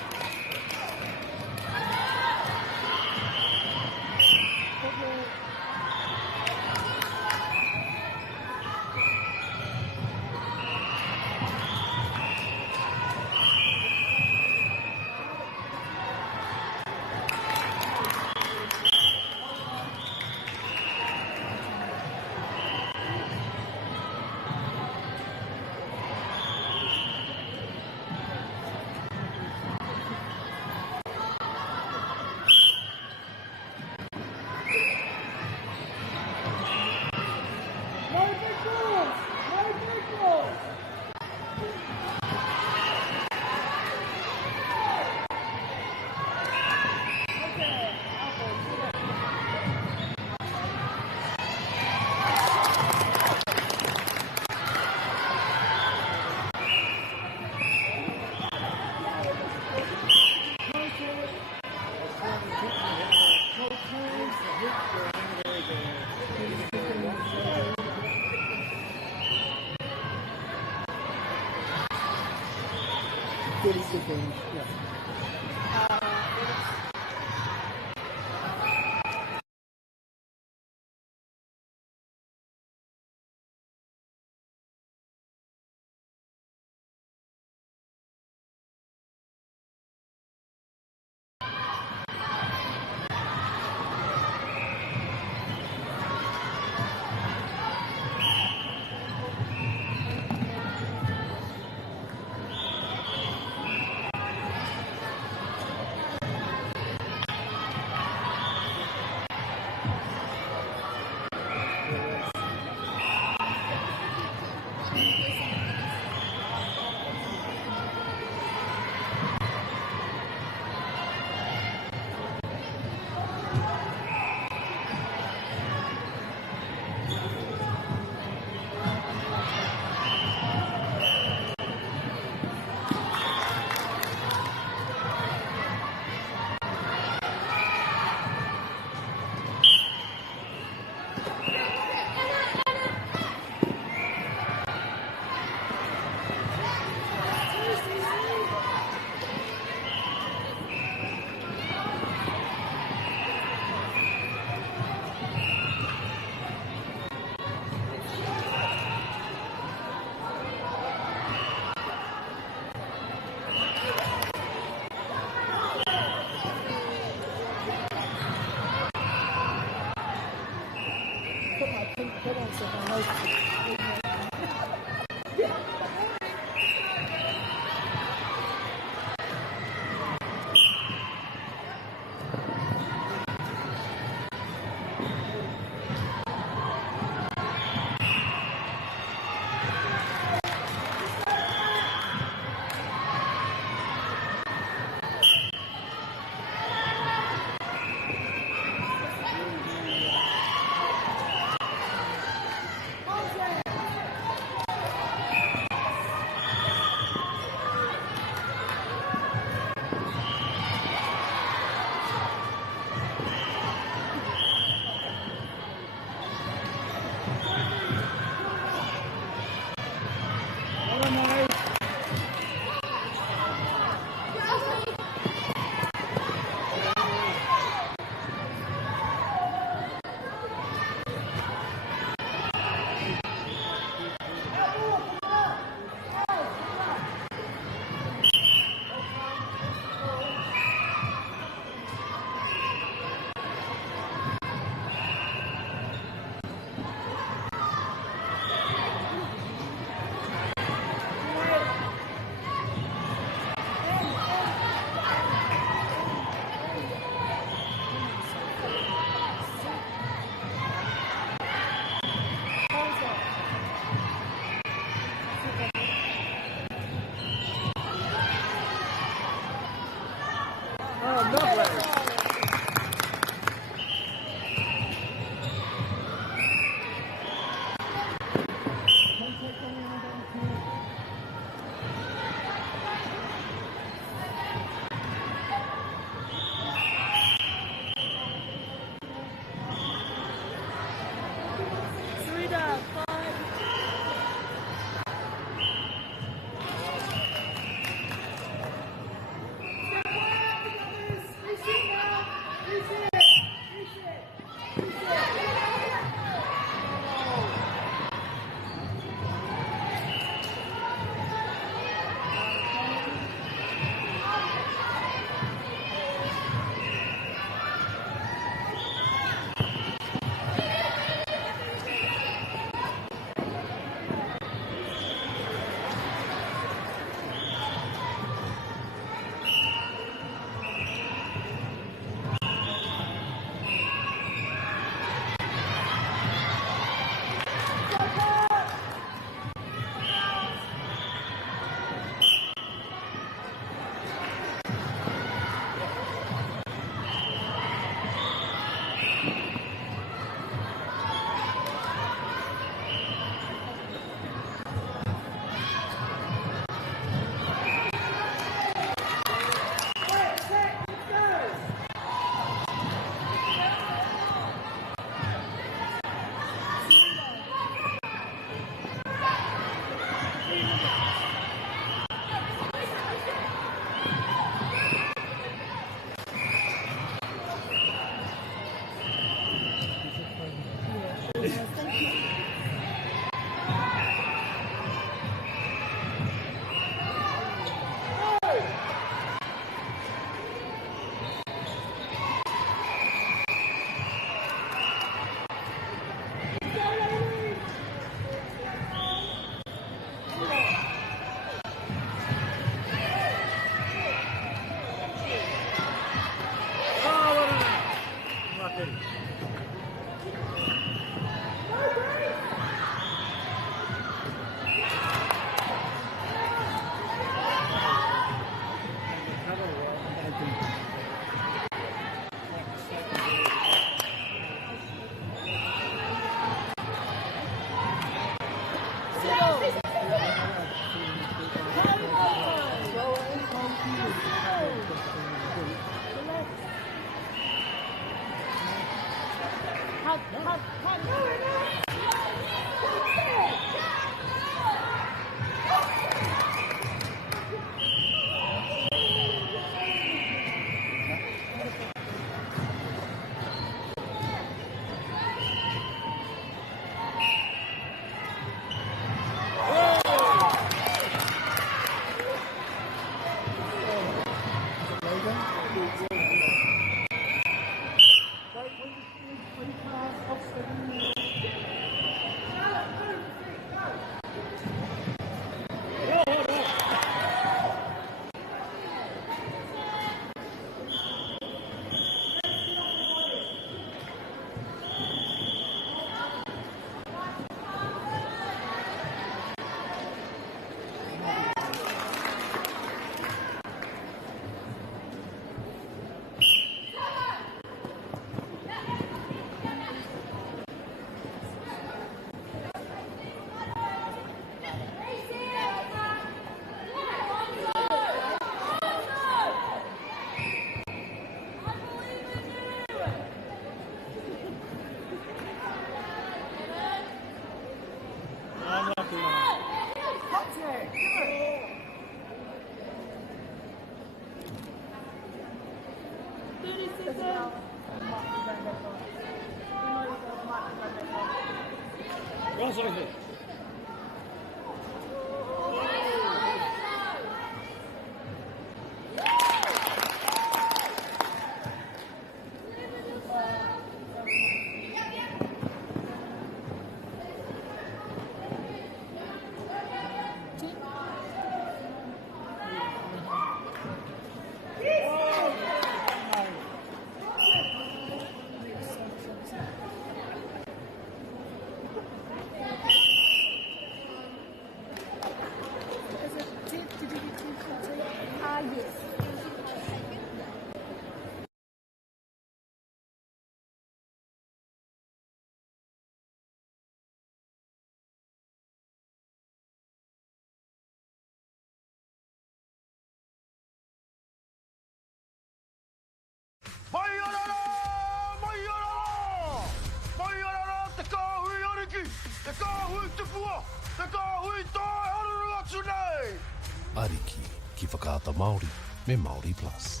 Ariki, ki whakaata Māori, me Māori Plus.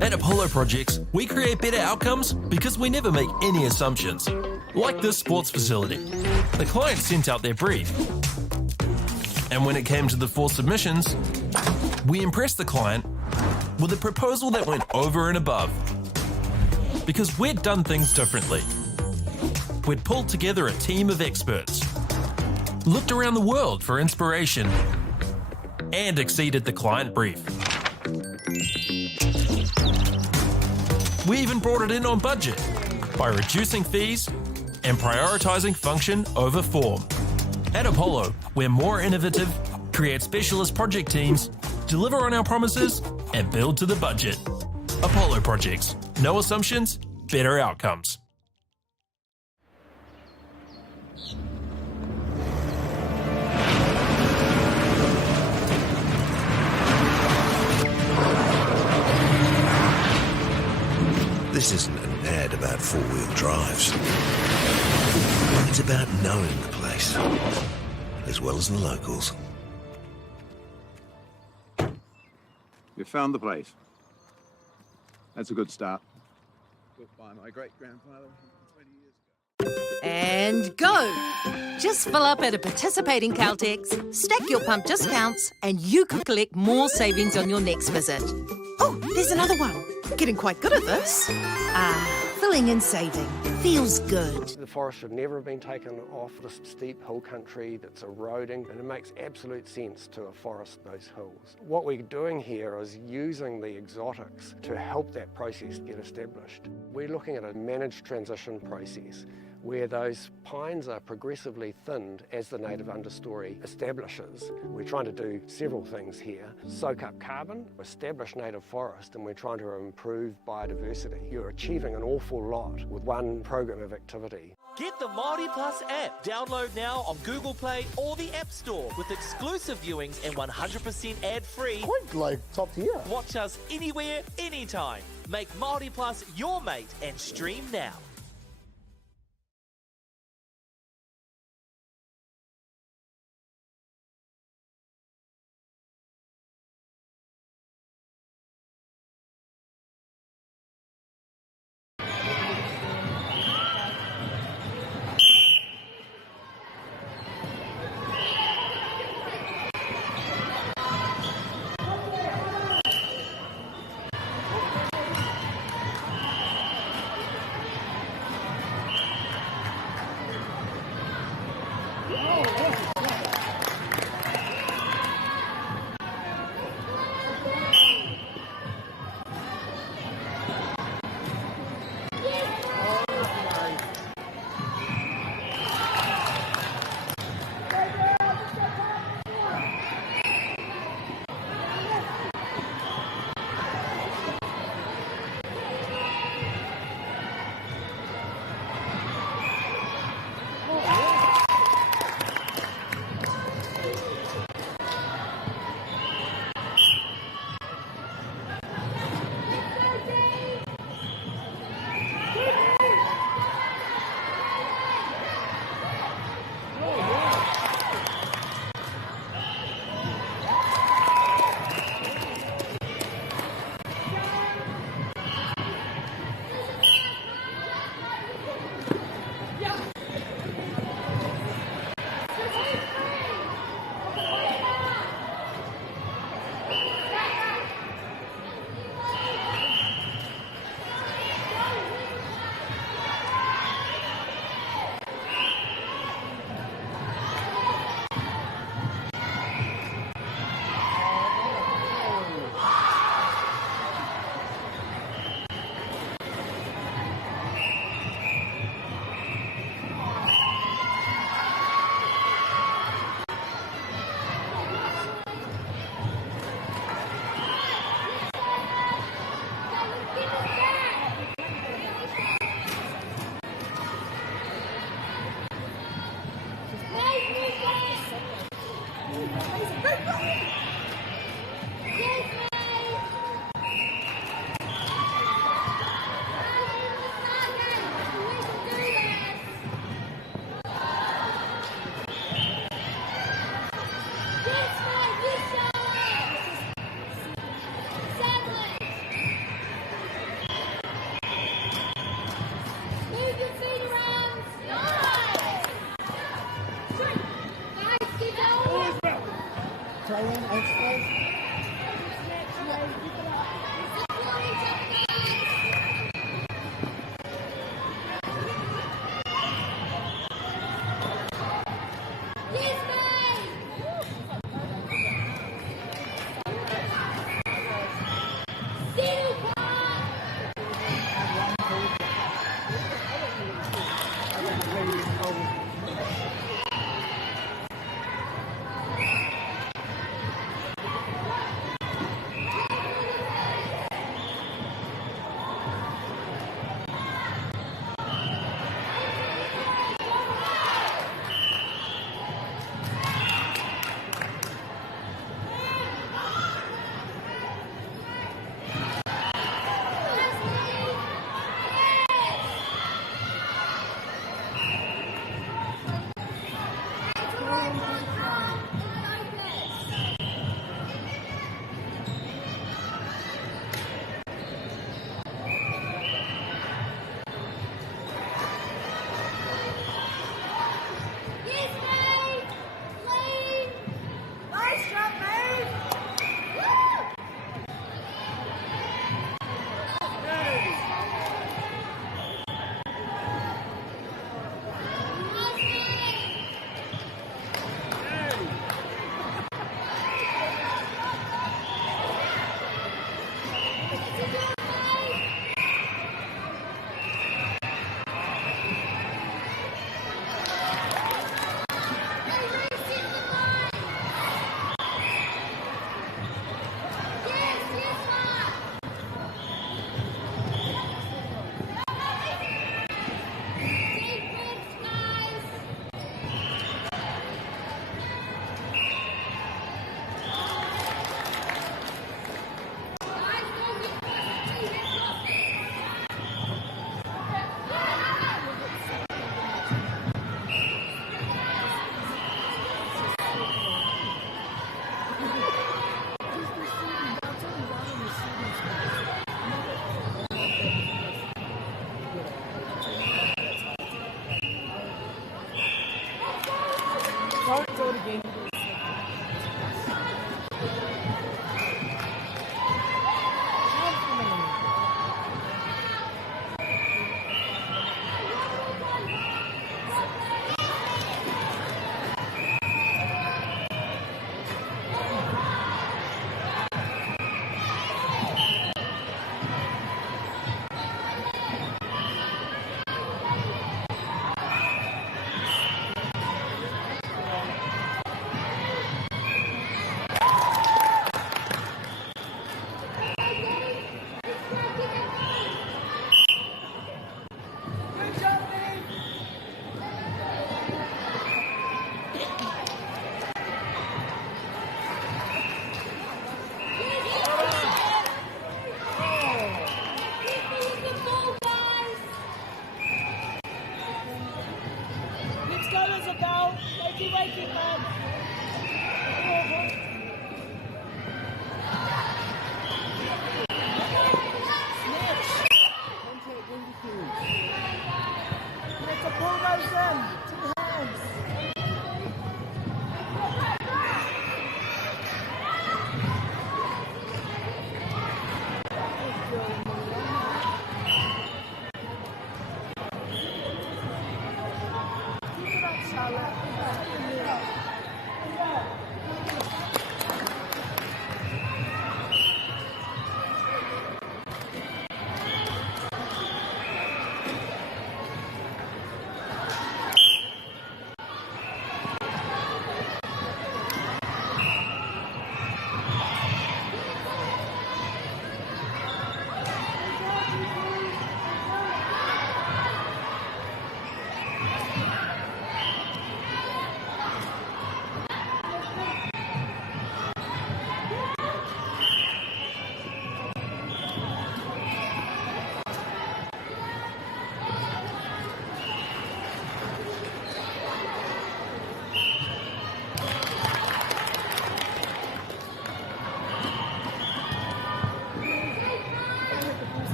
At Apollo Projects, we create better outcomes because we never make any assumptions. Like this sports facility. The client sent out their brief. And when it came to the 4 submissions, we impressed the client with a proposal that went over and above. Because we'd done things differently. We'd pulled together a team of experts, looked around the world for inspiration, and exceeded the client brief. We even brought it in on budget by reducing fees and prioritising function over form. At Apollo, we're more innovative, create specialist project teams, deliver on our promises, and build to the budget. Apollo Projects. No assumptions, better outcomes. This isn't an ad about four-wheel drives. It's about knowing the place, as well as the locals. You found the place. That's a good start. Built by my great-grandfather 20 years ago. And go! Just fill up at a participating Caltex, stack your pump discounts, and you could collect more savings on your next visit. Oh, there's another one. Getting quite good at this. Filling and saving. Feels good. The forest should never have been taken off this steep hill country that's eroding, and it makes absolute sense to afforest those hills. What we're doing here is using the exotics to help that process get established. We're looking at a managed transition process where those pines are progressively thinned as the native understory establishes. We're trying to do several things here. Soak up carbon, establish native forest, and we're trying to improve biodiversity. You're achieving an awful lot with one program of activity. Get the Māori Plus app. Download now on Google Play or the App Store with exclusive viewings and 100% ad-free. Quite like top tier. Watch us anywhere, anytime. Make Māori Plus your mate and stream now.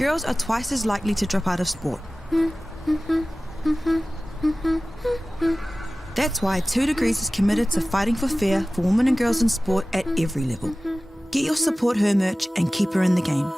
girls are twice as likely to drop out of sport. That's why 2 Degrees is committed to fighting for fair for women and girls in sport at every level. Get your Support Her merch and keep her in the game.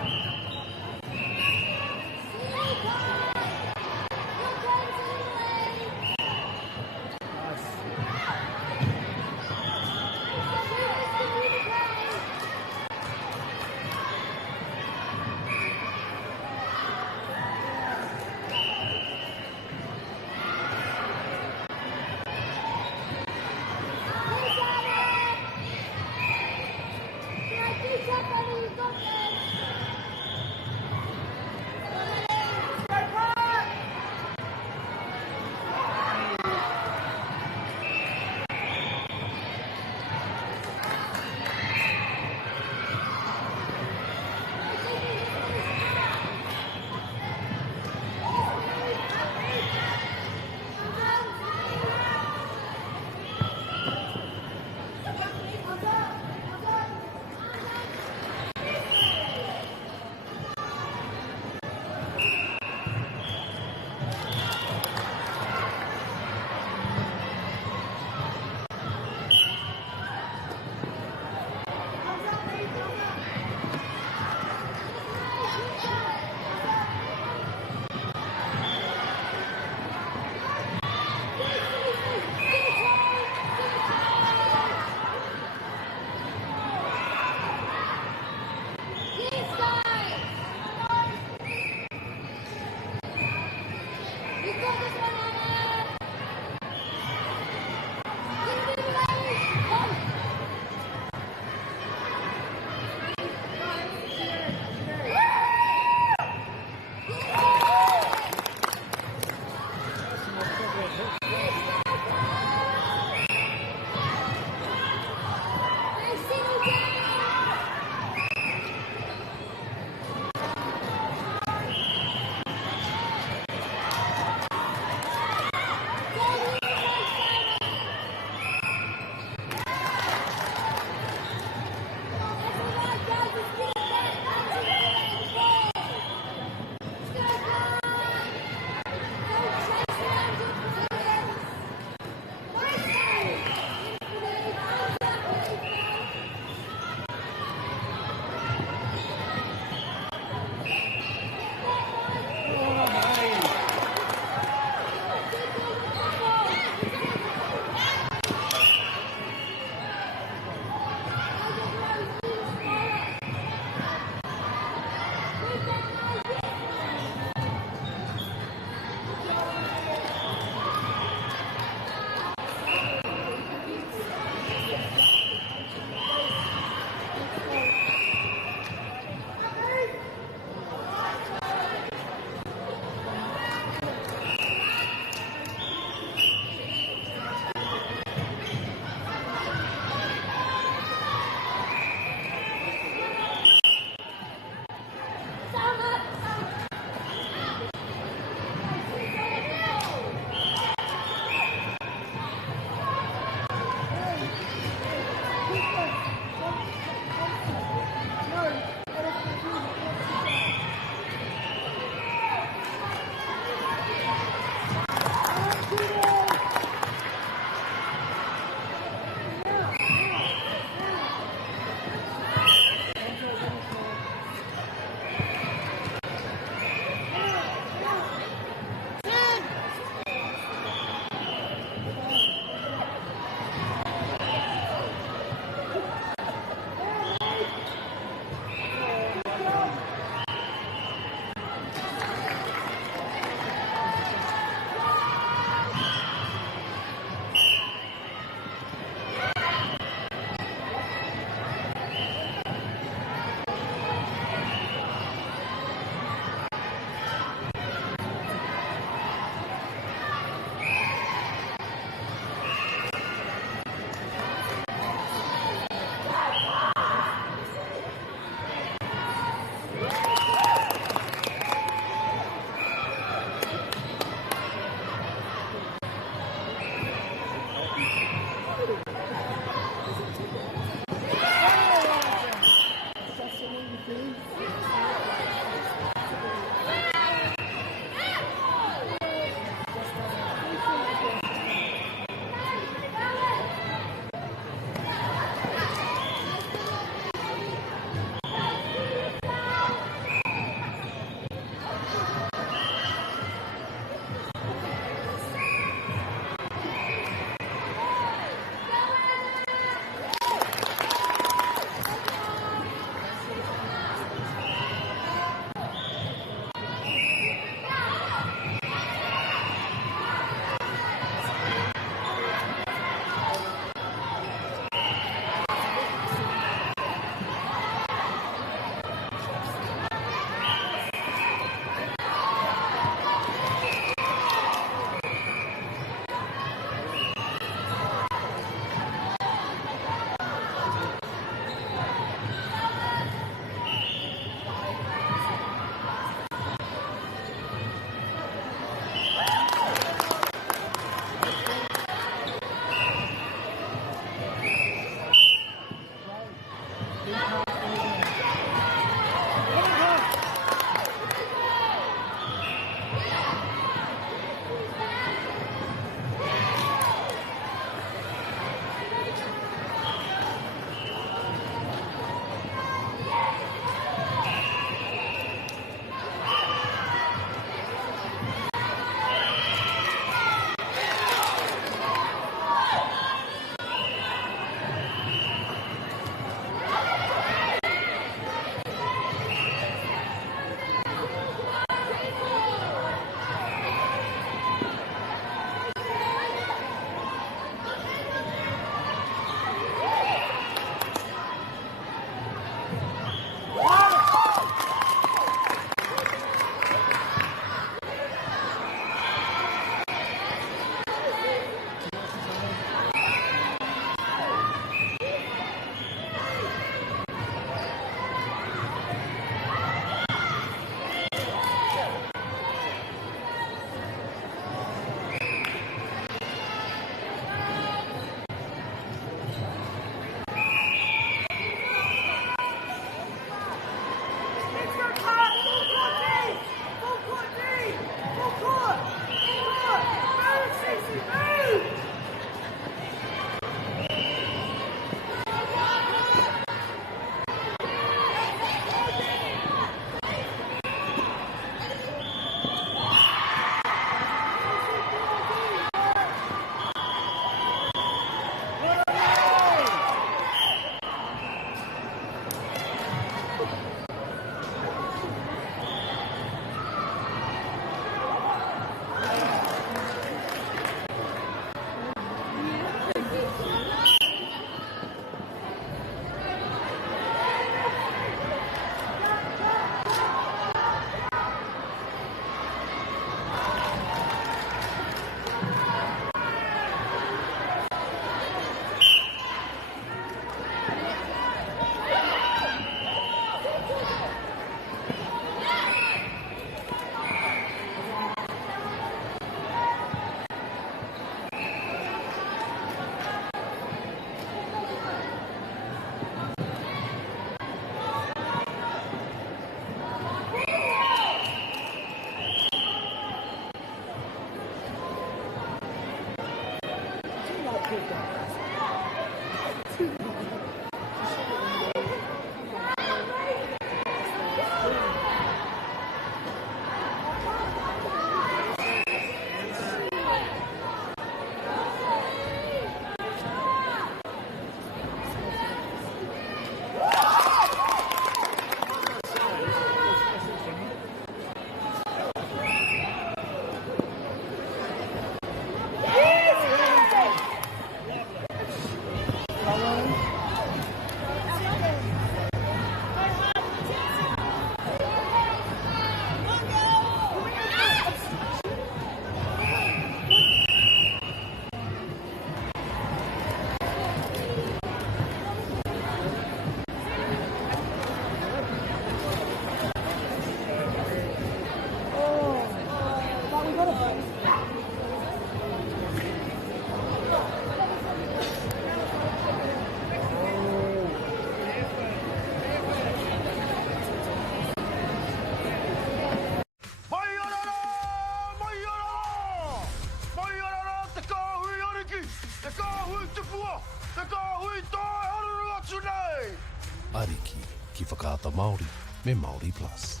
Ariki, ki whakaata Māori, me Māori Plus.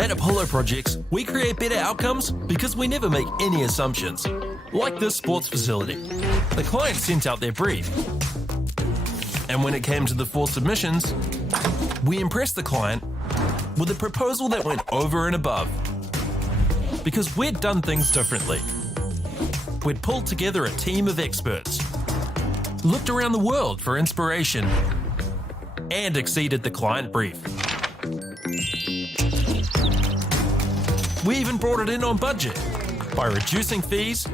At Apollo Projects, we create better outcomes because we never make any assumptions. Like this sports facility. The client sent out their brief. And when it came to the 4 submissions, we impressed the client with a proposal that went over and above. Because we'd done things differently. We'd pulled together a team of experts, looked around the world for inspiration, and exceeded the client brief. We even brought it in on budget by reducing fees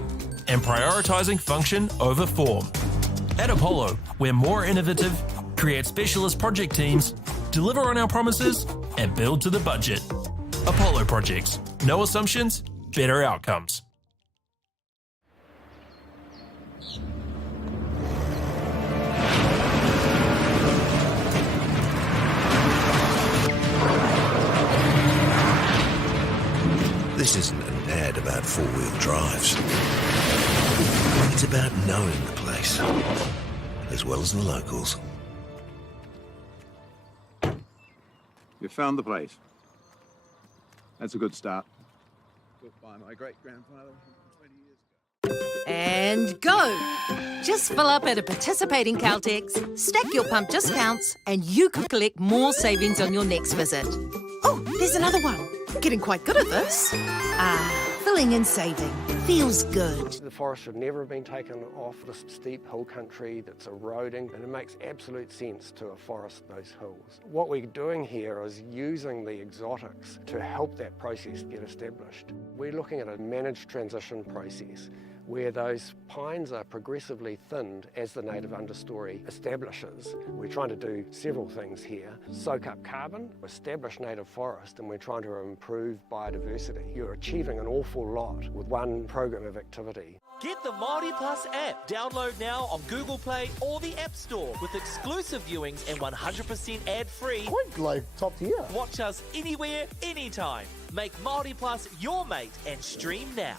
and prioritising function over form. At Apollo, we're more innovative, create specialist project teams, deliver on our promises, and build to the budget. Apollo Projects. No assumptions, better outcomes. This isn't an ad about four-wheel drives. It's about knowing the place, as well as the locals. You found the place. That's a good start. Built by my great-grandfather 20 years ago. And go! Just fill up at a participating Caltex, stack your pump discounts, and you could collect more savings on your next visit. Oh, there's another one. Getting quite good at this. Filling and saving. Feels good. The forest should never have been taken off this steep hill country that's eroding, and it makes absolute sense to afforest those hills. What we're doing here is using the exotics to help that process get established. We're looking at a managed transition process where those pines are progressively thinned as the native understory establishes. We're trying to do several things here. Soak up carbon, establish native forest, and we're trying to improve biodiversity. You're achieving an awful lot with one program of activity. Get the Māori Plus app. Download now on Google Play or the App Store with exclusive viewings and 100% ad-free. Quite like top tier. Watch us anywhere, anytime. Make Māori Plus your mate and stream now.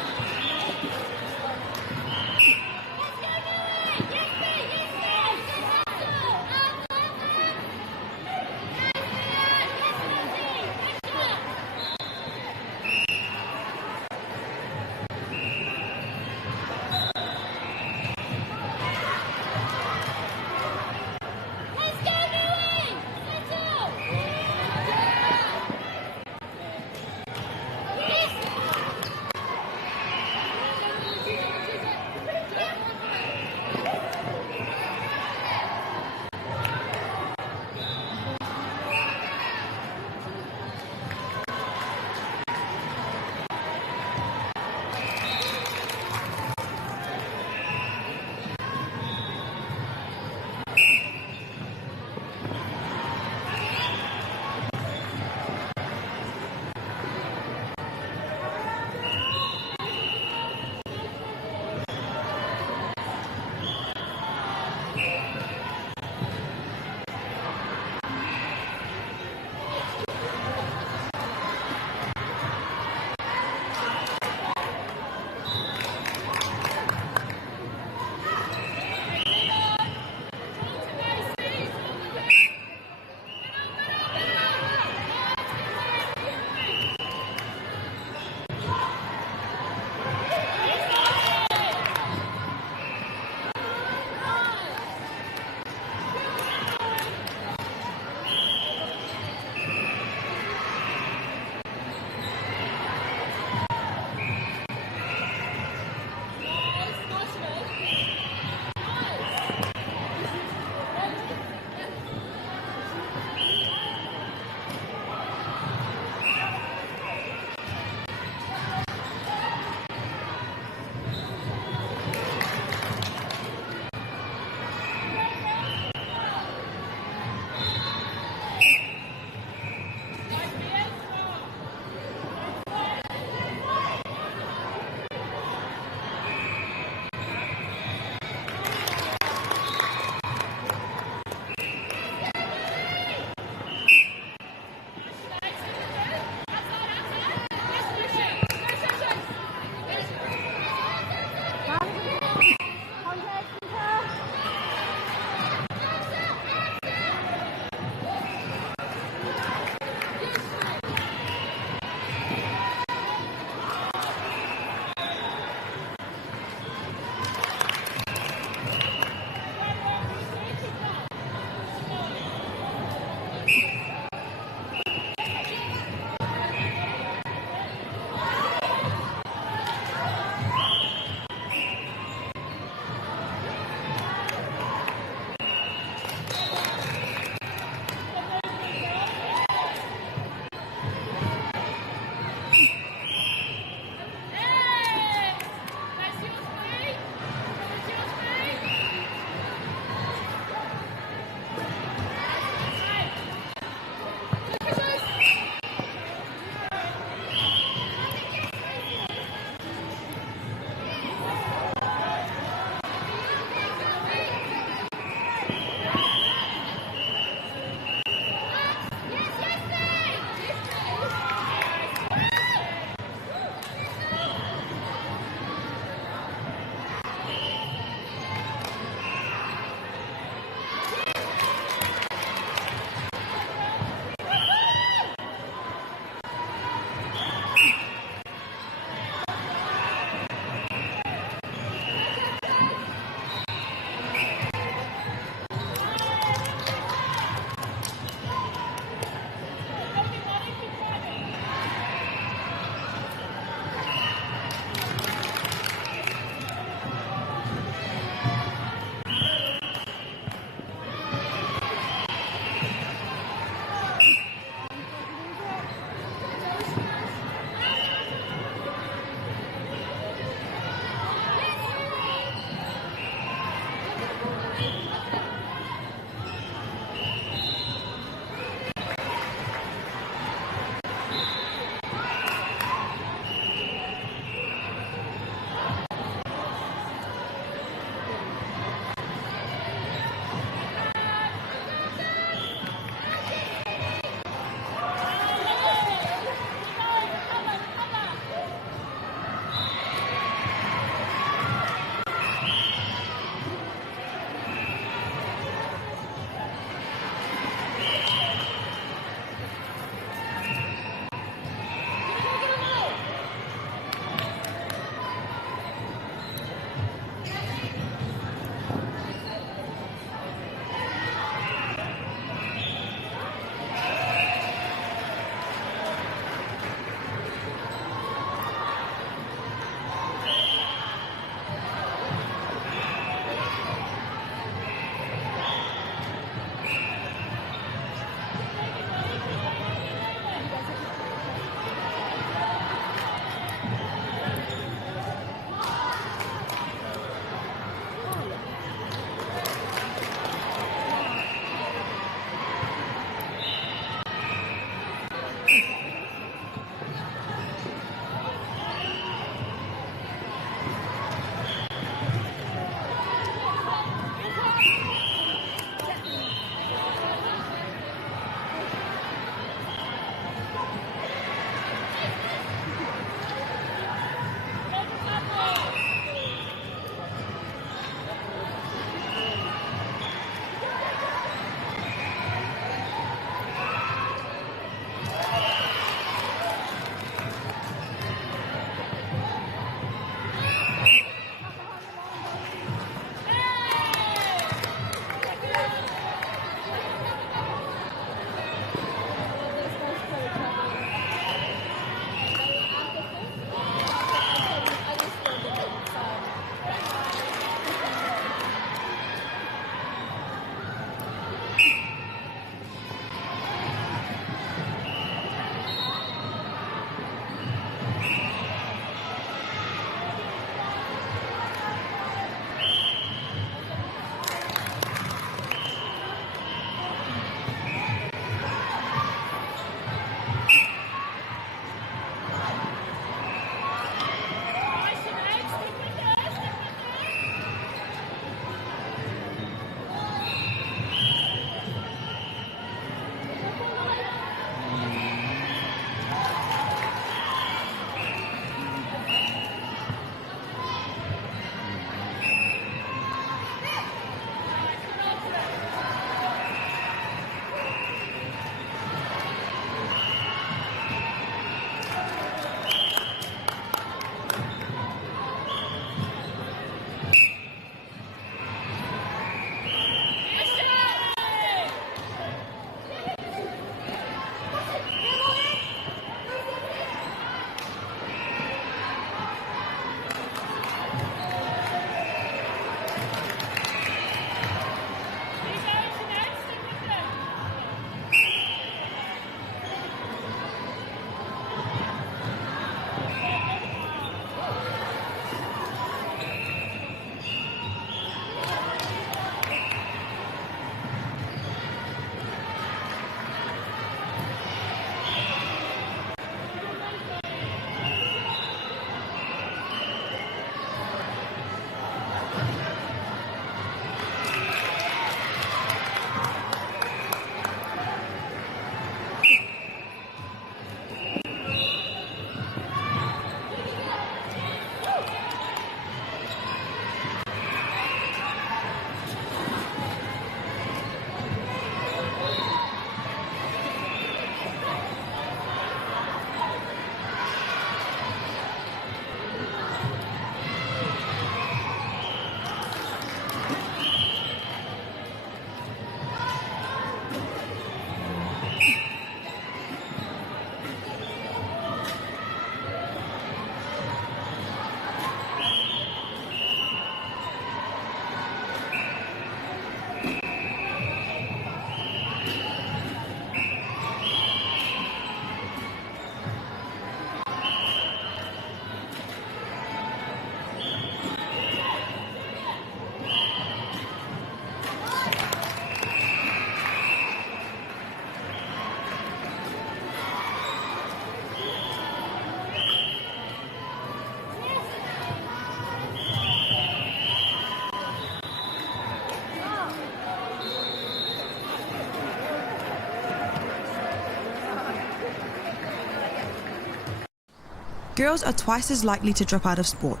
girls are twice as likely to drop out of sport.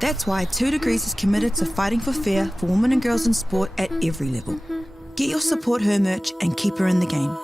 That's why 2 Degrees is committed to fighting for fair for women and girls in sport at every level. Get your Support Her merch and keep her in the game.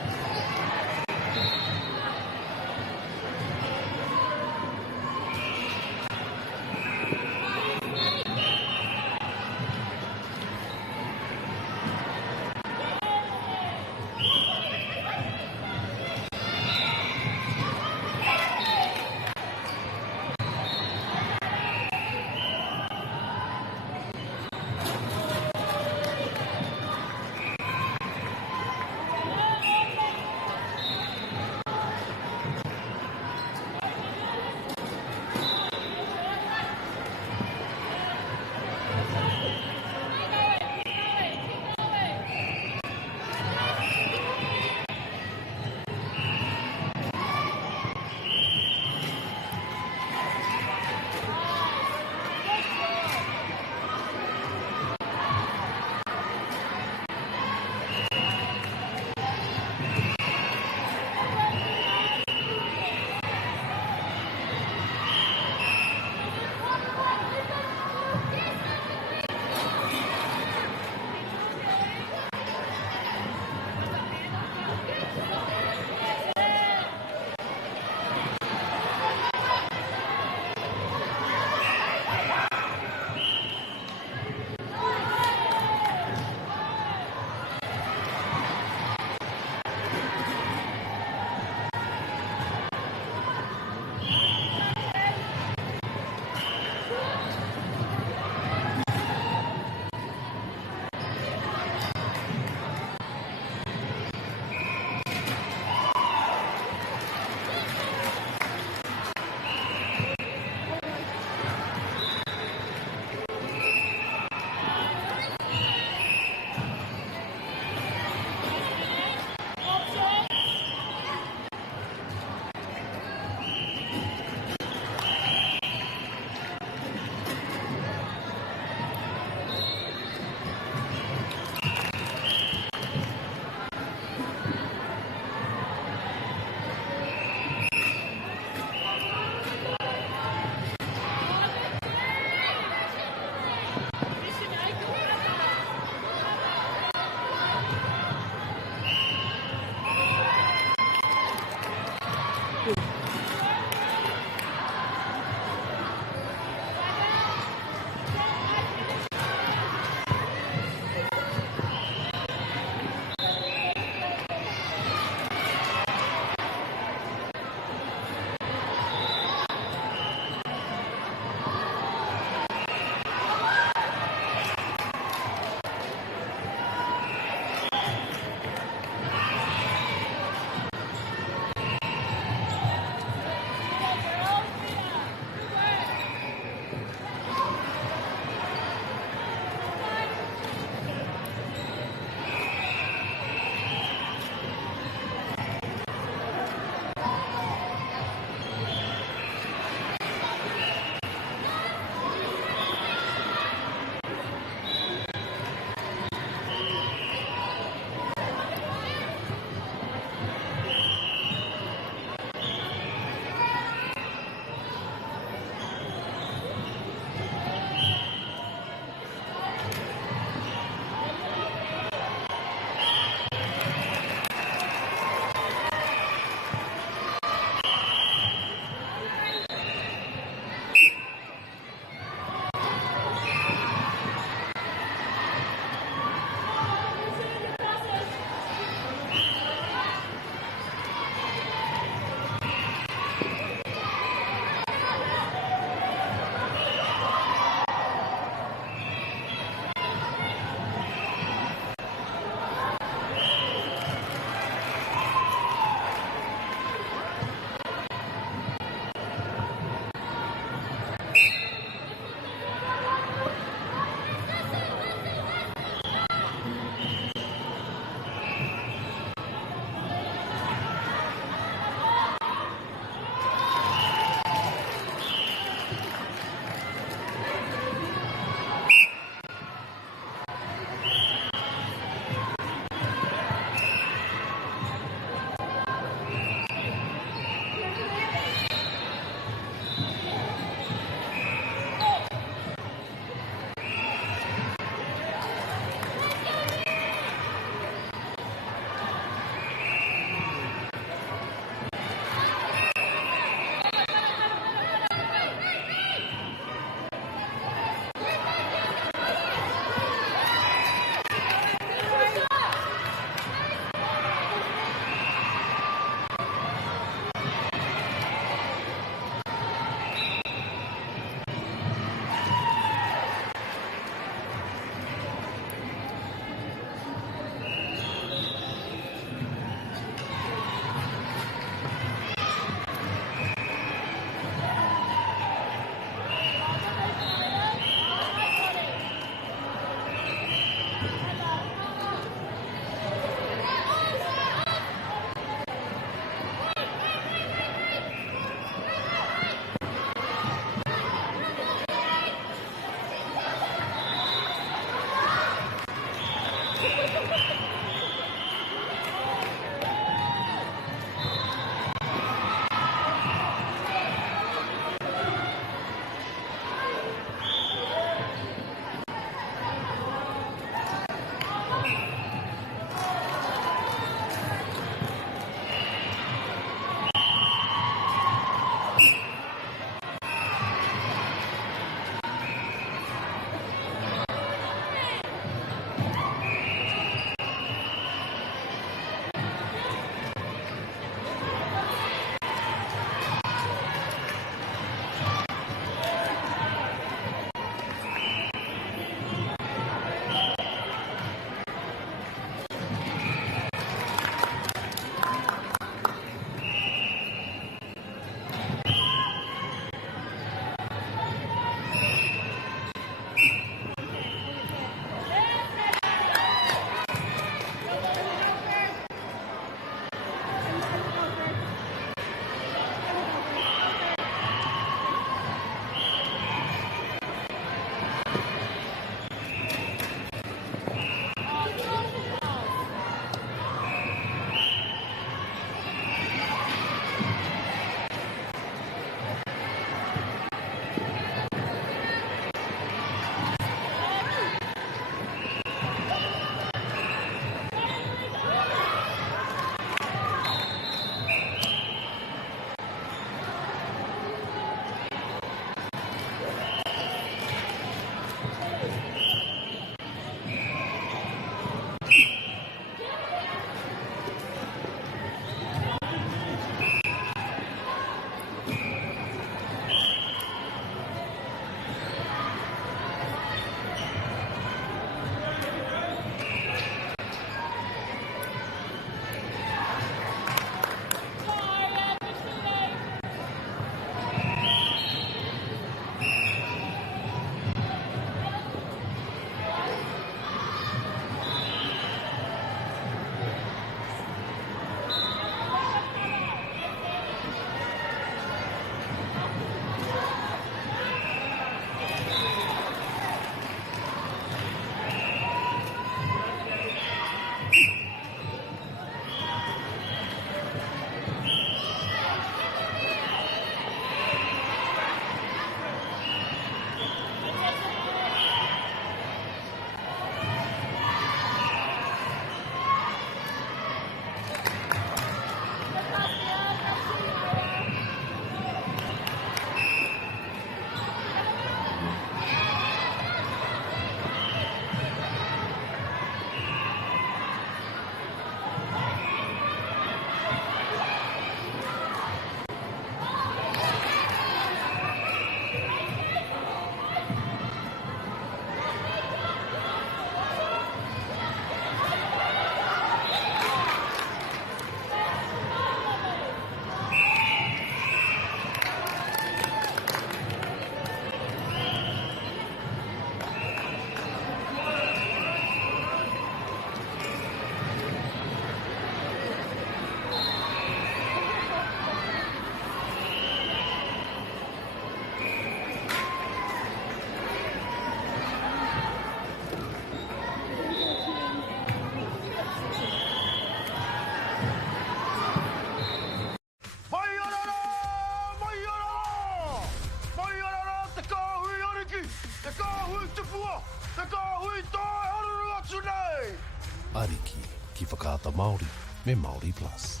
whakaata Māori me Māori Plus.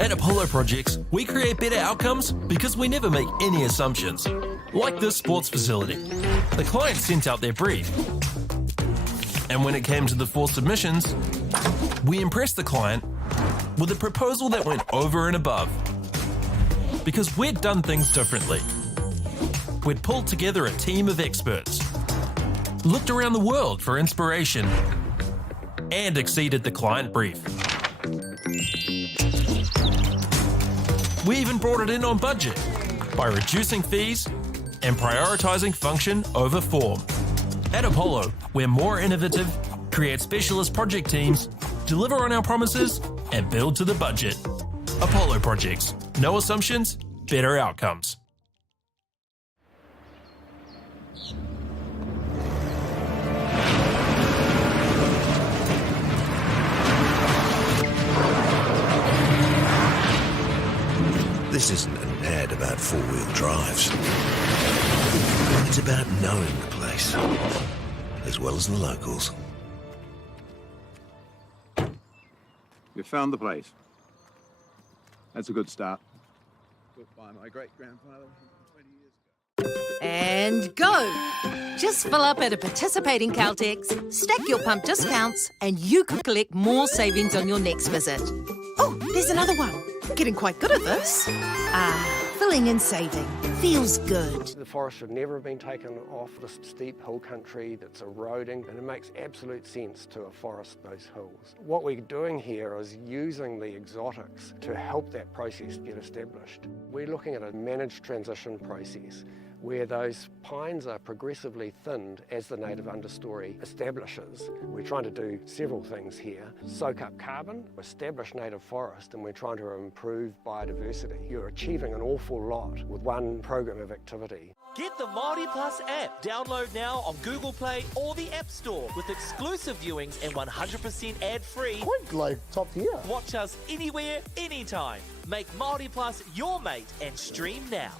At Apollo Projects, we create better outcomes because we never make any assumptions. Like this sports facility. The client sent out their brief. And when it came to the 4 submissions, we impressed the client with a proposal that went over and above. Because we'd done things differently. We'd pulled together a team of experts, looked around the world for inspiration, and exceeded the client brief. We even brought it in on budget by reducing fees and prioritising function over form. At Apollo, we're more innovative, create specialist project teams, deliver on our promises, and build to the budget. Apollo Projects. No assumptions, better outcomes. This isn't an ad about four-wheel drives. It's about knowing the place, as well as the locals. You found the place. That's a good start. Built by my great-grandfather 20 years ago. And go! Just fill up at a participating Caltex, stack your pump discounts, and you could collect more savings on your next visit. Oh, there's another one. Getting quite good at this. Filling and saving. Feels good. The forest should never have been taken off this steep hill country that's eroding, and it makes absolute sense to afforest those hills. What we're doing here is using the exotics to help that process get established. We're looking at a managed transition process where those pines are progressively thinned as the native understory establishes. We're trying to do several things here. Soak up carbon, establish native forest, and we're trying to improve biodiversity. You're achieving an awful lot with one program of activity. Get the Māori Plus app. Download now on Google Play or the App Store with exclusive viewings and 100% ad-free. Quite like top tier. Watch us anywhere, anytime. Make Māori Plus your mate and stream now.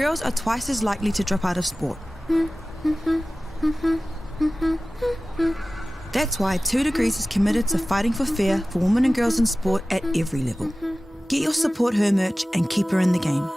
girls are twice as likely to drop out of sport. That's why 2 Degrees is committed to fighting for fair for women and girls in sport at every level. Get your Support Her merch and keep her in the game.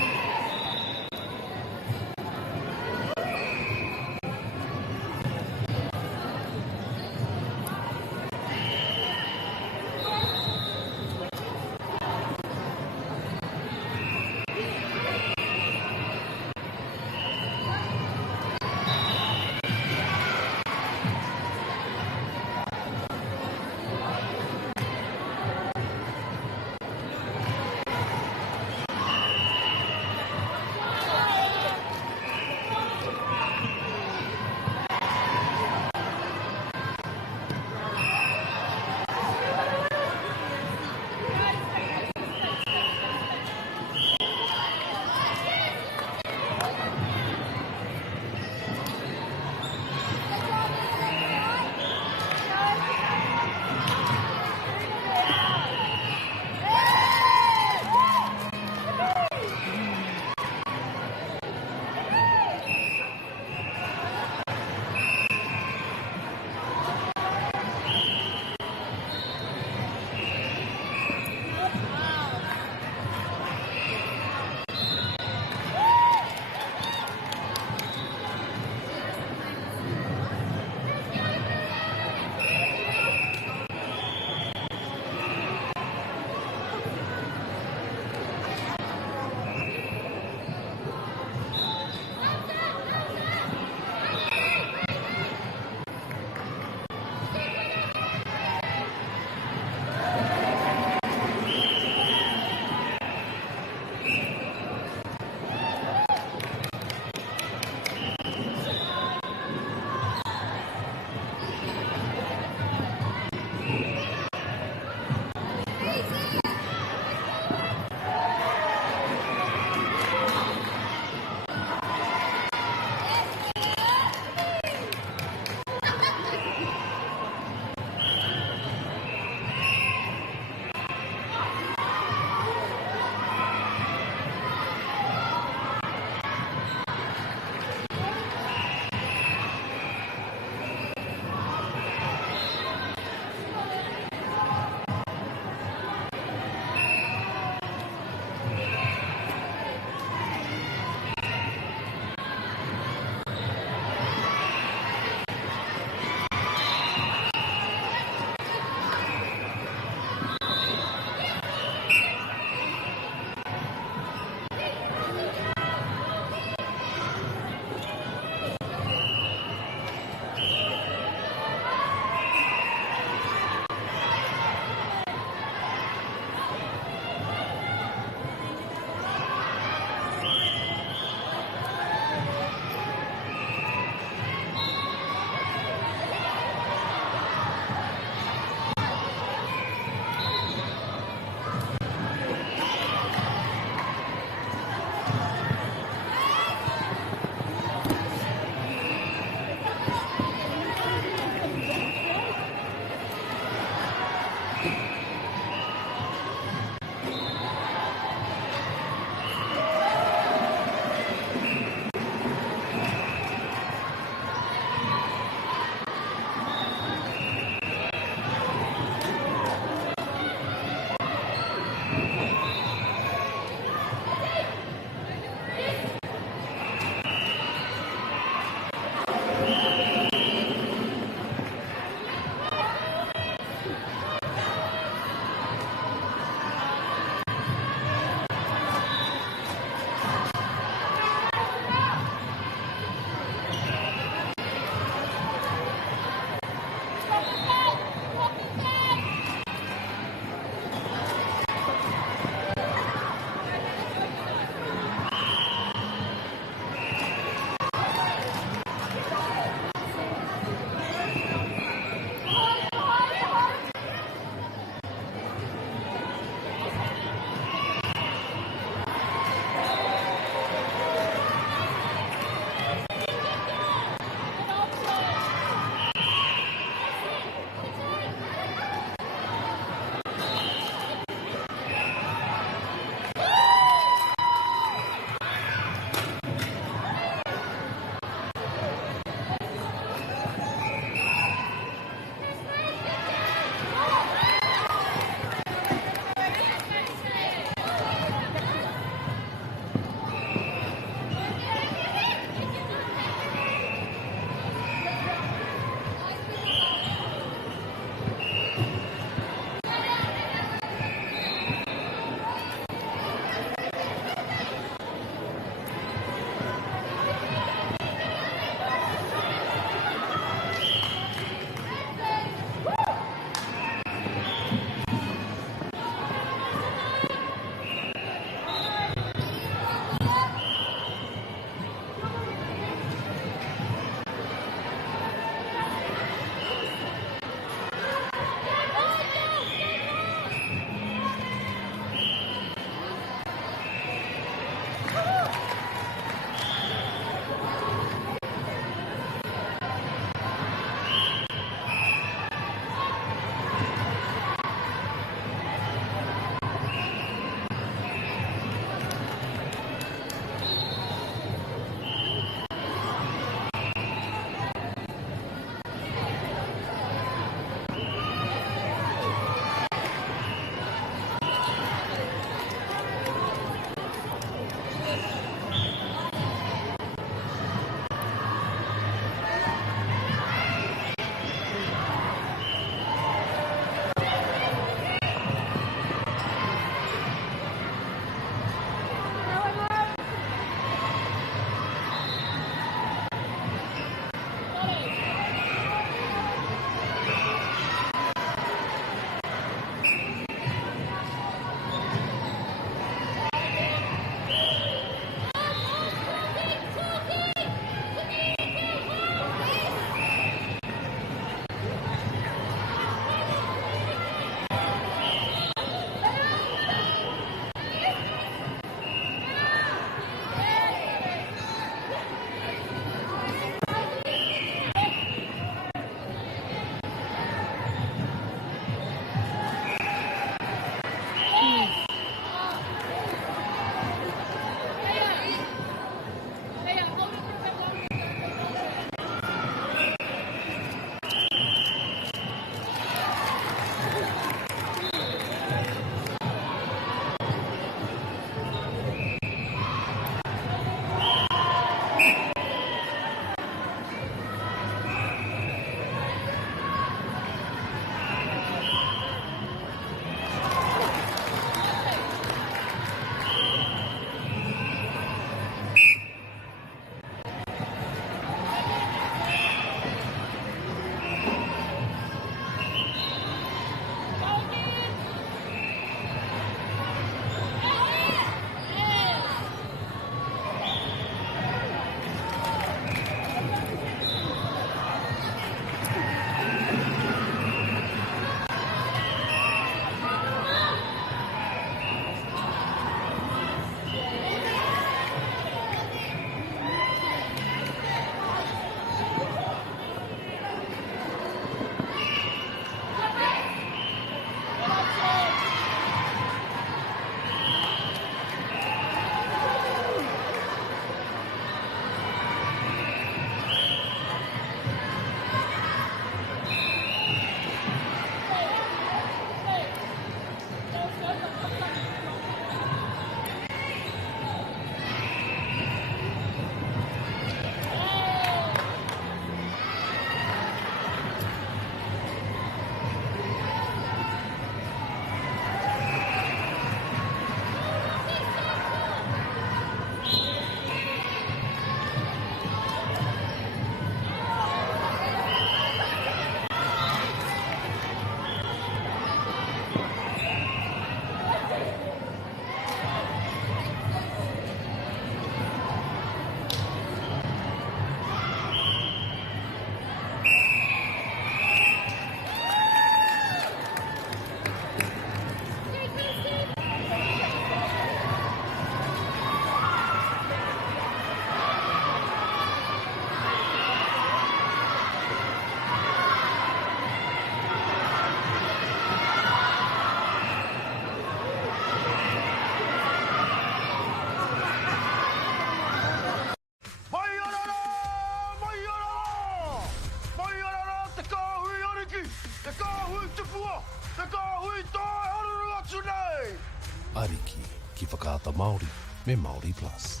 ki whakaata Māori me Māori Plus.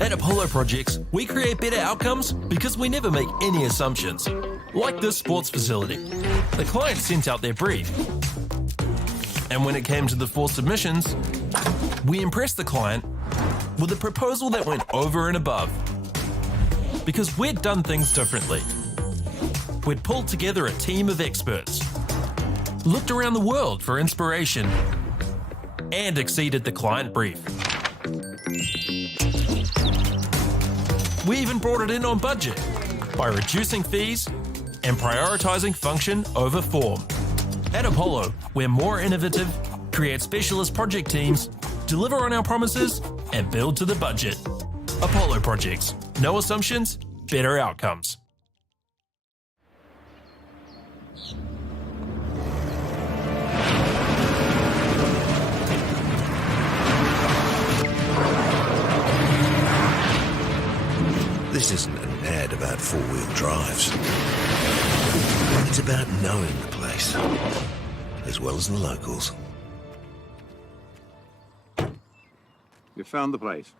At Apollo Projects, we create better outcomes because we never make any assumptions. Like this sports facility. The client sent out their brief. And when it came to the 4 submissions, we impressed the client with a proposal that went over and above. Because we'd done things differently. We'd pulled together a team of experts, looked around the world for inspiration, and exceeded the client brief. We even brought it in on budget by reducing fees and prioritising function over form. At Apollo, we're more innovative, create specialist project teams, deliver on our promises, and build to the budget. Apollo Projects. No assumptions, better outcomes. This isn't an ad about four-wheel drives. It's about knowing the place, as well as the locals. You found the place.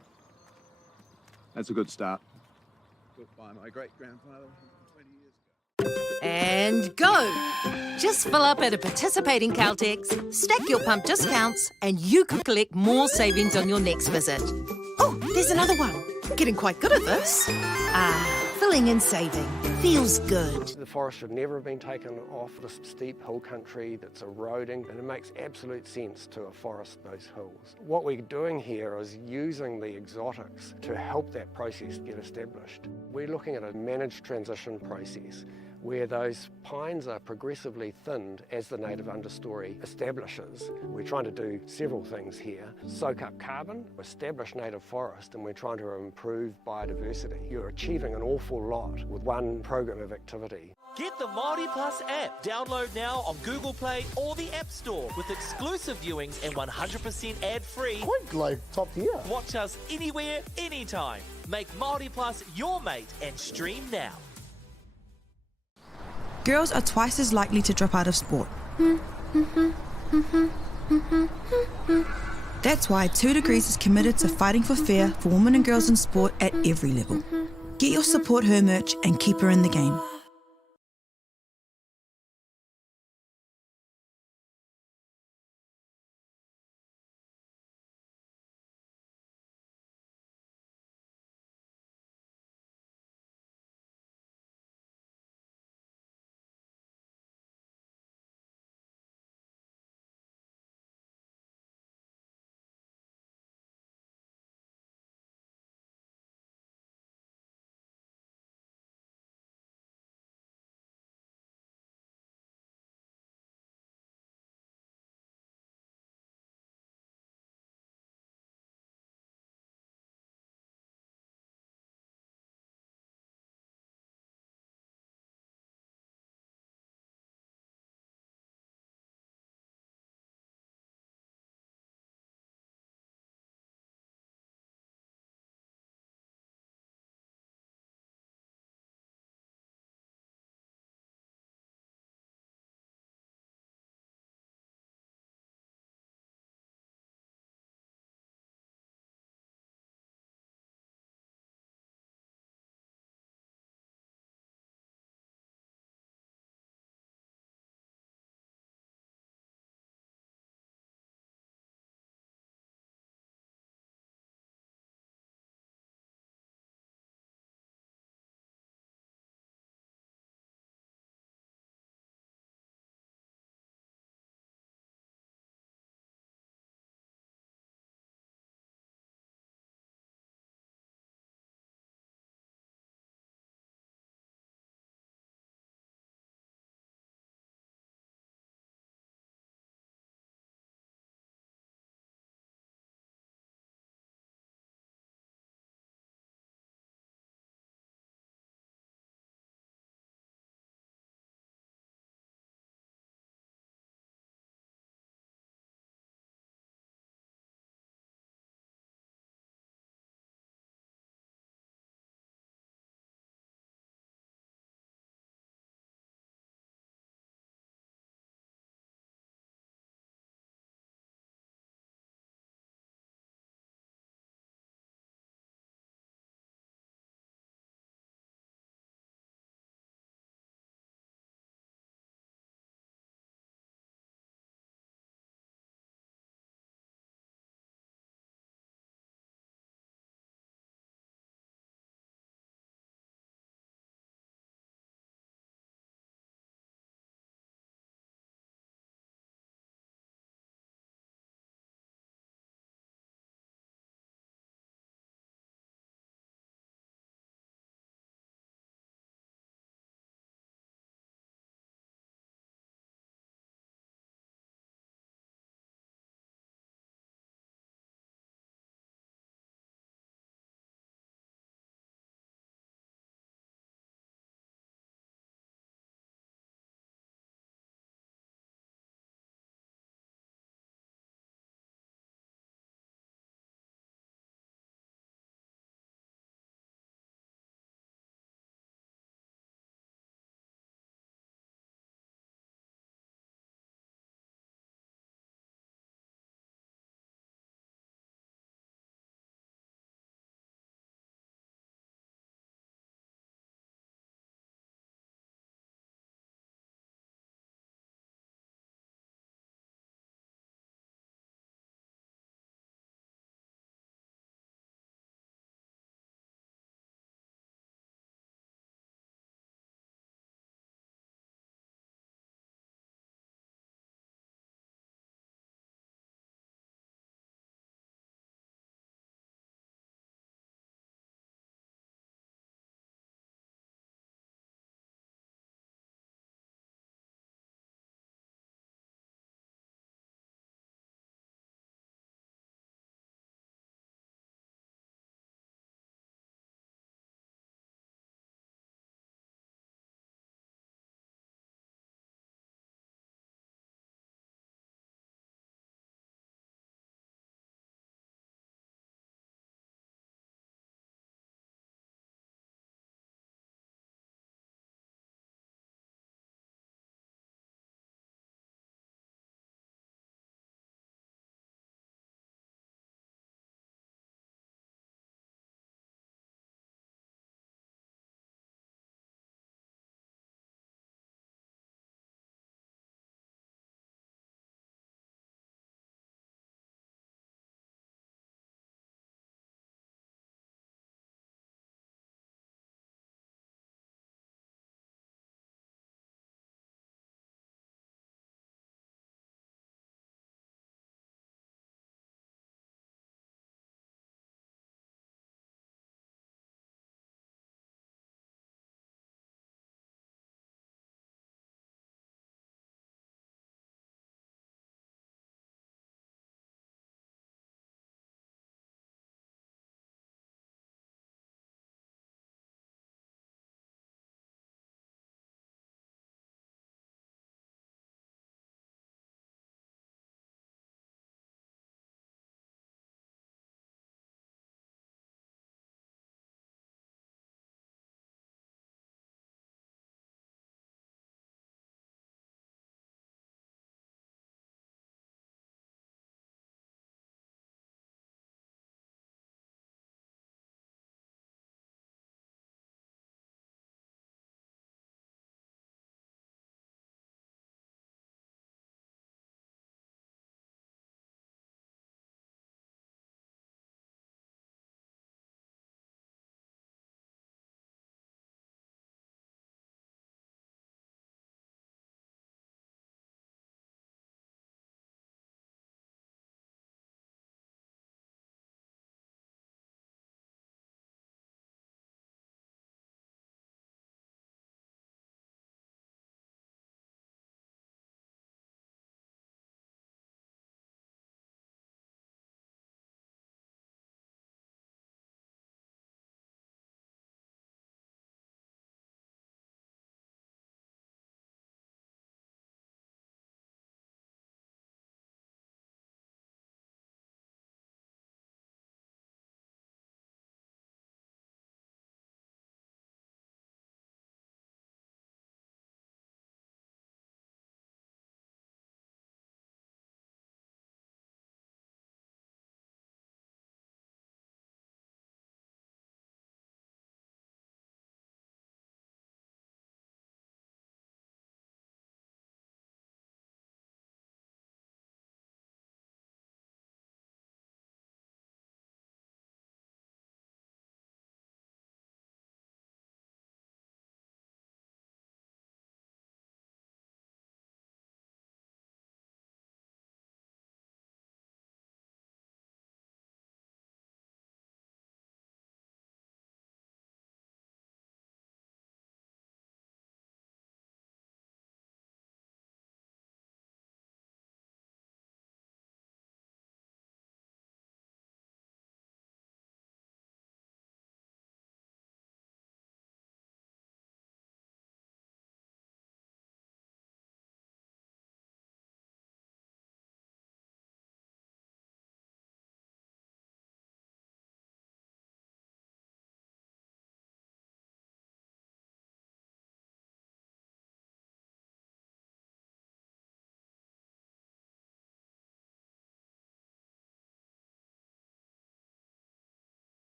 That's a good start. Built by my great-grandfather 20 years ago. And go! Just fill up at a participating Caltex, stack your pump discounts, and you could collect more savings on your next visit. Oh, there's another one. Getting quite good at this. Filling and saving. Feels good. The forest should never have been taken off this steep hill country that's eroding, and it makes absolute sense to afforest those hills. What we're doing here is using the exotics to help that process get established. We're looking at a managed transition process where those pines are progressively thinned as the native understory establishes. We're trying to do several things here. Soak up carbon, establish native forest, and we're trying to improve biodiversity. You're achieving an awful lot with one program of activity. Get the Māori Plus app. Download now on Google Play or the App Store with exclusive viewings and 100% ad-free. Quite like top tier. Watch us anywhere, anytime. Make Māori Plus your mate and stream now. Girls are twice as likely to drop out of sport. That's why 2 Degrees is committed to fighting for fair for women and girls in sport at every level. Get your Support Her merch and keep her in the game.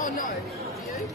Oh no, do you?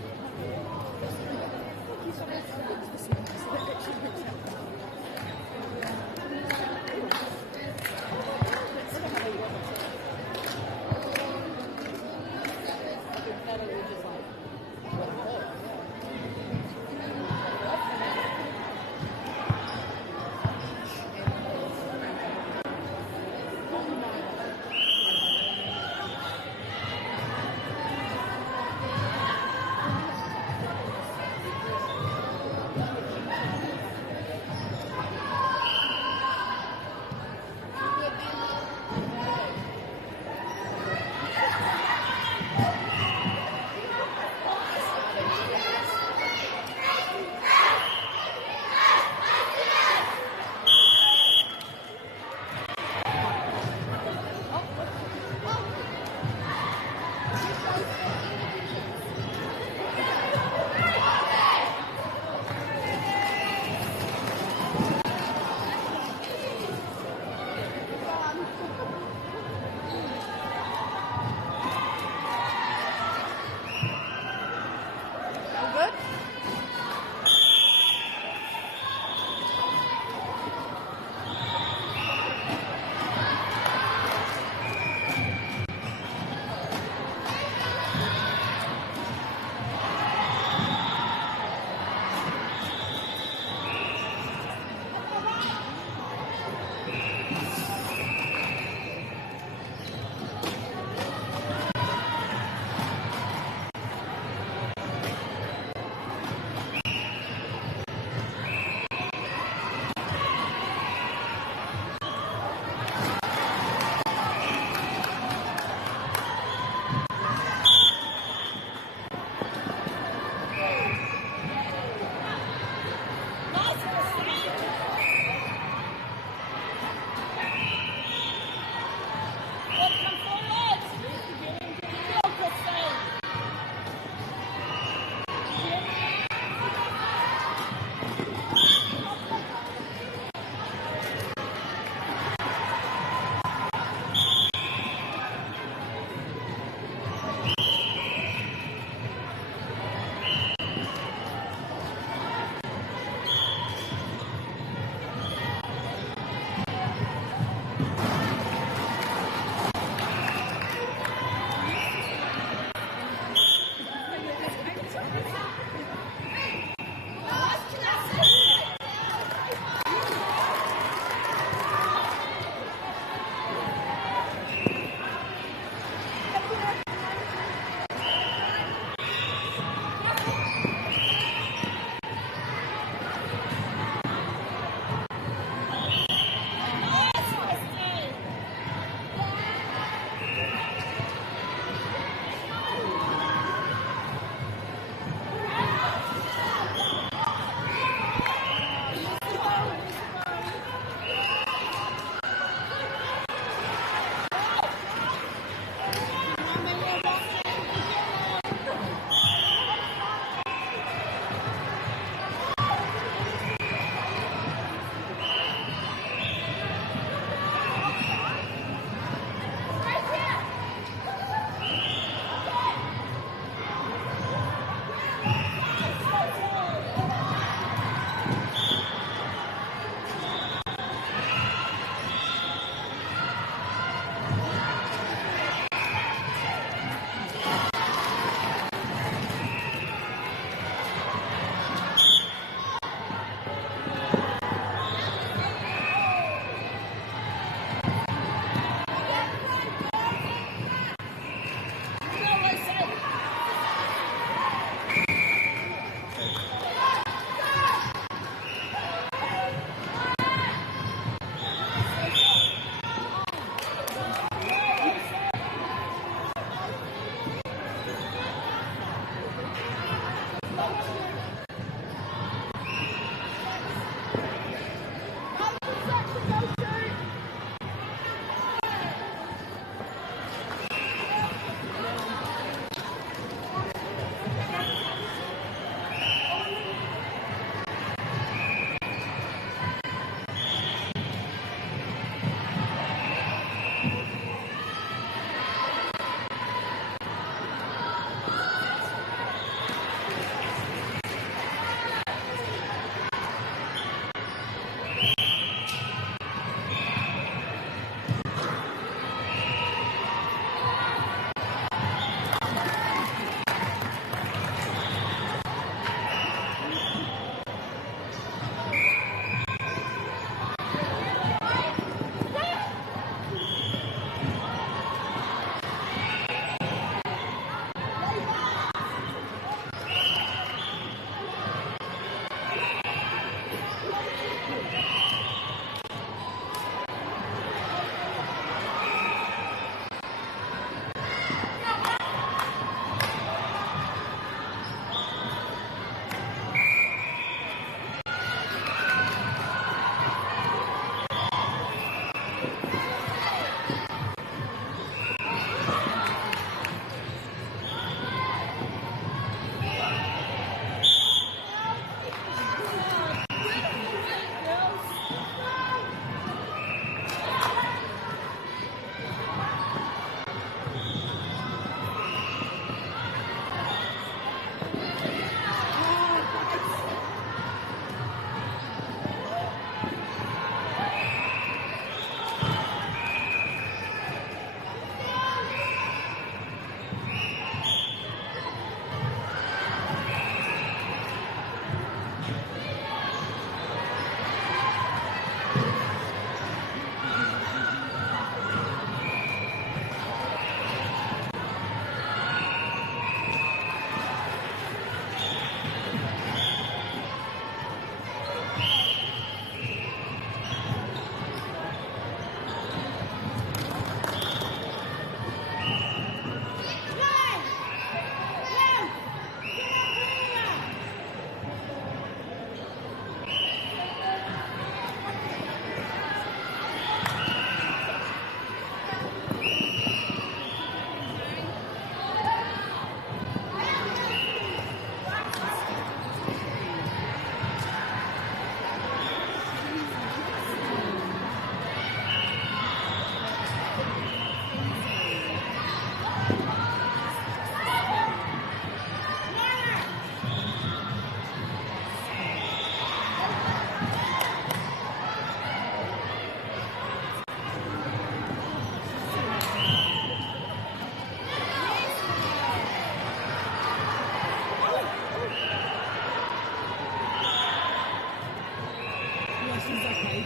And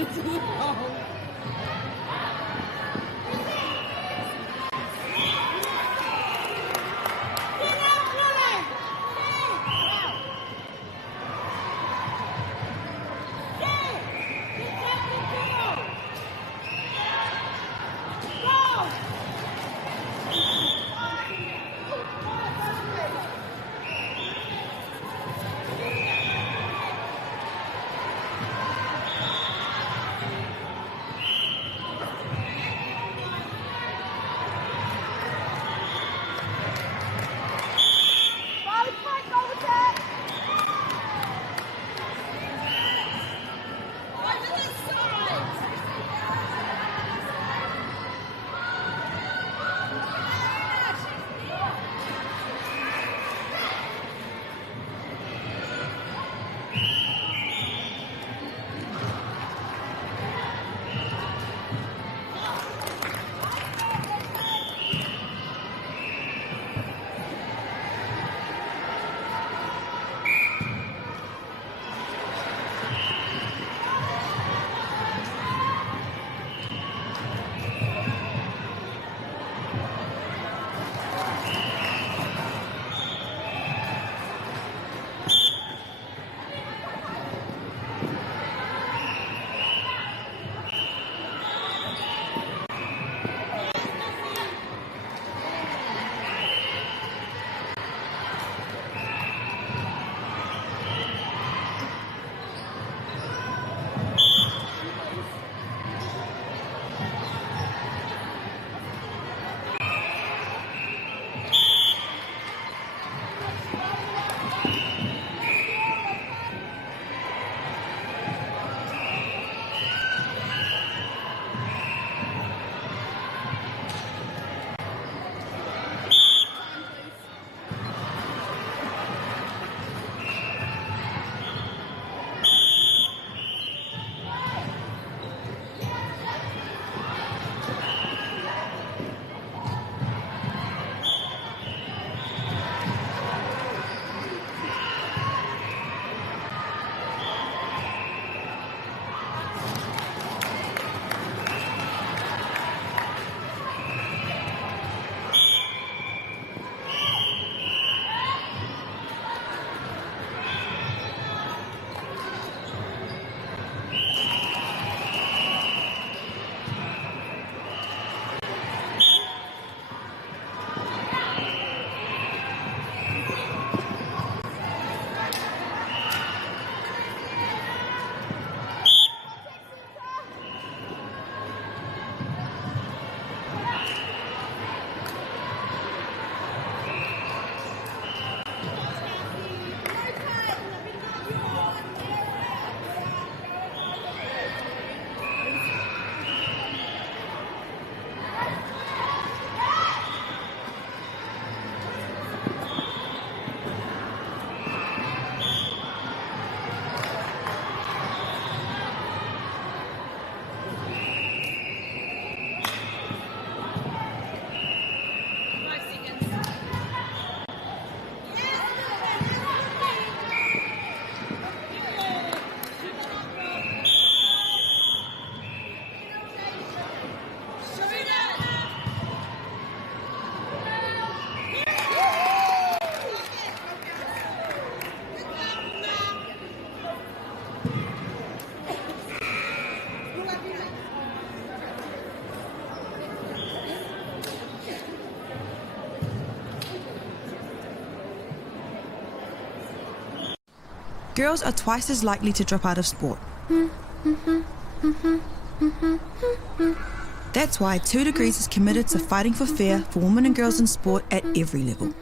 it's long. Girls are twice as likely to drop out of sport. That's why 2 Degrees is committed to fighting for fair for women and girls in sport at every level.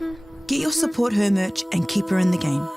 Get your Support Her merch and keep her in the game.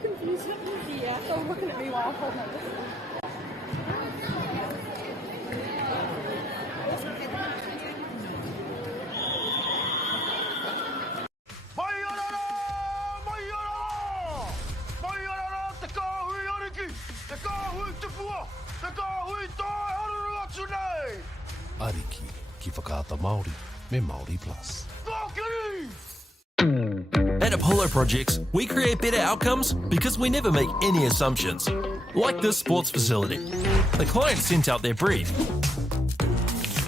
confused with me here. So looking at me while I hold my whistle. Ariki, ki whakaata Māori, me Māori Plus. At Apollo Projects, we create better outcomes because we never make any assumptions. Like this sports facility. The client sent out their brief.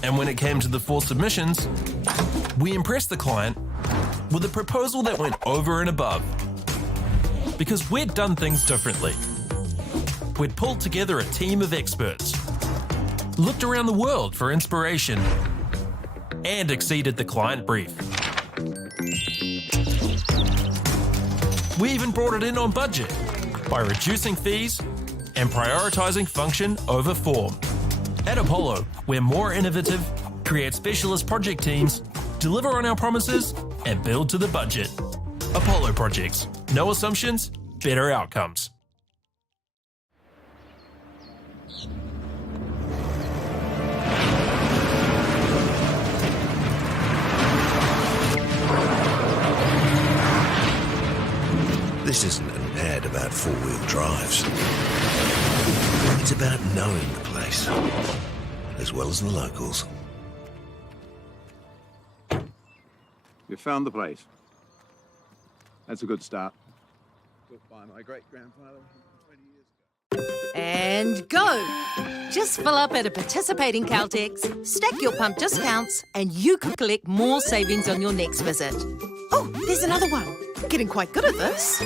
And when it came to the 4 submissions, we impressed the client with a proposal that went over and above. Because we'd done things differently. We'd pulled together a team of experts, looked around the world for inspiration, and exceeded the client brief. We even brought it in on budget by reducing fees and prioritising function over form. At Apollo, we're more innovative, create specialist project teams, deliver on our promises, and build to the budget. Apollo Projects. No assumptions, better outcomes. This isn't an ad about 4-wheel drives. It's about knowing the place, as well as the locals. You found the place. That's a good start. Built by my great-grandfather 20 years ago. And go! Just fill up at a participating Caltex, stack your pump discounts, and you could collect more savings on your next visit. Oh, there's another one. Getting quite good at this.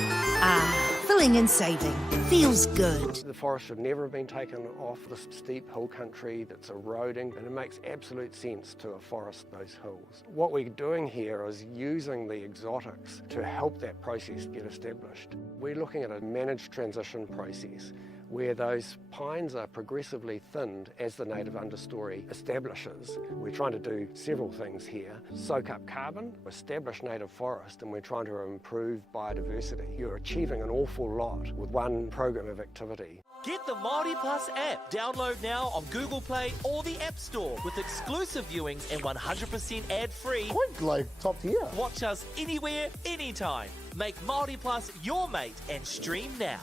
Filling and saving. Feels good. The forest should never have been taken off this steep hill country that's eroding, and it makes absolute sense to afforest those hills. What we're doing here is using the exotics to help that process get established. We're looking at a managed transition process where those pines are progressively thinned as the native understory establishes. We're trying to do several things here. Soak up carbon, establish native forest, and we're trying to improve biodiversity. You're achieving an awful lot with one program of activity. Get the Māori Plus app. Download now on Google Play or the App Store with exclusive viewings and 100% ad-free. Quite like top tier. Watch us anywhere, anytime. Make Māori Plus your mate and stream now.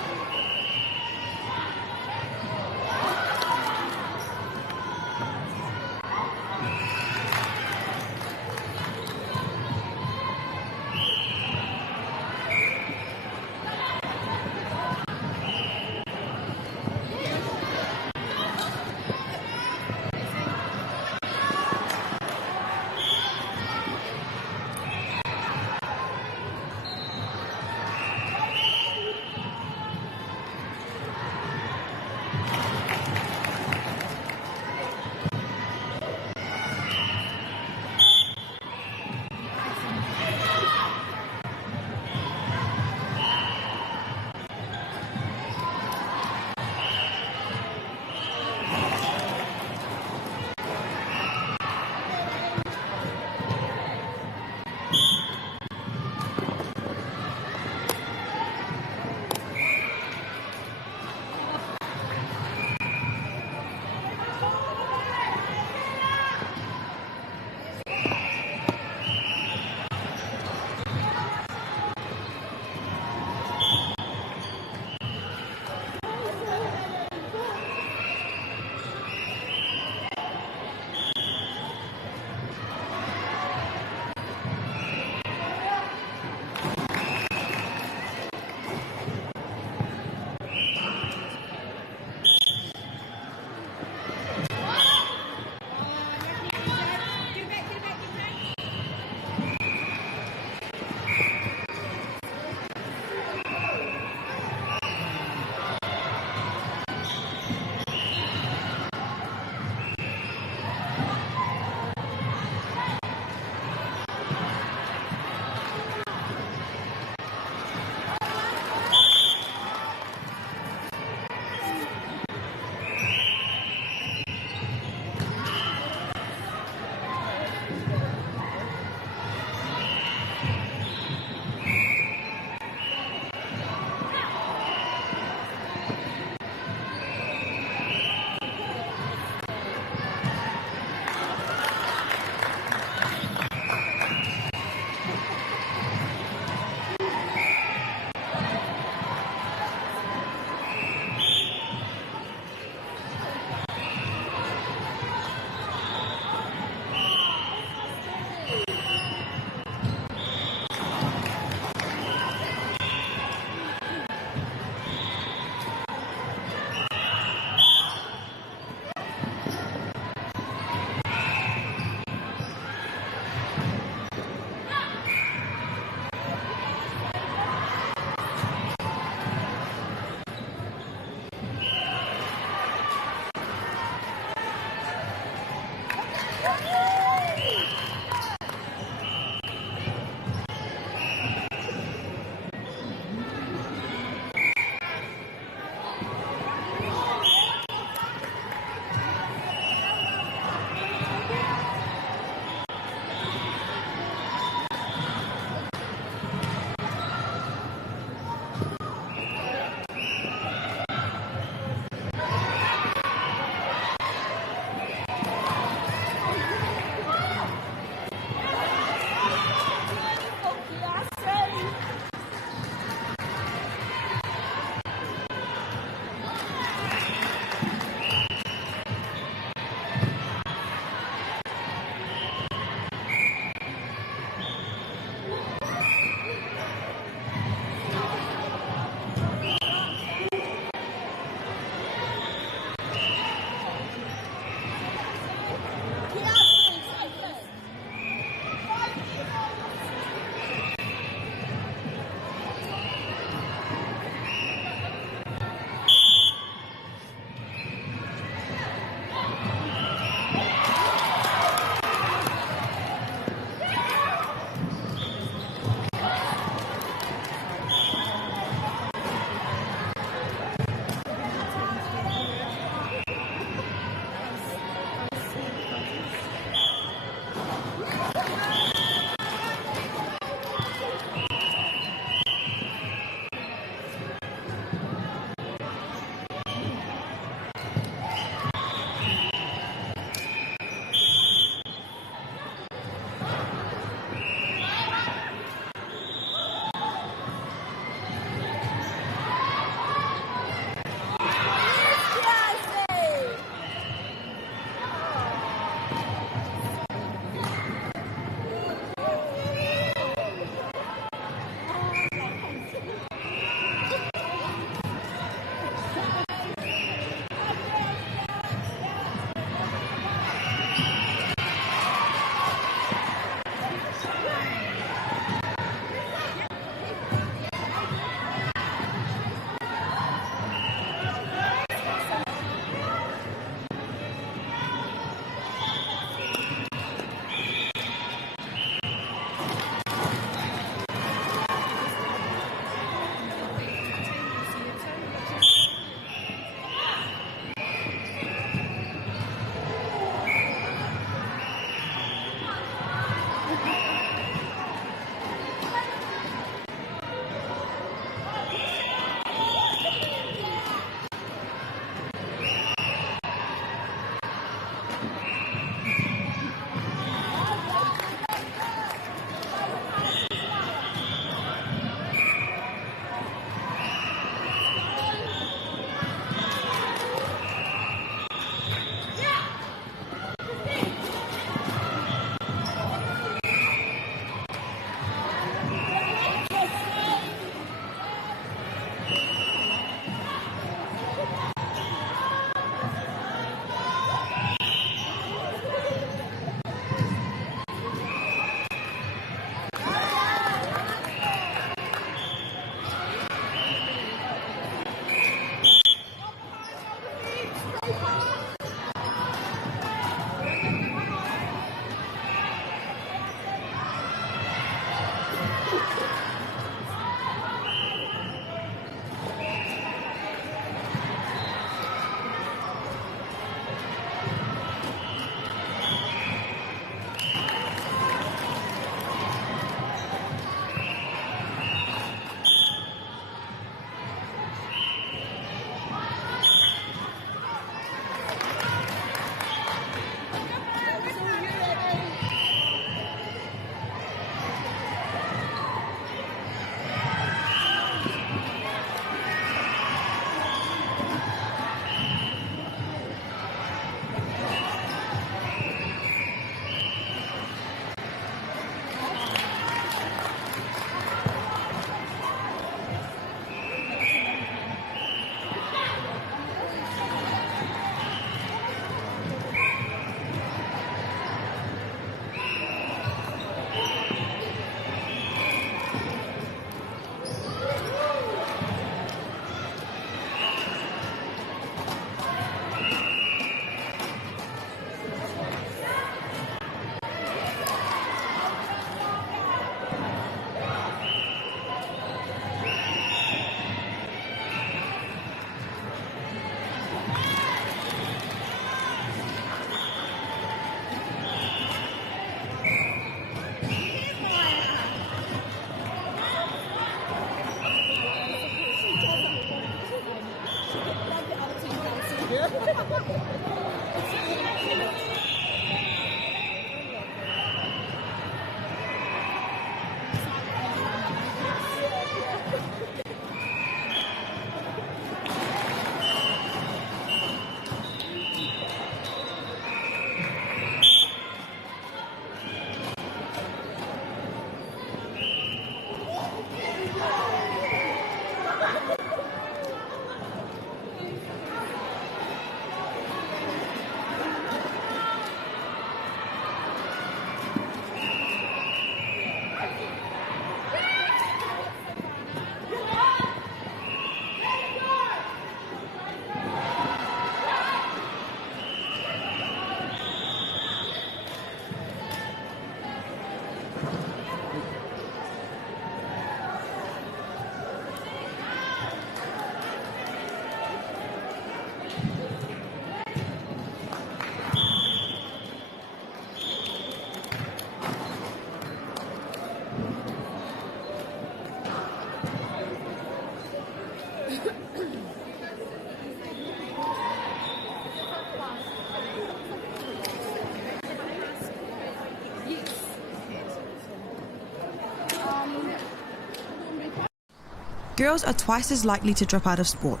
girls are twice as likely to drop out of sport.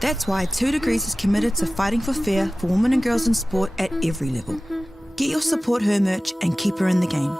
That's why 2 Degrees is committed to fighting for fair for women and girls in sport at every level. Get your Support Her merch and keep her in the game.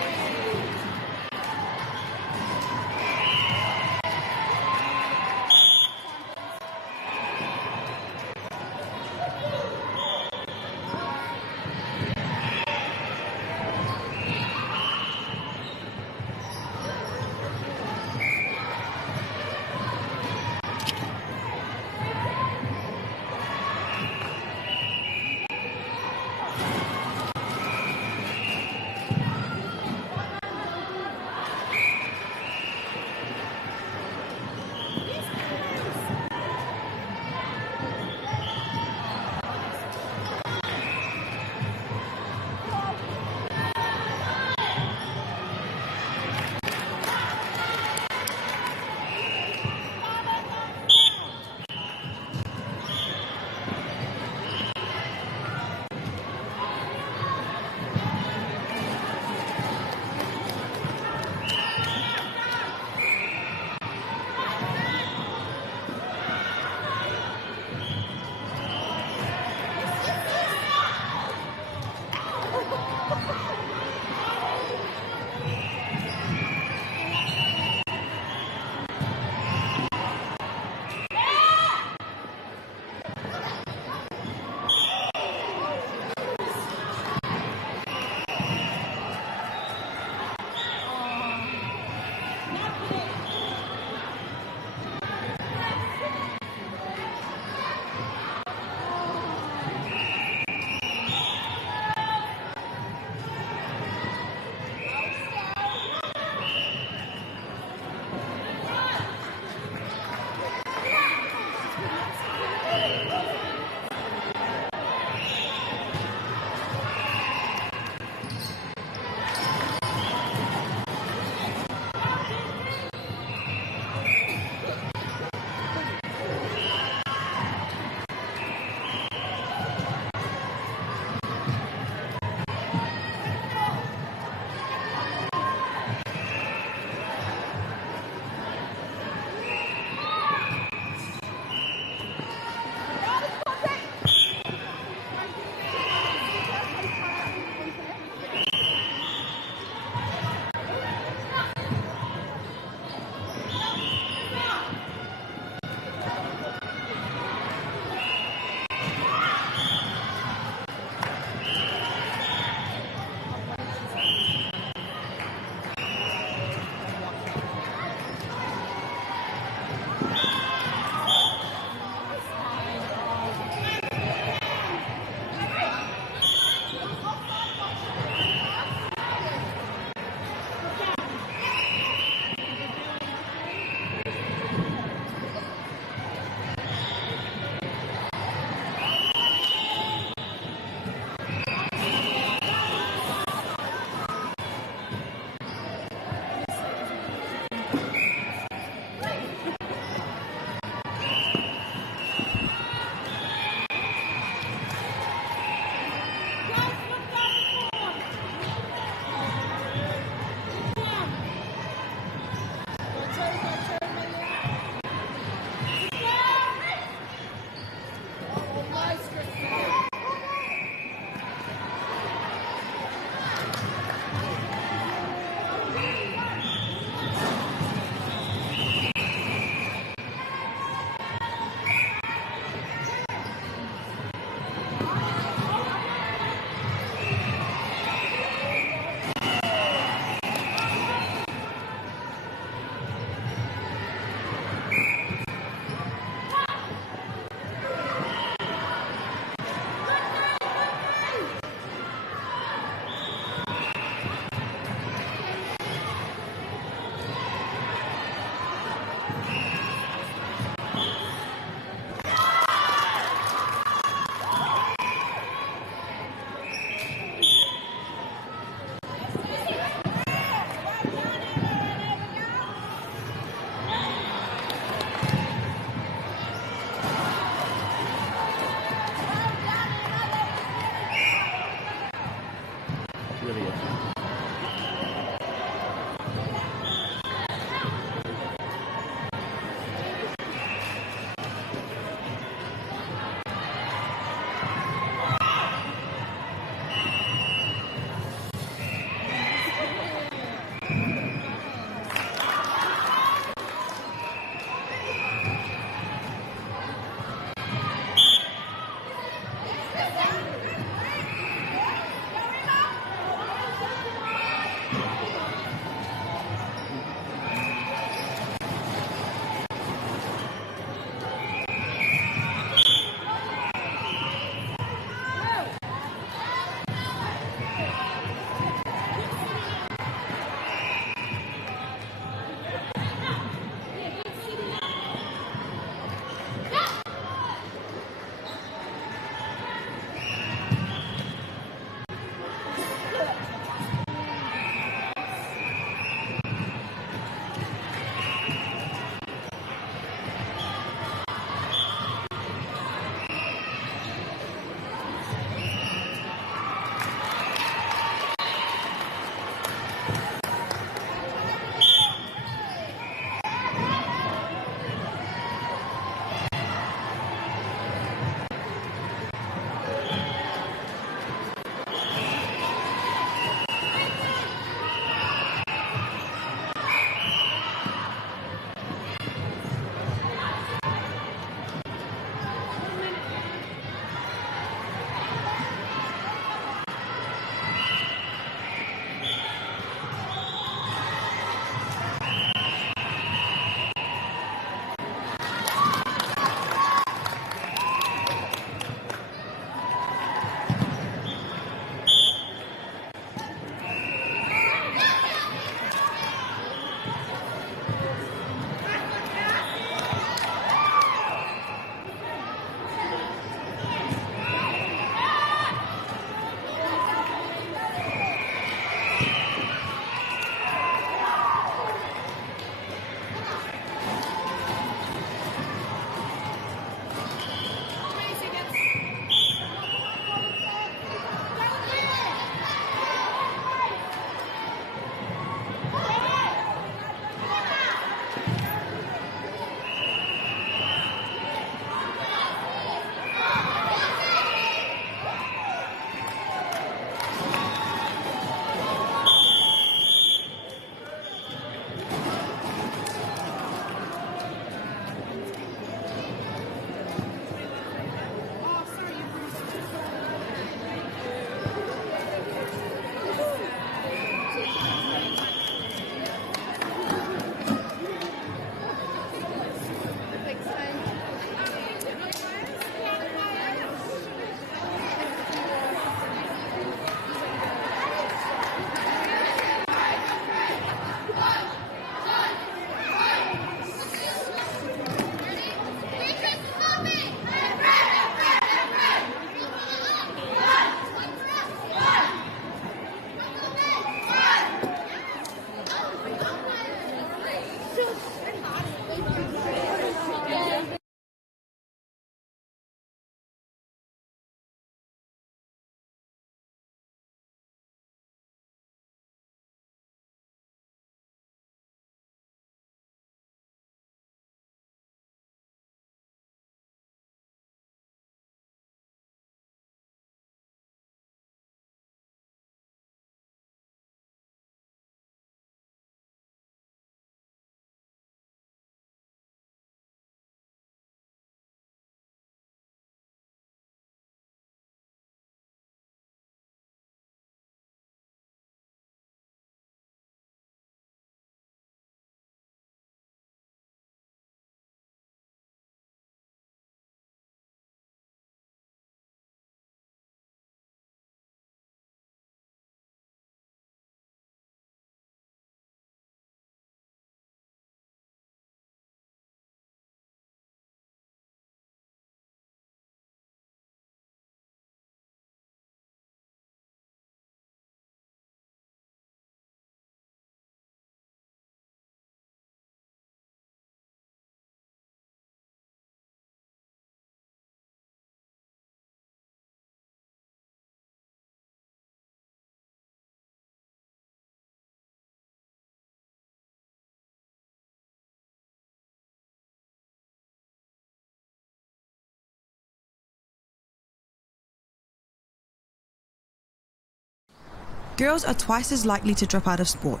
girls are twice as likely to drop out of sport.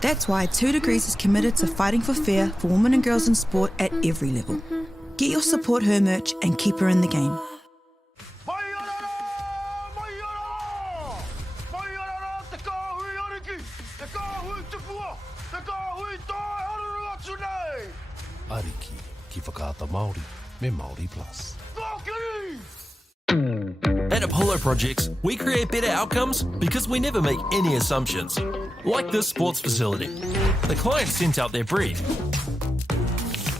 That's why 2 Degrees is committed to fighting for fair for women and girls in sport at every level. Get your Support Her merch and keep her in the game. Ariki, ki whakaata Māori, me Māori Plus. At Apollo Projects, we create better outcomes because we never make any assumptions. Like this sports facility. The client sent out their brief.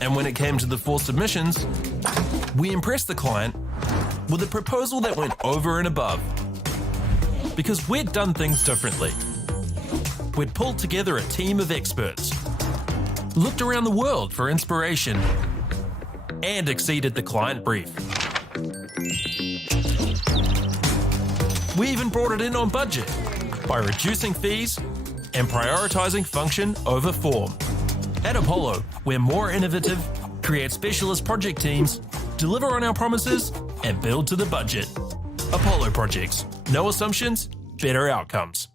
And when it came to the 4 submissions, we impressed the client with a proposal that went over and above. Because we'd done things differently. We'd pulled together a team of experts, looked around the world for inspiration, and exceeded the client brief. We even brought it in on budget by reducing fees and prioritising function over form. At Apollo, we're more innovative, create specialist project teams, deliver on our promises, and build to the budget. Apollo Projects. No assumptions, better outcomes.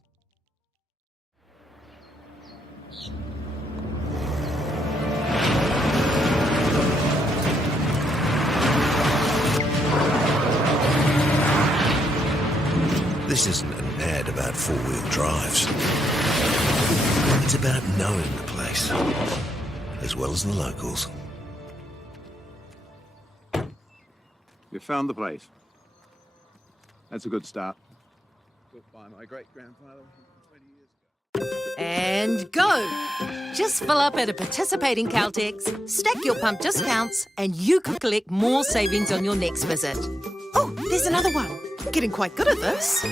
This isn't an ad about four-wheel drives. It's about knowing the place, as well as the locals. You found the place. That's a good start. Built by my great-grandfather 20 years ago. And go! Just fill up at a participating Caltex, stack your pump discounts, and you could collect more savings on your next visit. Oh, there's another one. Getting quite good at this.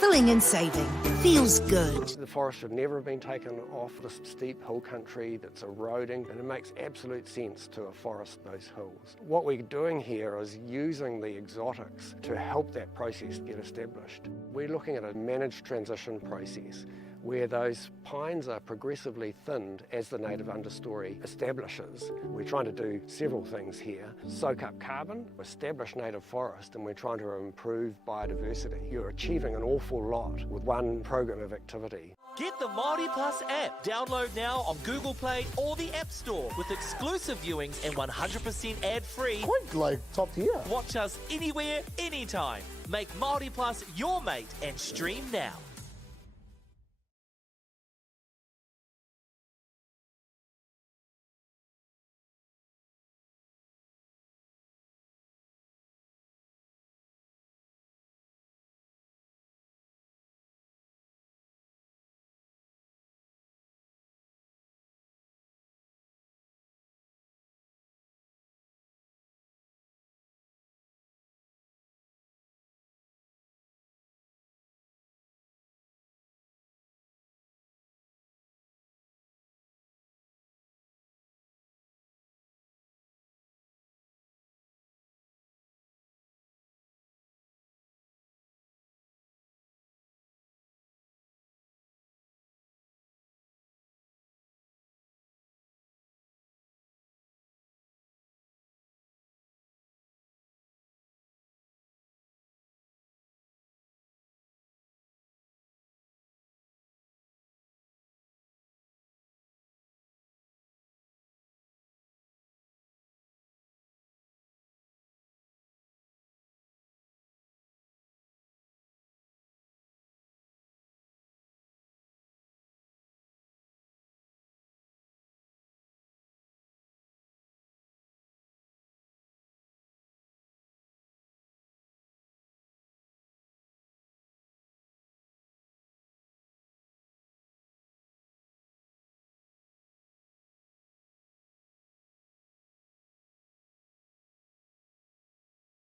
Filling and saving. Feels good. The forest should never have been taken off this steep hill country that's eroding, and it makes absolute sense to afforest those hills. What we're doing here is using the exotics to help that process get established. We're looking at a managed transition process where those pines are progressively thinned as the native understory establishes. We're trying to do several things here. Soak up carbon, establish native forest, and we're trying to improve biodiversity. You're achieving an awful lot with one program of activity. Get the Māori Plus app. Download now on Google Play or the App Store with exclusive viewings and 100% ad-free. Quite like top tier. Watch us anywhere, anytime. Make Māori Plus your mate and stream now.